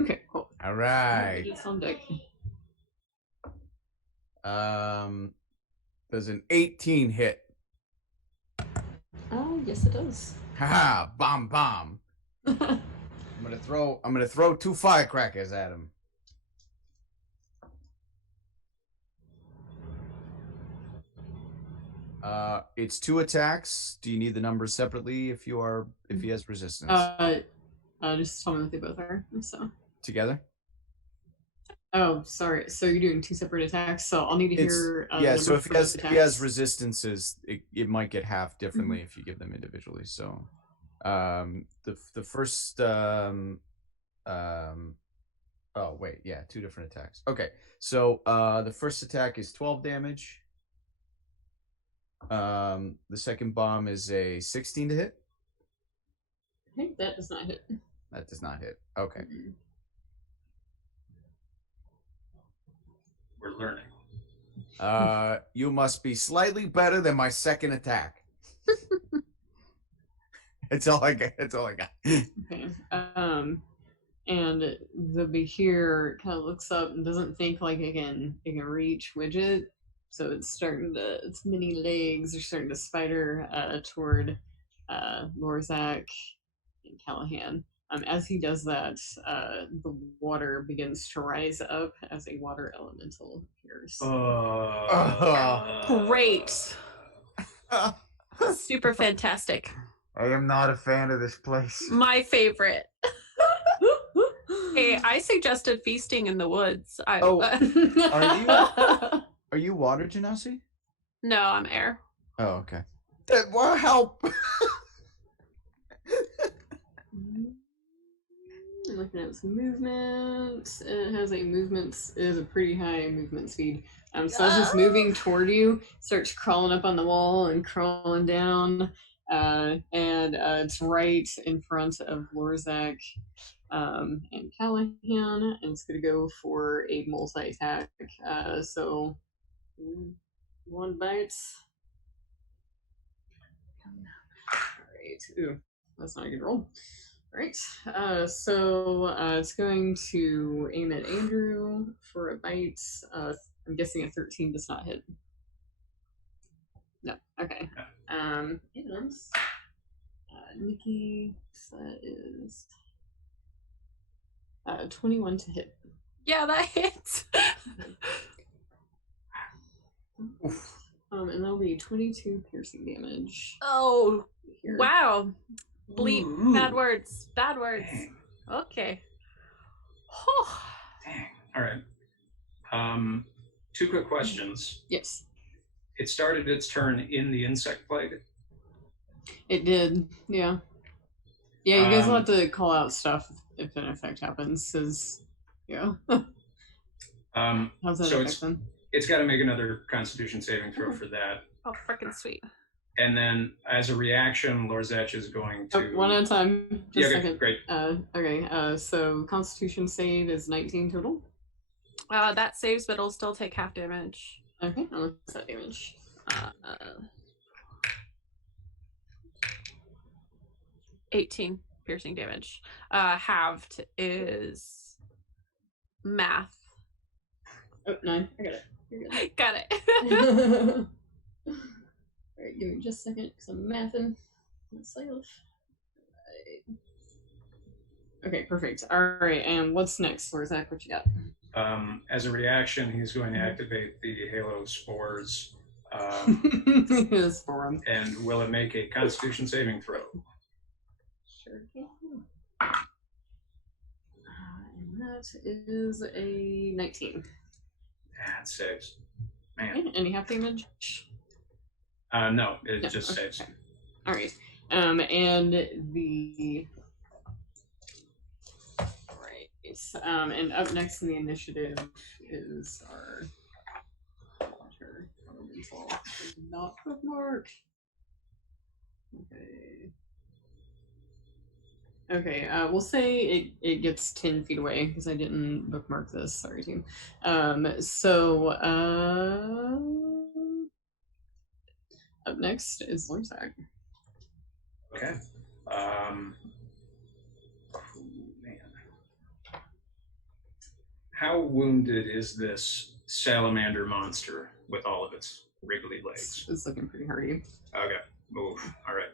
Okay, cool. All right. Widget's on deck. Does an 18 hit? Oh, yes, it does. Haha, bomb. I'm gonna throw 2 firecrackers at him. It's 2 attacks. Do you need the numbers separately if he has resistance? Just tell me what they both are. So. Together? Oh, sorry. So you're doing 2 separate attacks. So I'll need to hear. Yeah. the So number if for he has those if he has attacks. resistances, it might get half differently if you give them individually. So, the first oh wait, yeah, 2 different attacks. Okay, so the first attack is 12 damage. The second bomb is a 16 to hit. Okay, that does not hit. That does not hit. Okay. Mhm. We're learning. You must be slightly better than my second attack. It's all I got. Okay. And the Behir kind of looks up and doesn't think like it can reach Widget, so its mini legs are starting to spider toward Lorzak and Callahan. As he does that, the water begins to rise up as a water elemental appears. Great. Super fantastic. I am not a fan of this place. My favorite. Hey, I suggested feasting in the woods. Are you water, Genasi? No, I'm air. Oh, okay. That will help. I'm looking at its movement. It has it has a pretty high movement speed. So as it's moving toward you, starts crawling up on the wall and crawling down. And it's right in front of Lorzak and Callahan, and it's going to go for a multi-attack. So, one bite. Alright. Ooh, that's not a good roll. Alright. So it's going to aim at Andrew for a bite. I'm guessing a 13 does not hit. No. Okay. And Nikki, that is 21 to hit. Yeah, that hits. And that'll be 22 piercing damage. Oh, here. wow. Bleep. Ooh. Bad words. Bad words. Dang. Okay. Dang. All right. 2 quick questions. Yes. It started its turn in the insect plague. It did. Yeah. Yeah, you guys will have to call out stuff if an effect happens, because, yeah. How's that so affect them? it's got to make another Constitution saving throw for that. Oh, freaking sweet. And then, as a reaction, Lorzach is going to... one at a time. Just a second. Great. Okay, so Constitution save is 19 total. That saves, but it'll still take half damage. Okay, what's that damage? 18 piercing damage. Halved is math. Oh, 9. I got it. You're good. Got it. Alright, give me just a second, because I'm mathing myself. Right. Okay, perfect. Alright, and what's next? Zach? What you got? As a reaction, he's going to activate the Halo Spores. Spore 'em. And will it make a Constitution saving throw? Sure can. And that is a 19. That saves. Man. Okay, any half damage? No, it just saves. Okay. All right. And the and up next in the initiative is our Hunter Elemental. Not bookmark. Okay, we'll say it gets 10 feet away because I didn't bookmark this. Sorry, team. Up next is Lorzak. Okay. Man. How wounded is this salamander monster with all of its wriggly legs? It's looking pretty hardy. Okay. Oof. All right.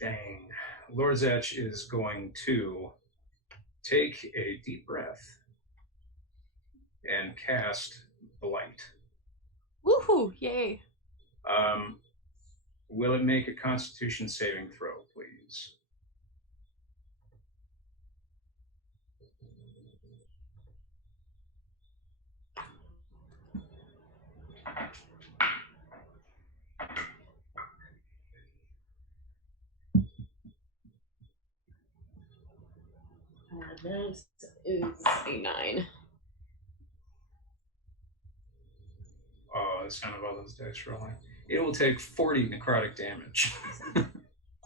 Dang. Lorzach is going to take a deep breath and cast Blight. Woohoo! Yay! Will it make a Constitution saving throw, please? That is a 9. Oh, the sound of all those dice rolling. It will take 40 necrotic damage.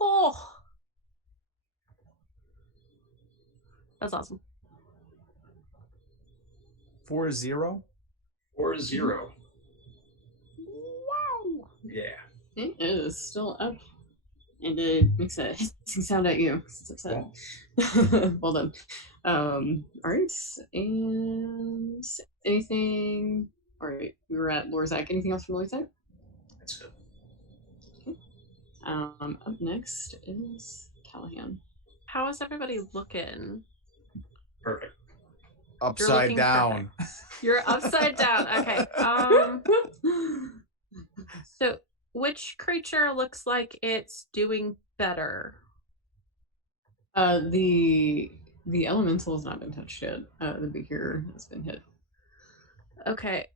Oh! That's awesome. 4-0? 4-0. Wow! Yeah. It is still up. And it makes a hissing sound at you. It's upset. Well done. Alright. And anything. Alright, we were at Lorzak. Anything else from Lorzak? That's it. Okay. Up next is Callahan. How is everybody looking? Perfect. Upside down. You're upside down. Okay. So which creature looks like it's doing better? The elemental has not been touched yet. The big here has been hit. Okay.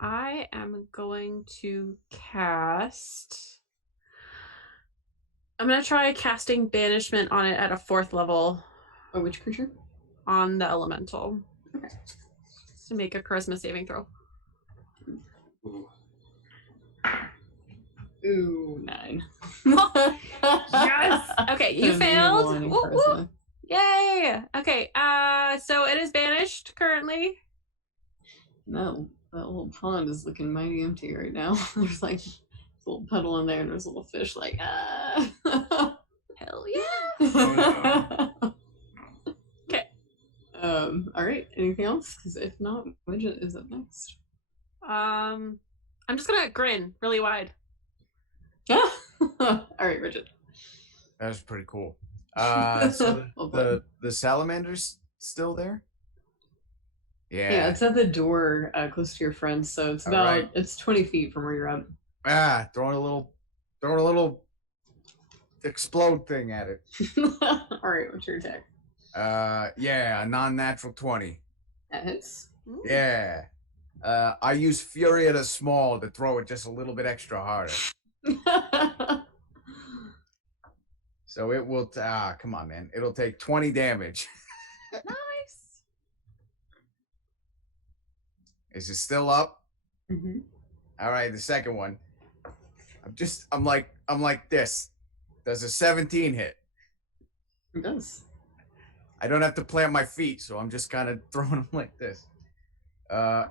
I am going to cast. I'm going to try casting Banishment on it at a 4th level. Oh, which creature? On the elemental. Okay. To make a charisma saving throw. Ooh, 9. Yes! Okay, you failed. Woo, woo. Yay! Okay, so it is banished currently. No, that little pond is looking mighty empty right now. There's like a little puddle in there and there's a little fish like, Hell yeah! Oh, no. Okay. Alright, anything else? Because if not, Widget is up next. I'm just gonna grin really wide. Yeah. Alright, Widget. That was pretty cool. So Well, the salamander's still there? yeah, it's at the door close to your friend, so it's about it's 20 feet from where you're at. Throwing a little explode thing at it. Alright, what's your attack? Yeah, a non-natural 20. That hits. Ooh. Yeah. I use Fury at a small to throw it just a little bit extra harder. So it will come on, man. It'll take 20 damage. Nice. Is it still up? Mm-hmm. All right, the second one. I'm like this. Does a 17 hit? It does. I don't have to plant my feet, so I'm just kind of throwing them like this.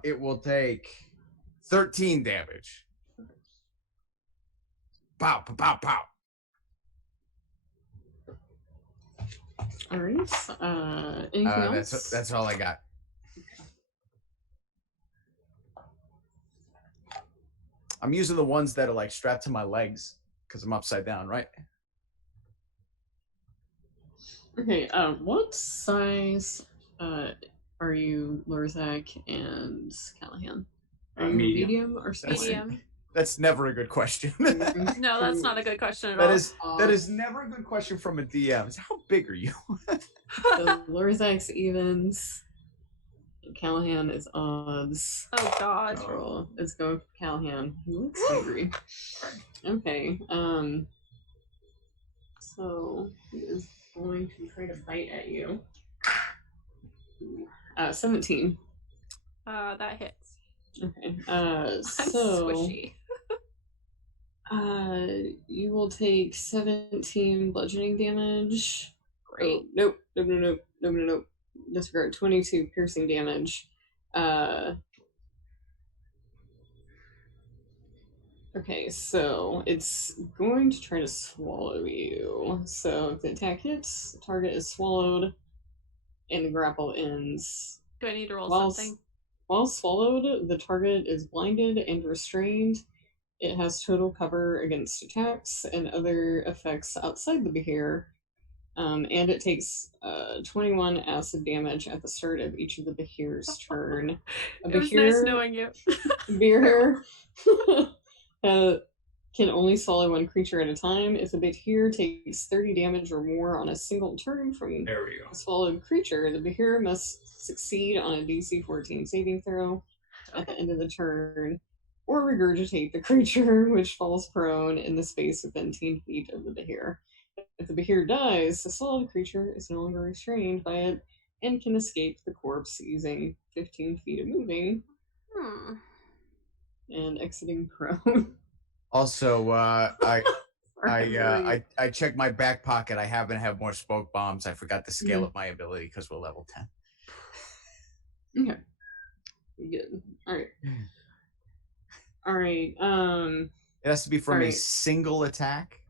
It will take 13 damage. Pow, pow, pow, pow. All right. Anything else? That's all I got. I'm using the ones that are like strapped to my legs because I'm upside down, right? Okay. What size are you, Lorzak and Callahan? Are you medium or small? Medium. That's never a good question. No, that's not a good question at all. That is never a good question from a DM. It's how big are you? So Lorzak's evens. Callahan is odds. Oh God. Let's go with Callahan. He looks hungry. Okay. So he is going to try to bite at you. 17. That hits. Okay. I'm squishy. You will take 17 bludgeoning damage. Great. Oh, nope. Disregard 22 piercing damage. Okay, so it's going to try to swallow you. So if the attack hits, the target is swallowed, and the grapple ends. Do I need to roll something? While swallowed, the target is blinded and restrained. It has total cover against attacks and other effects outside the Behir. And it takes 21 acid damage at the start of each of the Behir's turn. It was nice knowing you. Behir can only swallow one creature at a time. If the Behir takes 30 damage or more on a single turn from a swallowed creature, the Behir must succeed on a DC 14 saving throw at the end of the turn, or regurgitate the creature, which falls prone in the space within 10 feet of the Behir. If the Behir dies, the swallowed creature is no longer restrained by it and can escape the corpse using 15 feet of moving and exiting prone. Also, I checked my back pocket. I happen to have more smoke bombs. I forgot to scale up my ability because we're level 10. Okay. Good. All right. It has to be from a single attack.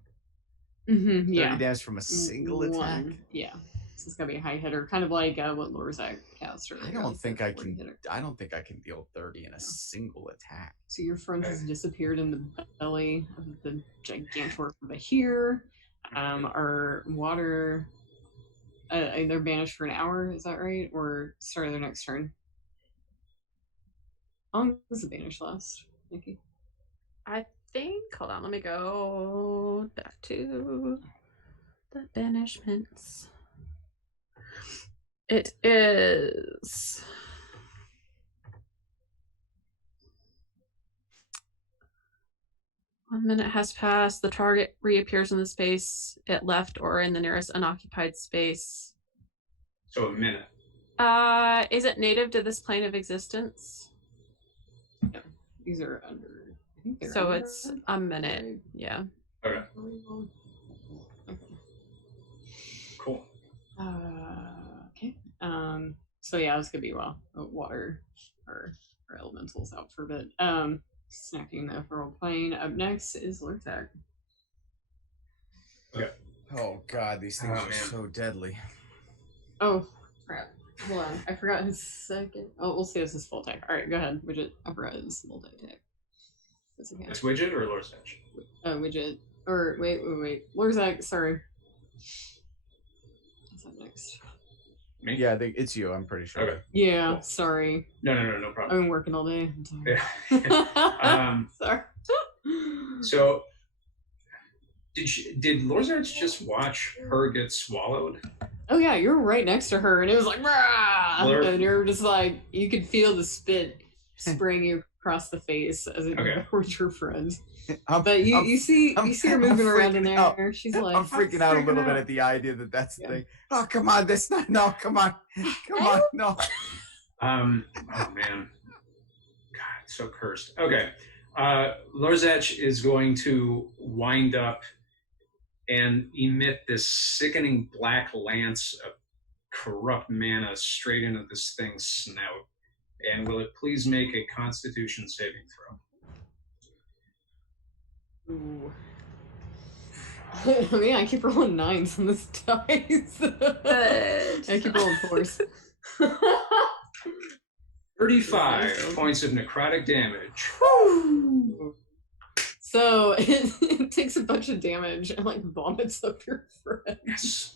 Mm-hmm, 30 damage from a single attack. Yeah. So it's gotta be a high hitter, kind of like what Lorzak cast earlier. I don't think I can deal 30 in a single attack. So your friend has disappeared in the belly of the Gigantor Behir. Our water they're banished for an hour, is that right? Or start of their next turn? How long does the banish last, Nikki? I think, hold on, let me go back to the banishments. It is 1 minute has passed. The target reappears in the space it left or in the nearest unoccupied space. So a minute. Is it native to this plane of existence? Yeah, these are under. I think they're So under it's a minute. Yeah. Okay. Okay. Cool. Okay. So yeah, this could be water or elementals out for a bit. Snacking the emerald plane. Up next is Lurtak. Okay. Oh God, these things Oh, are man. so deadly. Oh crap! Hold on, I forgot his second. Oh, we'll see. This is full attack. All right, go ahead, Widget. I forgot his multi attack. That's okay. It's Widget or Lorsach? Widget. Or wait. Lorzak, sorry. What's up next? Me? Yeah, I think it's you. I'm pretty sure. Okay. Yeah, Cool. sorry. No I've problem. been working all day. I'm sorry. Yeah. Sorry. So, did Lorzach just watch her get swallowed? Oh yeah, you were right next to her, and it was like, rah! Blur. And you're just like, you could feel the spit spraying you across the face as it Okay. towards your friend. I'm, But you I'm- see I'm- her moving I'm around in freaking there. out. She's like, I'm freaking out a little bit out. at the idea that that's the Yeah. thing. Oh, come on, that's not. No, come on, no. Oh man, God, so cursed. Okay, Lorzach is going to wind up and emit this sickening black lance of corrupt mana straight into this thing's snout. And will it please make a Constitution saving throw? Ooh. I mean, I keep rolling 9s on this dice. I keep rolling 4s. 35 points of necrotic damage. So it takes a bunch of damage and like vomits up your friend. Yes.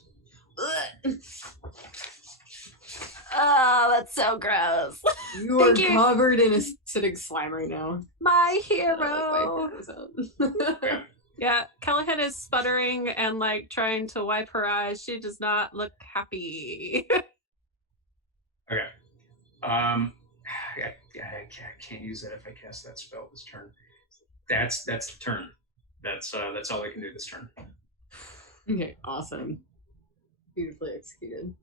Oh, that's so gross. You are Thank you. covered in acidic slime right now. My Like, hero. wipe your eyes out. Yeah, Callahan is sputtering and like trying to wipe her eyes. She does not look happy. Okay. I can't use that if I cast that spell this turn. That's the turn. That's all I can do this turn. Okay, awesome. Beautifully executed.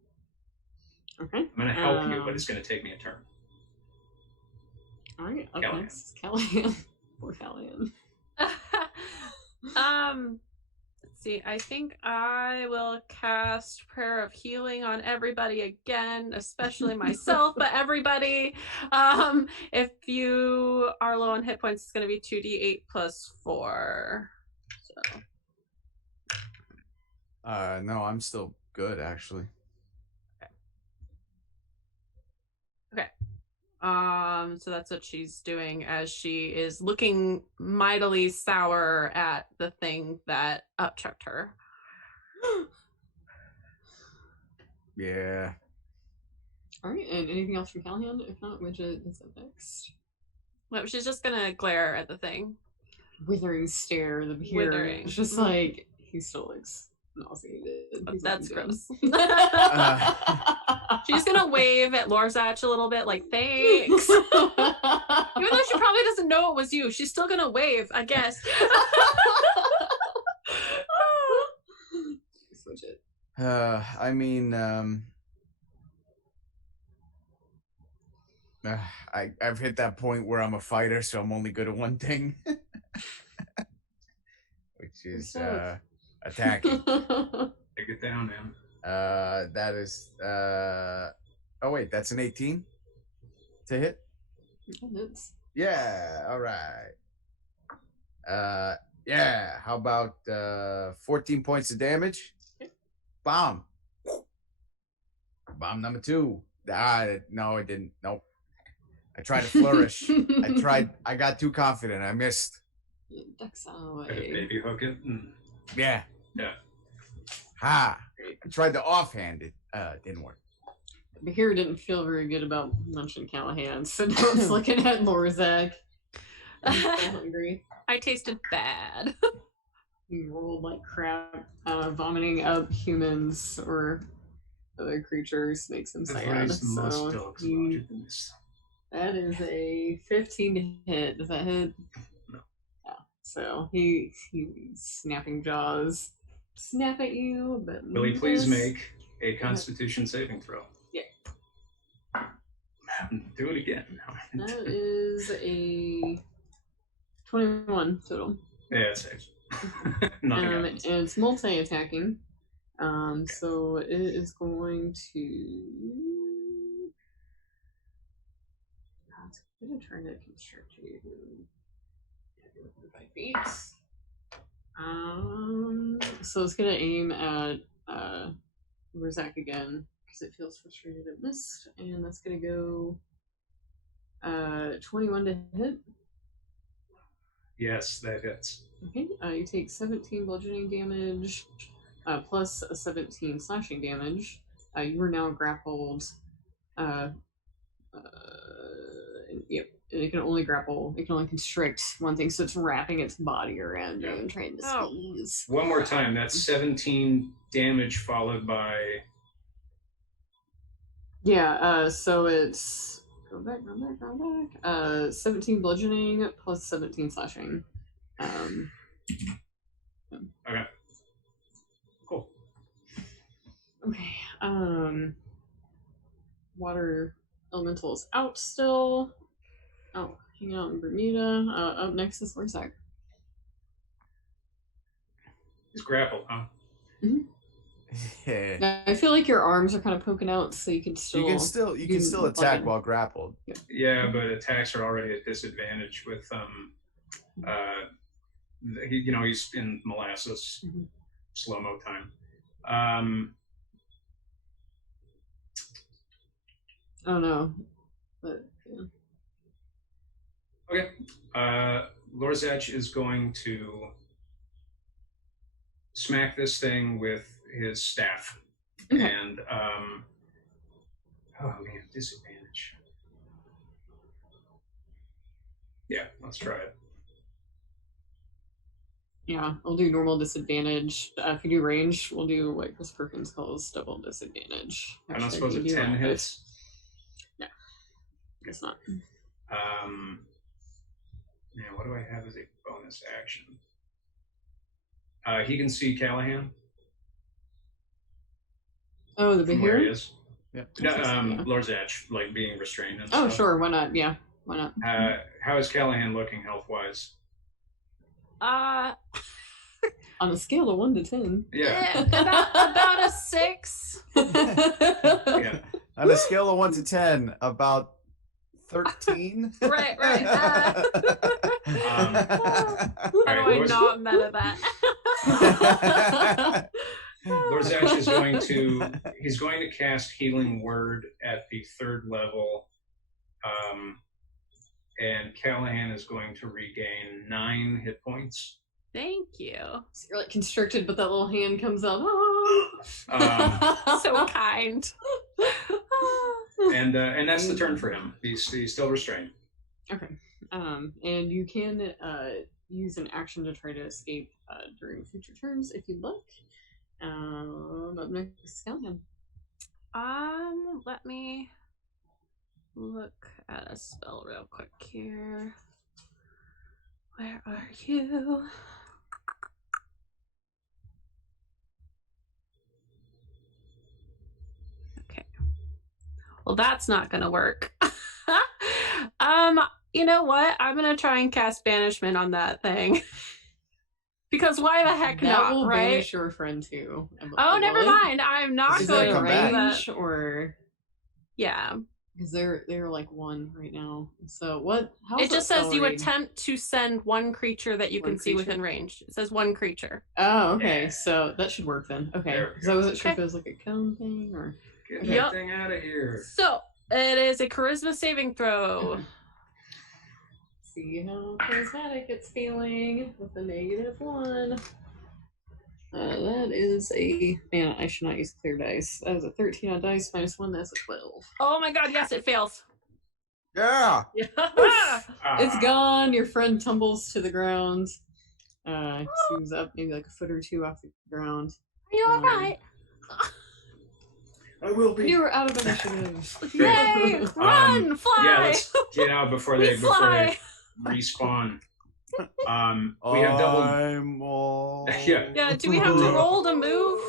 Okay. I'm gonna help you, but it's gonna take me a turn. Alright, up Callahan. next is Callahan. Poor Callahan. Let's see. I think I will cast Prayer of Healing on everybody again, especially myself, but everybody. If you are low on hit points, it's going to be 2d8 plus 4. So. No, I'm still good actually. So that's what she's doing as she is looking mightily sour at the thing that upchucked her. Yeah. Alright, and anything else from Callahan? If not, Widget is up next. No, she's just gonna glare at the thing. Withering stare, the beard. Withering. It's just like, he still looks nauseated. He's That's looking gross. good. She's gonna wave at Lorzach a little bit, like, thanks. Even though she probably doesn't know it was you, she's still gonna wave, I guess. Switch it. I mean, I've hit that point where I'm a fighter, so I'm only good at one thing, which is attacking. Take it down, man. That is oh wait, that's an 18 to hit. Yeah, all right. Yeah, how about 14 points of damage? Bomb. Bomb number 2. No, it didn't. Nope. I tried to flourish. I got too confident. I missed. Ducks out of the Like a way. baby hook it. Yeah. Yeah. Ha. I tried to offhand it. Didn't work. Bahir didn't feel very good about munching Callahan, so now it's looking at Lorzak. He's so hungry. I tasted bad. He rolled like crap, vomiting up humans or other creatures makes him sad. So that is a 15 to hit. Does that hit? No. Yeah. So he's snapping jaws, snap at you. But will he please make a Constitution saving throw? Yeah. Do it again. That is a 21 total. Yeah, it saves. Nothing happens. And it's multi-attacking. So it is going to. It's going to try to constrict you. 5 feet. So it's going to aim at Razak again because it feels frustrated it missed, and that's going to go 21 to hit. Yes, that hits. Okay, you take 17 bludgeoning damage, plus a 17 slashing damage. You are now grappled. Yep, and it can only grapple. It can only constrict one thing, so it's wrapping its body around you and trying to squeeze. One more time. That's 17 damage followed by. Yeah. So it's go back. 17 bludgeoning plus 17 slashing. Okay. Cool. Okay. Water elementals out still. Oh, hang out in Bermuda. Up next is Lorsak. He's grappled, huh? Mm-hmm. Yeah. I feel like your arms are kind of poking out, so you can still. You can still attack while grappled. Yeah, but attacks are already at disadvantage with he's in molasses, slow-mo time. Oh no. But yeah. Okay. Lorzach is going to smack this thing with his staff. And oh man, disadvantage. Yeah, let's try it. Yeah, we'll do normal disadvantage. If you do range, we'll do what Chris Perkins calls double disadvantage. I don't suppose a 10 hits? No. Guess not. Yeah, what do I have as a bonus action? He can see Callahan. Oh, the from big where he hero? is. No, Lorzach, like being restrained and Oh, stuff. sure, why not? Yeah, why not? How is Callahan looking health-wise? On a scale of 1 to 10. Yeah. about a 6. Yeah. On a scale of 1 to 10, about 13. Right. How do I not meta that? Lorzach is going to cast Healing Word at the 3rd level, and Callahan is going to regain 9 hit points. Thank you. So you're like constricted, but that little hand comes out. So kind. And that's the turn for him. He's still restrained. Okay. And you can use an action to try to escape during future turns if you'd like. Up next is Callahan. Let me look at a spell real quick here. Where are you? Okay. Well, that's not gonna work. You know what? I'm gonna try and cast banishment on that thing. Because why the heck that not, will right? banish your friend too. Oh, never mind. I'm not Is going that to a do range that. or? Yeah. Because they're like 1 right now. So what? It just says you attempt to send one creature that you can see creature? within range. It says 1 creature. Oh, okay. So that should work then. Okay. There we Because I wasn't sure if Okay. it was like a cone thing or. Get Yep. that thing out of here. So it is a charisma saving throw. See how charismatic it's feeling with a -1. That is a man. I should not use clear dice. That is a 13 on dice -1. That's a 12. Oh my god, yes, it fails. Yeah. Yeah. It's gone. Your friend tumbles to the ground. Moves up maybe like a foot or 2 off the ground. Are you alright? I will be. You're out of initiative. Yay! Run! Fly! Yeah, let's get out before We they fly! respawn. We have double. I'm all. Yeah. Yeah, do we have to roll to move?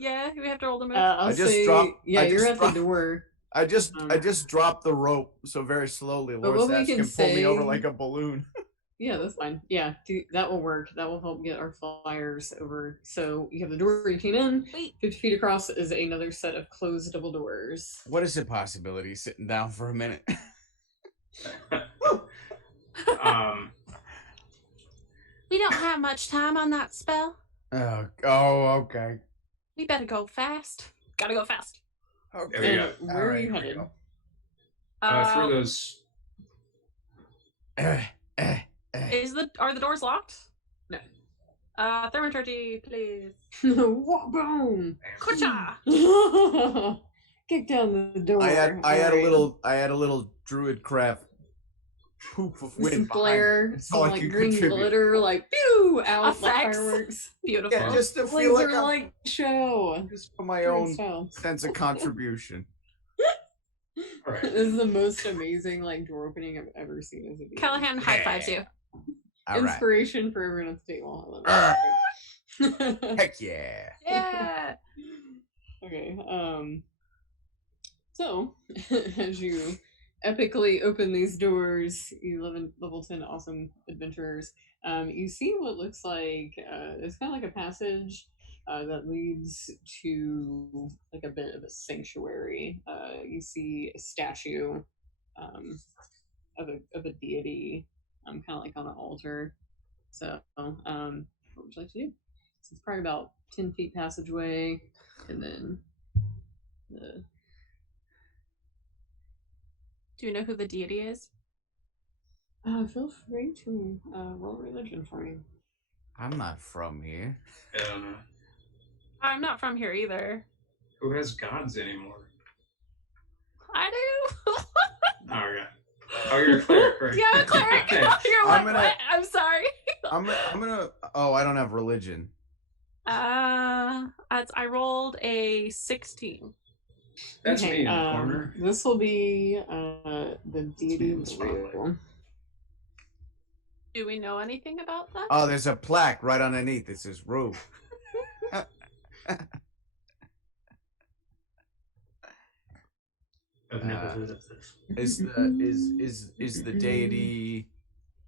Yeah, we have to roll to move. I'll just say, dropped- yeah, I you're just at dropped- the door. I just dropped the rope so very slowly. But Lord what we Stats can can pull me over say- like a balloon. Yeah, that's fine. Yeah, that will work. That will help get our flyers over. So you have the door you came in. Wait. 50 feet across is another set of closed double doors. What is the possibility of sitting down for a minute? We don't have much time on that spell. Okay. We better go fast. Gotta go fast. Okay. There we And go. where are Alright, you here we headed? go. Through those. Are the doors locked? No. Thermaturgy, please. Boom! Kucha! Kick down the door. I had Alright. a little druid craft poof of Some wind behind me. glare, That's some all I like can green contribute. glitter, like pew out like Effects. fireworks. Beautiful. Yeah, just to feel Laser like I'm light show. just for my Druid own style. sense of contribution. All right. This is the most amazing like door opening I've ever seen as a DM. Callahan high fives you. All right. Inspiration for everyone at the table. I love it. Heck yeah. Yeah. Okay. So as you epically open these doors, you live in level 10 awesome adventurers. You see what looks like it's kind of like a passage that leads to like a bit of a sanctuary. You see a statue of a deity, kind of like on an altar. So, what would you like to do? So it's probably about 10 feet passageway, and then the Do you know who the deity is? feel free to roll religion for me. I'm not from here. I don't know. I'm not from here either. Who has gods anymore? I do. Oh, yeah. Oh, you're a cleric, right? Yeah, I'm a cleric. Okay. You're I'm like, gonna- what? I'm sorry. I'm gonna. Oh, I don't have religion. I rolled a 16. That's Okay, me in the corner. This will be the deity in the spotlight. rule. Do we know anything about that? Oh, there's a plaque right underneath. It says "Rue." I've never heard of this. Is the deity?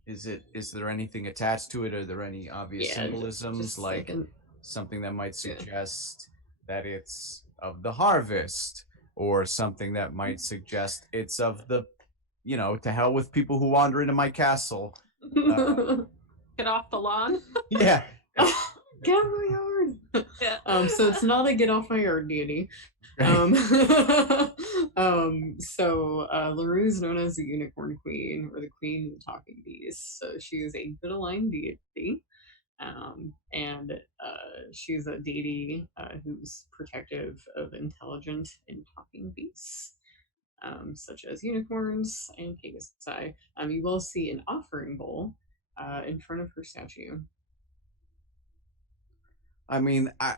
Is there anything attached to it? Are there any obvious Yeah, symbolisms just like an- something that might suggest that it's of the harvest, or something that might suggest it's of the, to hell with people who wander into my castle. Get off the lawn. Yeah. Get out of my yard. Yeah. So it's not a get off my yard deity. So LaRue is known as the Unicorn Queen, or the Queen of the Talking Beasts. So she is a good aligned deity, and she's a deity who's protective of intelligent and talking beasts, such as unicorns and pegasi. You will see an offering bowl in front of her statue. I mean, I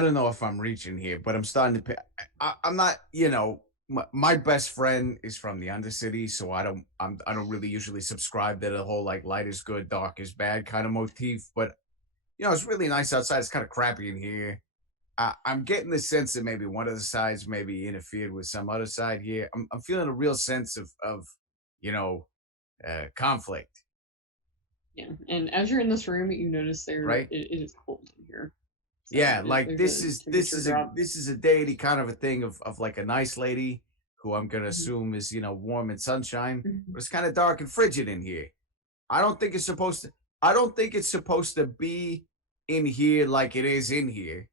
don't know if I'm reaching here, but I'm starting to pay. I'm not, my best friend is from the Undercity, so I don't really usually subscribe to the whole like light is good, dark is bad kind of motif. But it's really nice outside. It's kind of crappy in here. I'm getting the sense that maybe one of the sides maybe interfered with some other side here. I'm feeling a real sense of conflict. Yeah, and as you're in this room, you notice Right. it is cold in here. So Yeah, it- like there's this a is temperature drop. this is a deity kind of a thing of like a nice lady who I'm gonna Mhm. assume is warm and sunshine, Mhm. but it's kind of dark and frigid in here. I don't think it's supposed to be in here like it is in here,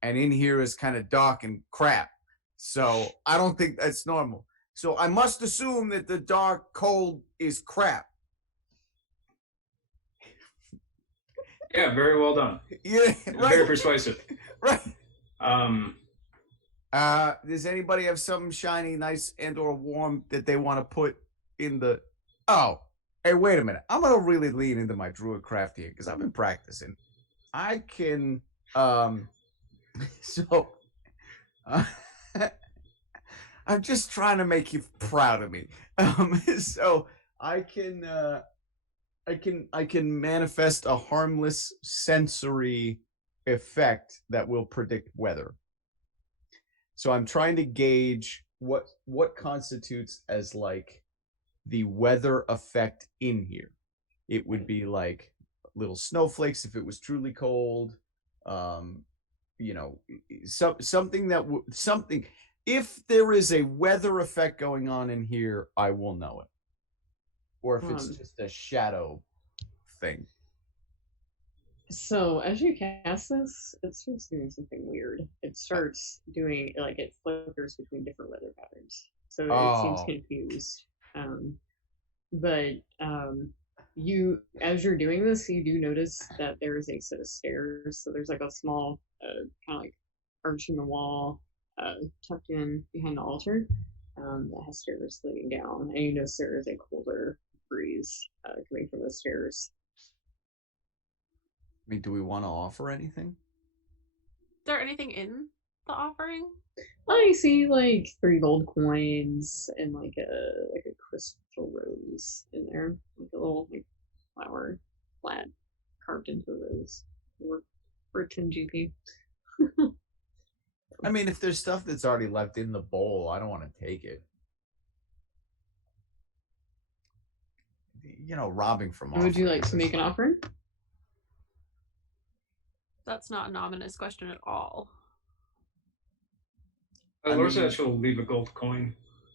and in here is kind of dark and crap. So I don't think that's normal. So I must assume that the dark cold is crap. Yeah, very well done. Yeah, Very right. persuasive. Right. Does anybody have something shiny, nice, and/or warm that they want to put in the? Oh, hey, wait a minute. I'm gonna really lean into my druid craft here because I've been practicing. I can, so, I'm just trying to make you proud of me. So I can manifest a harmless sensory effect that will predict weather. So I'm trying to gauge what constitutes as like the weather effect in here. It would be like little snowflakes if it was truly cold. You know, something that something. If there is a weather effect going on in here, I will know it. Or if it's just a shadow thing. So as you cast this, it starts doing something weird. It starts doing like it flickers between different weather patterns. So it seems confused. But you, as you're doing this, you do notice that there is a set of stairs. So there's like a small kind of like arch in the wall, tucked in behind the altar, that has stairs leading down. And you notice there is a colder breeze coming from the stairs. I mean, do we want to offer anything? Is there anything in the offering? I see like 3 gold coins and like a crystal rose in there, like a little like flower flat carved into a rose for 10 GP. I mean, if there's stuff that's already left in the bowl, I don't want to take it. You know, robbing from. Would you like to make an offering? That's not an ominous question at all. Lorzach will leave a gold coin.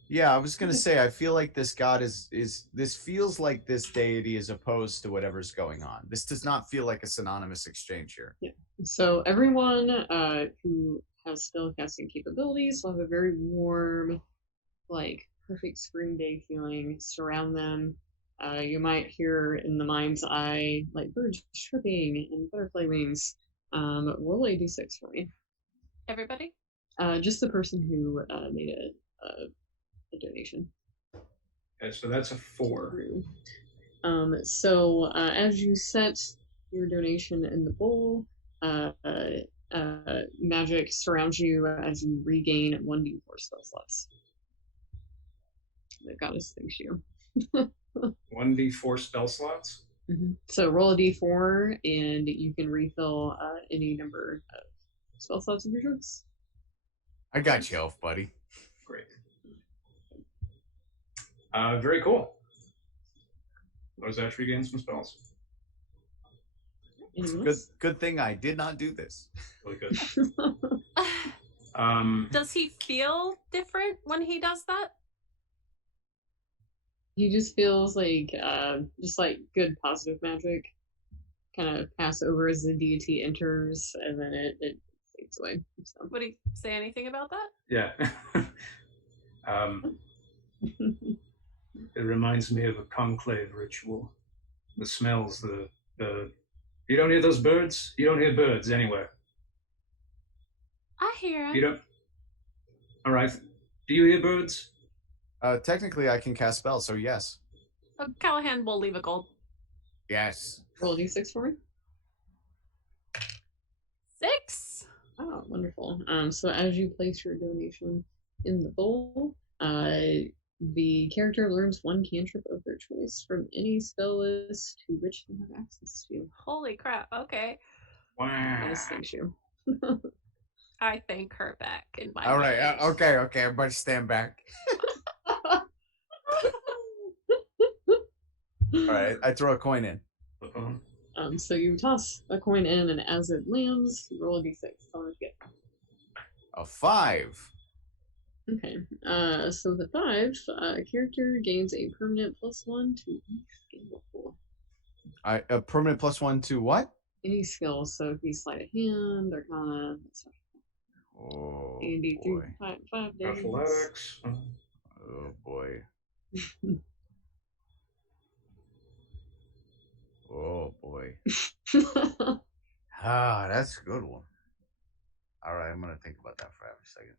Yeah, I was gonna say, I feel like this god is this feels like this deity is opposed to whatever's going on. This does not feel like a synonymous exchange here. Yeah. So everyone who has spellcasting capabilities will have a very warm, like perfect spring day feeling surround them. You might hear in the mind's eye like birds chirping and butterfly wings. Roll a d6 for me. Everybody? Just the person who made a donation. Okay, so that's a 4. So as you set your donation in the bowl, magic surrounds you as you regain 1d4 spell slots. The goddess thanks you. 1d4 spell slots? Mm-hmm. So roll a d4 and you can refill any number of spell slots of your choice. I got you, elf buddy. Great. Very cool. Lorzach regains some spells. Good thing I did not do this. Really good. Does he feel different when he does that? He just feels like good positive magic kind of pass over as the deity enters, and then it fades away. So. Would he say anything about that? Yeah. It reminds me of a conclave ritual. The smells, the you don't hear those birds? You don't hear birds anywhere. I hear him. You don't? All right. Do you hear birds? Technically, I can cast spells, so yes. Callahan will leave a gold. Yes. Roll a d6 for me. 6. Oh, wonderful. So as you place your donation in the bowl, the character learns 1 cantrip of their choice from any spell list to which they have access to. Holy crap, okay. Wow. Nice, thank you. I thank her back in my All right, okay, everybody stand back. All right, I throw a coin in. So you toss a coin in, and as it lands, you roll a d6. Tell me what you get. A 5. Okay. So the 5 character gains a permanent +1 to each skill. A permanent +1 to what? Any skill. So if you sleight of hand, Arcana, etc. Oh D&D boy. 5 days. Athletics. Oh boy. Oh boy. Ah, that's a good one. All right, I'm gonna think about that for a second.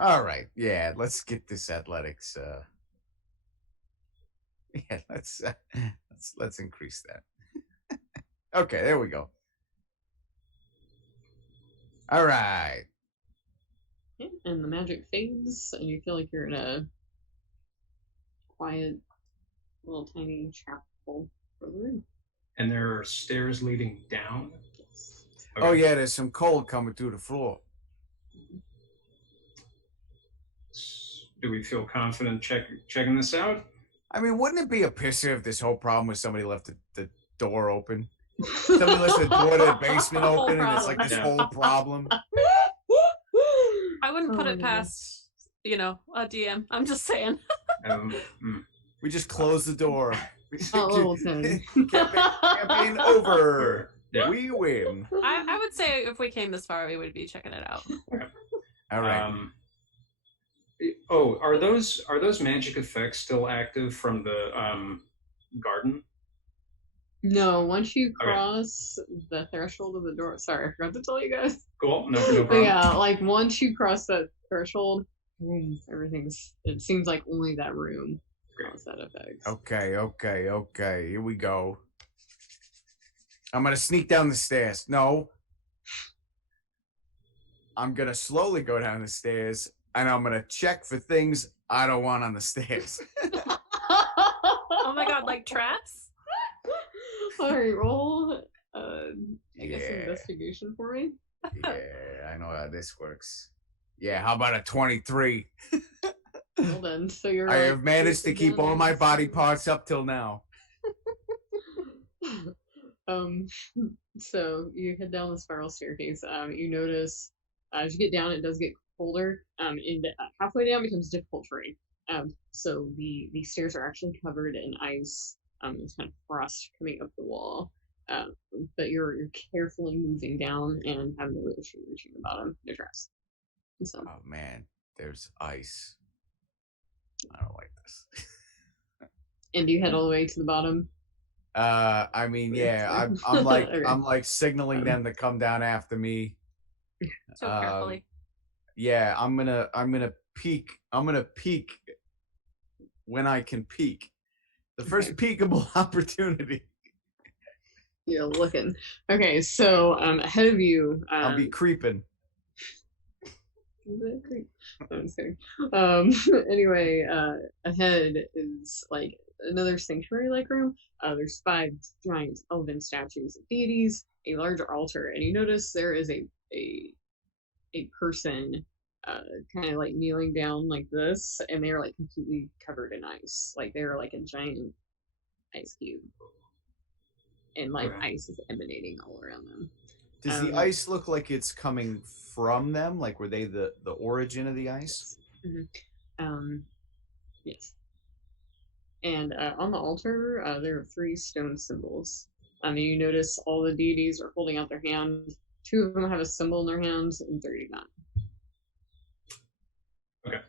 All right, yeah, let's get this athletics. Yeah, let's increase that. Okay, there we go. All right. Yeah, and the magic fades, and you feel like you're in a quiet, little tiny chapel for the room. And there are stairs leading down? Yes. Okay. Oh yeah, there's some cold coming through the floor. Do we feel confident checking this out? I mean, wouldn't it be a pisser if this whole problem was somebody left the door open? Somebody left the door to the basement The whole open, and it's like this problem. whole problem. I wouldn't put Oh, it no. past, a DM. I'm just saying. We just close the door. Oh, Littleton. Campaign over. Yeah. We win. I would say if we came this far, we would be checking it out. All right. Are those magic effects still active from the garden? No, once you cross the threshold of the door. Sorry, I forgot to tell you guys. Cool. No But problem. yeah, like once you cross that threshold, it seems like only that room has that effect. Okay. Here we go. I'm gonna sneak down the stairs. No. I'm gonna slowly go down the stairs, and I'm gonna check for things I don't want on the stairs. Oh my god, like traps? Alright, roll I guess Yeah. investigation for me. Yeah, I know how this works. Yeah, how about a 23? Well done. So you're I like, have managed to keep all my body parts up till now. So you head down the spiral staircase. You notice as you get down, it does get colder. And halfway down becomes difficult terrain. So the stairs are actually covered in ice. There's kind of frost coming up the wall. But you're carefully moving down and having no issue reaching the bottom. No traps. So Oh man, there's ice. I don't like this. and you head all the way to the bottom. I mean, yeah, I'm like Okay. I'm like signaling them to come down after me. So carefully. Yeah, I'm gonna peek. I'm gonna peek when I can peek. The first peekable opportunity. You're looking. Okay, so ahead of you. I'll be creeping. Is that great? No, I'm just kidding. Anyway, ahead is like another sanctuary-like room. There's 5 giant elven statues of deities, a larger altar, and you notice there is a person kind of like kneeling down like this, and they're like completely covered in ice. Like they're like a giant ice cube. And like ice is emanating all around them. Does the ice look like it's coming from them? Like were they the origin of the ice? Yes. And on the altar, there are 3 stone symbols. You notice all the deities are holding out their hand. 2 of them have a symbol in their hands, and 3 do not. Okay.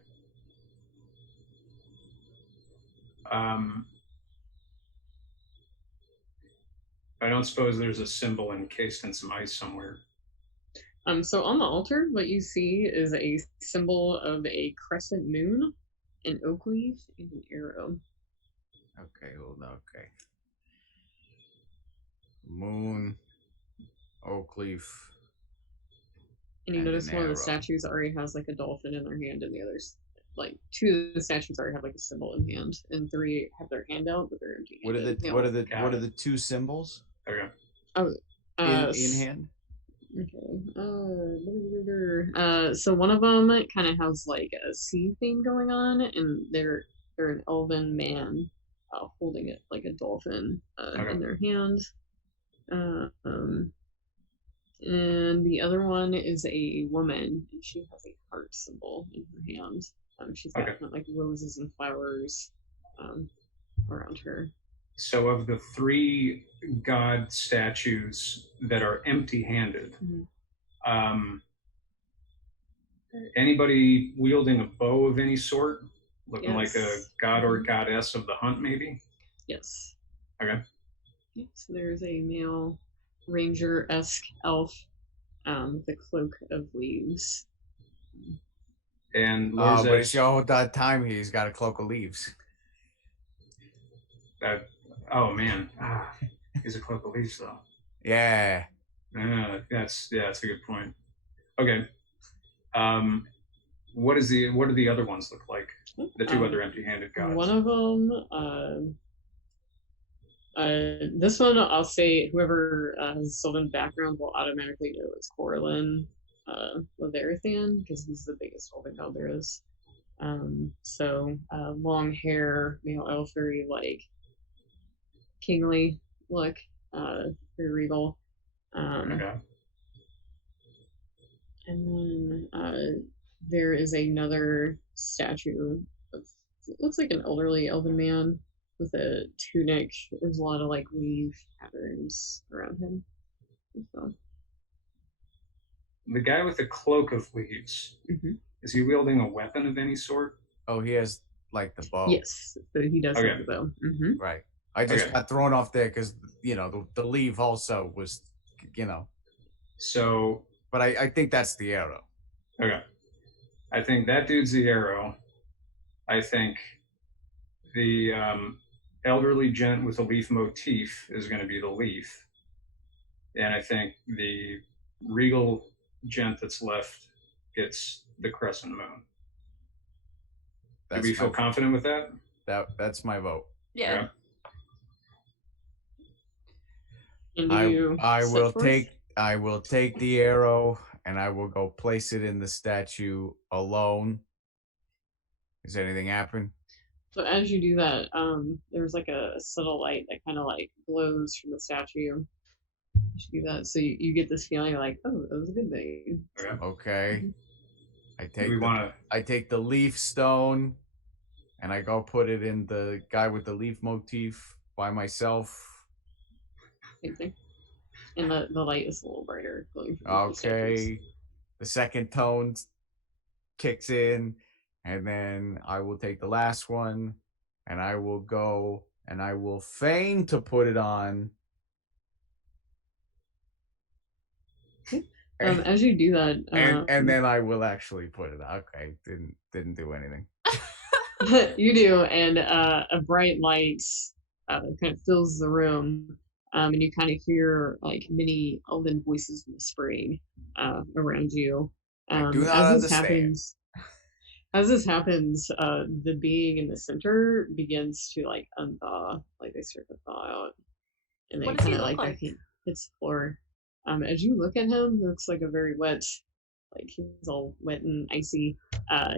I don't suppose there's a symbol encased in some ice somewhere. So on the altar, what you see is a symbol of a crescent moon, an oak leaf, and an arrow. Okay, hold on. Okay. Moon, oak leaf. And you And notice an one of the arrow. statues already has like a dolphin in their hand, and the others, like 2 of the statues already have like a symbol in hand, and 3 have their hand out, but they're empty. What are the 2 symbols? Okay. In hand? Okay. So one of them kind of has like a sea theme going on, and they're an elven man holding it like a dolphin in their hand. And the other one is a woman, and she has a heart symbol in her hand. She's got like roses and flowers around her. So of the 3 god statues that are empty-handed, anybody wielding a bow of any sort? Looking like a god or goddess of the hunt, maybe? Yes. Okay. Yep, so there's a male ranger-esque elf with a cloak of leaves. And But it's all that time he's got a cloak of leaves. Oh man, he's a cloak of leaves though. Yeah. That's a good point. Okay. what do the other ones look like? The two other empty-handed gods. One of them, this one, I'll say whoever has a Sylvan background will automatically know it's Corlin Leviathan, because he's the biggest elven god there is. So long hair, male elf, very like kingly look, very regal. Okay. And then there is another statue of, it looks like an elderly elven man with a tunic. There's a lot of like weave patterns around him. So. The guy with the cloak of leaves, is he wielding a weapon of any sort? Oh, he has like the bow. Yes, so he does have the bow. Right. I just got thrown off there because, you know, the leaf also was, you know. So. But I think that's the arrow. Okay. I think that dude's the arrow. I think the elderly gent with a leaf motif is going to be the leaf. And I think the regal gent that's left gets the crescent moon. Do we feel confident with that? That's my vote. Yeah. Okay. I will take the arrow and I will go place it in the statue alone. Does anything happen? So as you do that, there's like a subtle light that kind of like glows from the statue. You should do that, so you get this feeling like, oh, that was a good thing. Okay. I take the leaf stone and I go put it in the guy with the leaf motif by myself. Same thing. And the light is a little brighter. Okay. The second tone kicks in, and then I will take the last one, and I will go, and I will feign to put it on. As you do that, and then I will actually put it on. Okay, didn't do anything. You do, and a bright light kind of fills the room. And you kind of hear like many elven voices whispering around you. I do not understand. As this happens, the being in the center begins to like unthaw, like they start to thaw out, and they kind of like hits the floor. As you look at him, he looks like a very wet, like he's all wet and icy.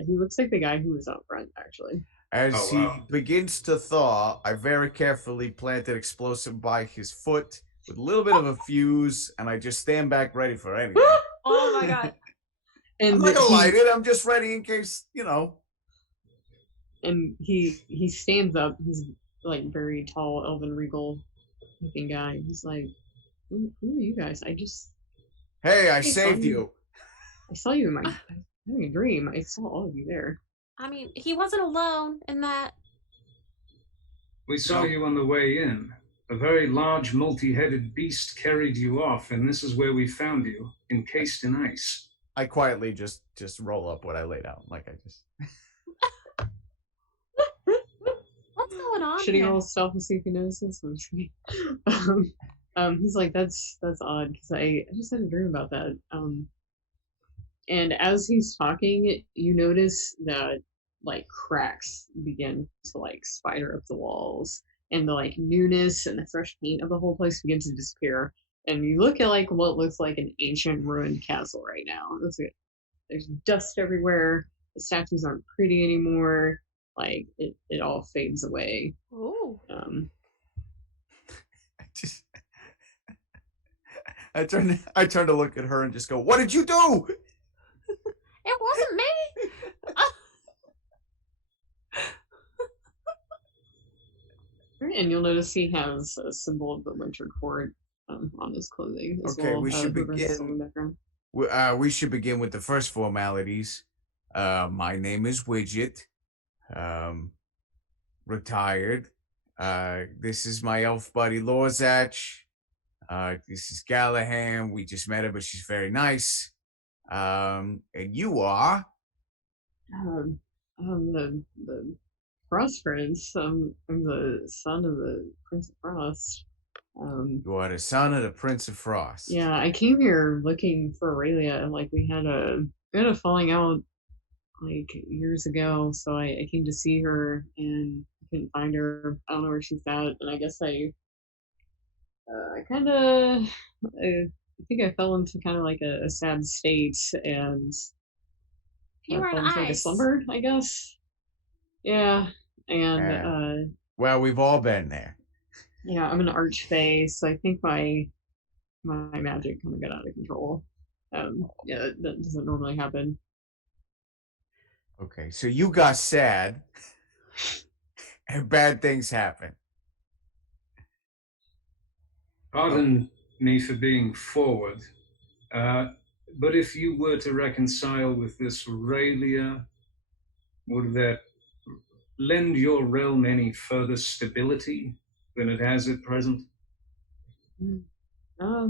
He looks like the guy who was out front, actually. As he begins to thaw, I very carefully planted explosive by his foot with a little bit of a fuse, and I just stand back ready for anything. Oh my god. And I'm not gonna light it, I'm just ready in case, you know. And he stands up, he's like very tall, elven, regal looking guy. He's like, who are you guys? Hey, I saved you. I saw you in my having a dream. I saw all of you there. I mean, he wasn't alone in that. We saw you on the way in. A very large, multi-headed beast carried you off, and this is where we found you, encased in ice. I quietly just roll up what I laid out, like I just. What's going on? Should he roll stealth and see if he notices? He's like, that's odd because I just had a dream about that. And as he's talking, you notice that like cracks begin to like spider up the walls, and the like newness and the fresh paint of the whole place begins to disappear. And you look at like what looks like an ancient ruined castle right now. There's dust everywhere. The statues aren't pretty anymore. Like it all fades away. Ooh. I turn to look at her and just go, "What did you do?" It wasn't me. And you'll notice he has a symbol of the winter court on his clothing as okay, well. we should begin. We should begin with the first formalities. My name is Widget. Retired. This is my elf buddy Lorzach. This is Gallahan. We just met her, but she's very nice. And you are? The Frost Prince. I'm the son of the Prince of Frost. You are the son of the Prince of Frost. Yeah, I came here looking for Aurelia, and like we had a falling out like years ago, so I came to see her and I couldn't find her. I don't know where she's at, and I guess I kind of I think I fell into kind of like a sad state and You were fell on into like a ice. slumber, I guess. Yeah, and Yeah. Well, we've all been there. yeah, I'm an archfey, so I think my magic kind of got out of control. Yeah, that doesn't normally happen. Okay, so you got sad, and bad things happen. Pardon me for being forward, but if you were to reconcile with this Aurelia, would that lend your realm any further stability than it has at present? I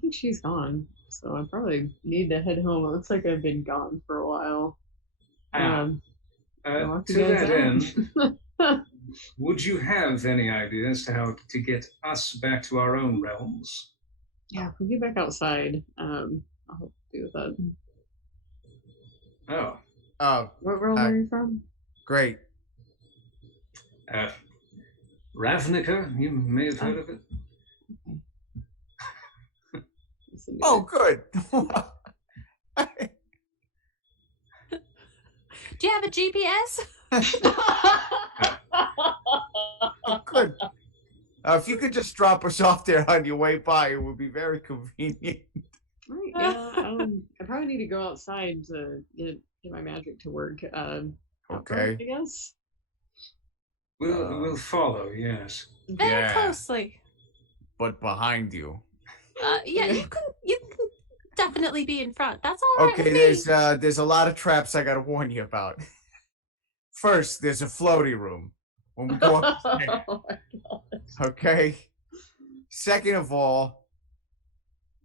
think she's gone, so I probably need to head home. It looks like I've been gone for a while. To that end, would you have any idea as to how to get us back to our own realms? Yeah, if we get back outside, I'll help do with that. Oh. What realm are you from? Great. Ravnica, you may have heard of it. Oh, good. Do you have a GPS? Oh, good. If you could just drop us off there on your way by, it would be very convenient. Right, yeah, I probably need to go outside to get my magic to work. Okay. I guess. We'll follow, yes. Very closely. But behind you. Yeah, you can definitely be in front. That's all right. Okay, there's a lot of traps I gotta warn you about. First, there's a floaty room when we go upstairs. Oh my God. Okay. Second of all,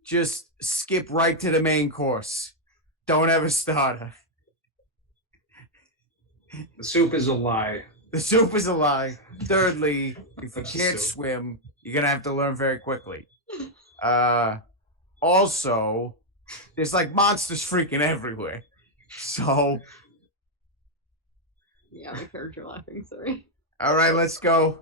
just skip right to the main course. Don't ever start her. The soup is a lie. The soup is a lie. Thirdly, if you can't swim, you're gonna have to learn very quickly. Also, there's like monsters freaking everywhere. So yeah, my character laughing, sorry. All right, let's go.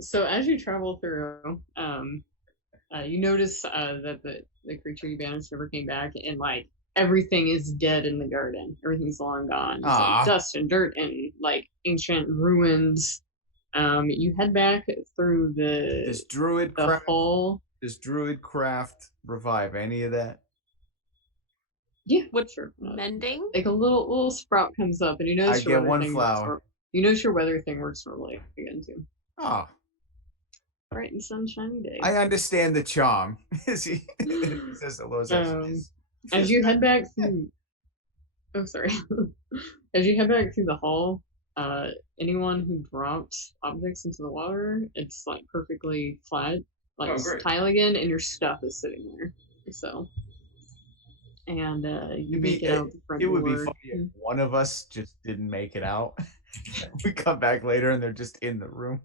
So as you travel through, you notice that the creature you banished never came back, and like everything is dead in the garden. Everything's long gone. It's like dust and dirt and like ancient ruins. You head back through Does Druidcraft hole. Does Druidcraft revive any of that? Yeah, what sure. Mending? Like a little sprout comes up, and you notice I get one flower. You notice your weather thing works normally again too. Oh. Bright and sunshiny day. I understand the charm. He says hello. As you head back through, sorry. As you head back through the hall, anyone who drops objects into the water, it's like perfectly flat, like tile again, and your stuff is sitting there. So, and you make it out the front door. It would be funny if one of us just didn't make it out. We come back later and they're just in the room.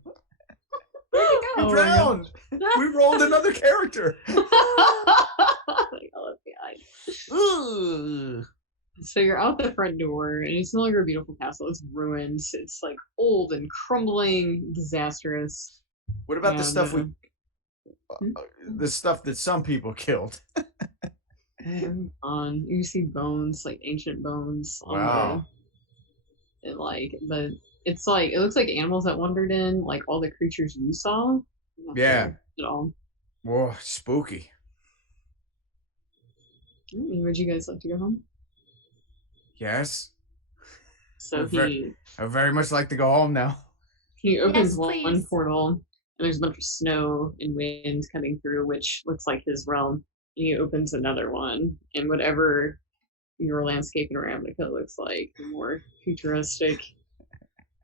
We drowned. We rolled another character. So you're out the front door, and it's no longer a beautiful castle. It's ruined. It's like old and crumbling, disastrous. What about the stuff the stuff that some people killed? You see bones, like ancient bones. Wow. It looks like animals that wandered in, like all the creatures you saw. Yeah. At all. Whoa, spooky. Would you guys like to go home? Yes. So I very much like to go home now. He opens one portal, and there's a bunch of snow and wind coming through, which looks like his realm. And he opens another one, and whatever your landscape in Ravnica looks like, more futuristic,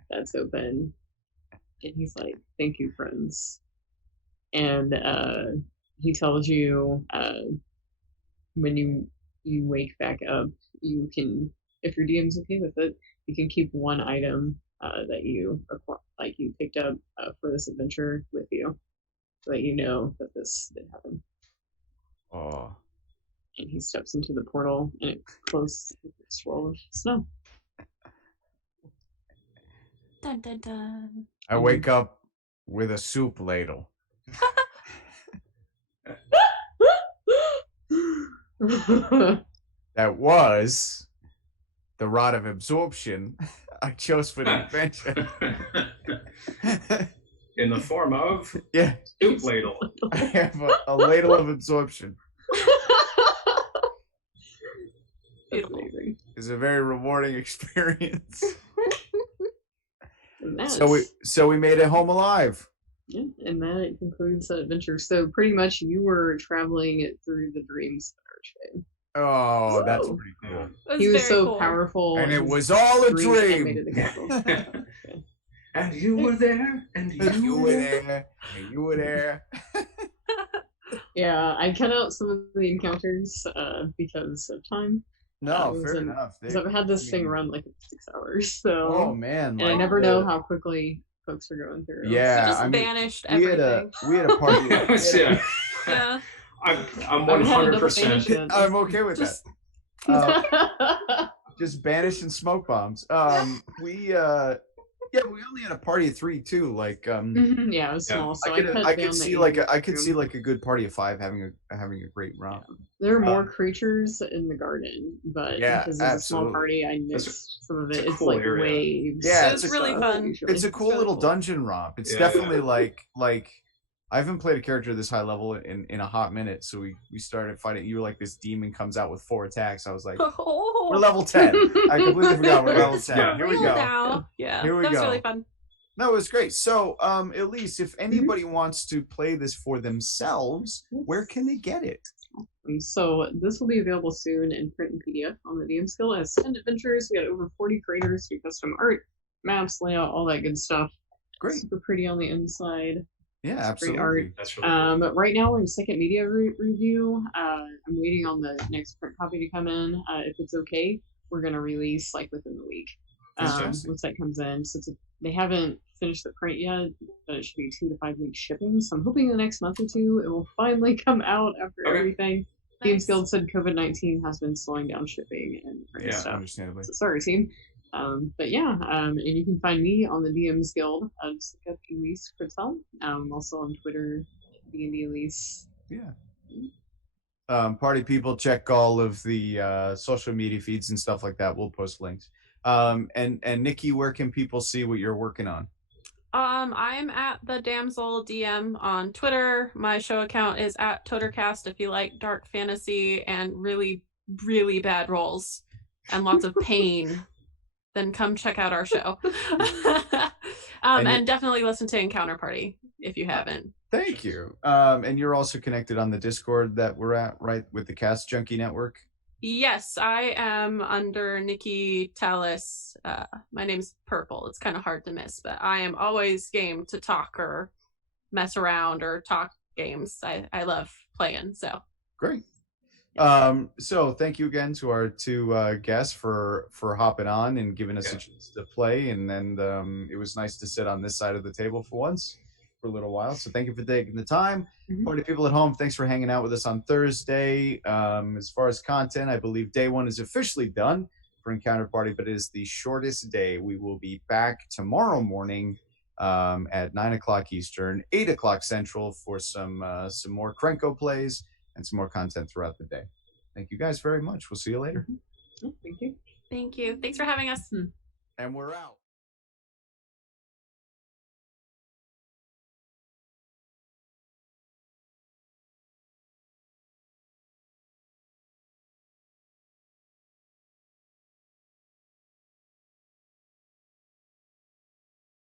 that's open. And he's like, "Thank you, friends." And he tells you when you wake back up, you can, if your DM's okay with it, you can keep one item that you picked up for this adventure with you, so that you know that this did happen. Oh. And he steps into the portal, and it closes with a swirl of snow. Dun dun dun. I wake up with a soup ladle. That was the rod of absorption I chose for the adventure. In the form of Yeah, soup ladle. I have a ladle of absorption. Amazing. It's a very rewarding experience. And So we made it home alive. yeah, and that concludes that adventure. So pretty much you were traveling through the dreams archway. Oh, that's Whoa. pretty cool. That's He was very so cool. powerful, And it his was all a dreams dream. animated the castle. And you were there, and You were there, and you were there. Yeah, I cut out some of the encounters because of time. No, it was fair an- enough. Because I've had this thing run like 6 hours, so Oh man, and I like never the- know how quickly folks are going through. Yeah, Just I mean, banished we had everything. a party. yeah. Yeah. I'm I've had enough 100%. banishments. I'm okay with Just- that. Just banish and smoke bombs. We only had a party of 3 too. Like Mhm, yeah, it was Yeah. small, so I cut could down see the like alien I could see room. like a good party of 5 having a great romp. There are more um, creatures in the garden, but Yeah, because it's a small absolutely. party, I That's missed some of it's it. a It's cool like area. waves. Yeah, It was it's really fun. usually. It's a cool really little cool. dungeon romp. It's Yeah. definitely like I haven't played a character this high level in a hot minute, so we started fighting. You were like this demon comes out with 4 attacks. I was like, Oh, we're level 10. I completely forgot we're level 10. Yeah. Here we real go. now. Yeah, Here we that was go. really fun. No, it was great. So, Elise, if anybody wants to play this for themselves, where can they get it? So this will be available soon in print and PDF on the DM Skill as 10 adventures. We got over 40 creators do custom art, maps, layout, all that good stuff. Great. Super pretty on the inside. Yeah, It's great absolutely. That's really cool. But right now we're in second media review. I'm waiting on the next print copy to come in. If it's okay, we're gonna release like within the week. Fantastic. Once that comes in, so they haven't finished the print yet, but it should be 2 to 5 weeks shipping. So I'm hoping the next month or 2 it will finally come out after Okay. everything. Team Nice. Guild said COVID-19 has been slowing down shipping and print Yeah, stuff. Understandably. So sorry, team. But yeah, and you can find me on the DM's Guild. Just look up Elise Critel. Also on Twitter, D&D Elise. Yeah. Party people, check all of the social media feeds and stuff like that. We'll post links. And Nikki, where can people see what you're working on? I'm at the Damsel DM on Twitter. My show account is at Totercast if you like dark fantasy and really, really bad rolls and lots of pain. Then come check out our show. And definitely listen to Encounter Party if you haven't. Thank you. And you're also connected on the Discord that we're at, right, with the Cast Junkie Network. Yes, I am under Nikki Tallis. My name's Purple. It's kind of hard to miss, but I am always game to talk or mess around or talk games. I love playing, so. Great. So thank you again to our 2 guests for hopping on and giving us a chance to play. And then it was nice to sit on this side of the table for once for a little while. So thank you for taking the time. Party people at home, thanks for hanging out with us on Thursday. As far as content, I believe day 1 is officially done for Encounter Party, but it is the shortest day. We will be back tomorrow morning at 9 o'clock Eastern, 8 o'clock Central for some more Krenko plays and some more content throughout the day. Thank you guys very much. We'll see you later. Thank you. Thank you. Thanks for having us. And we're out.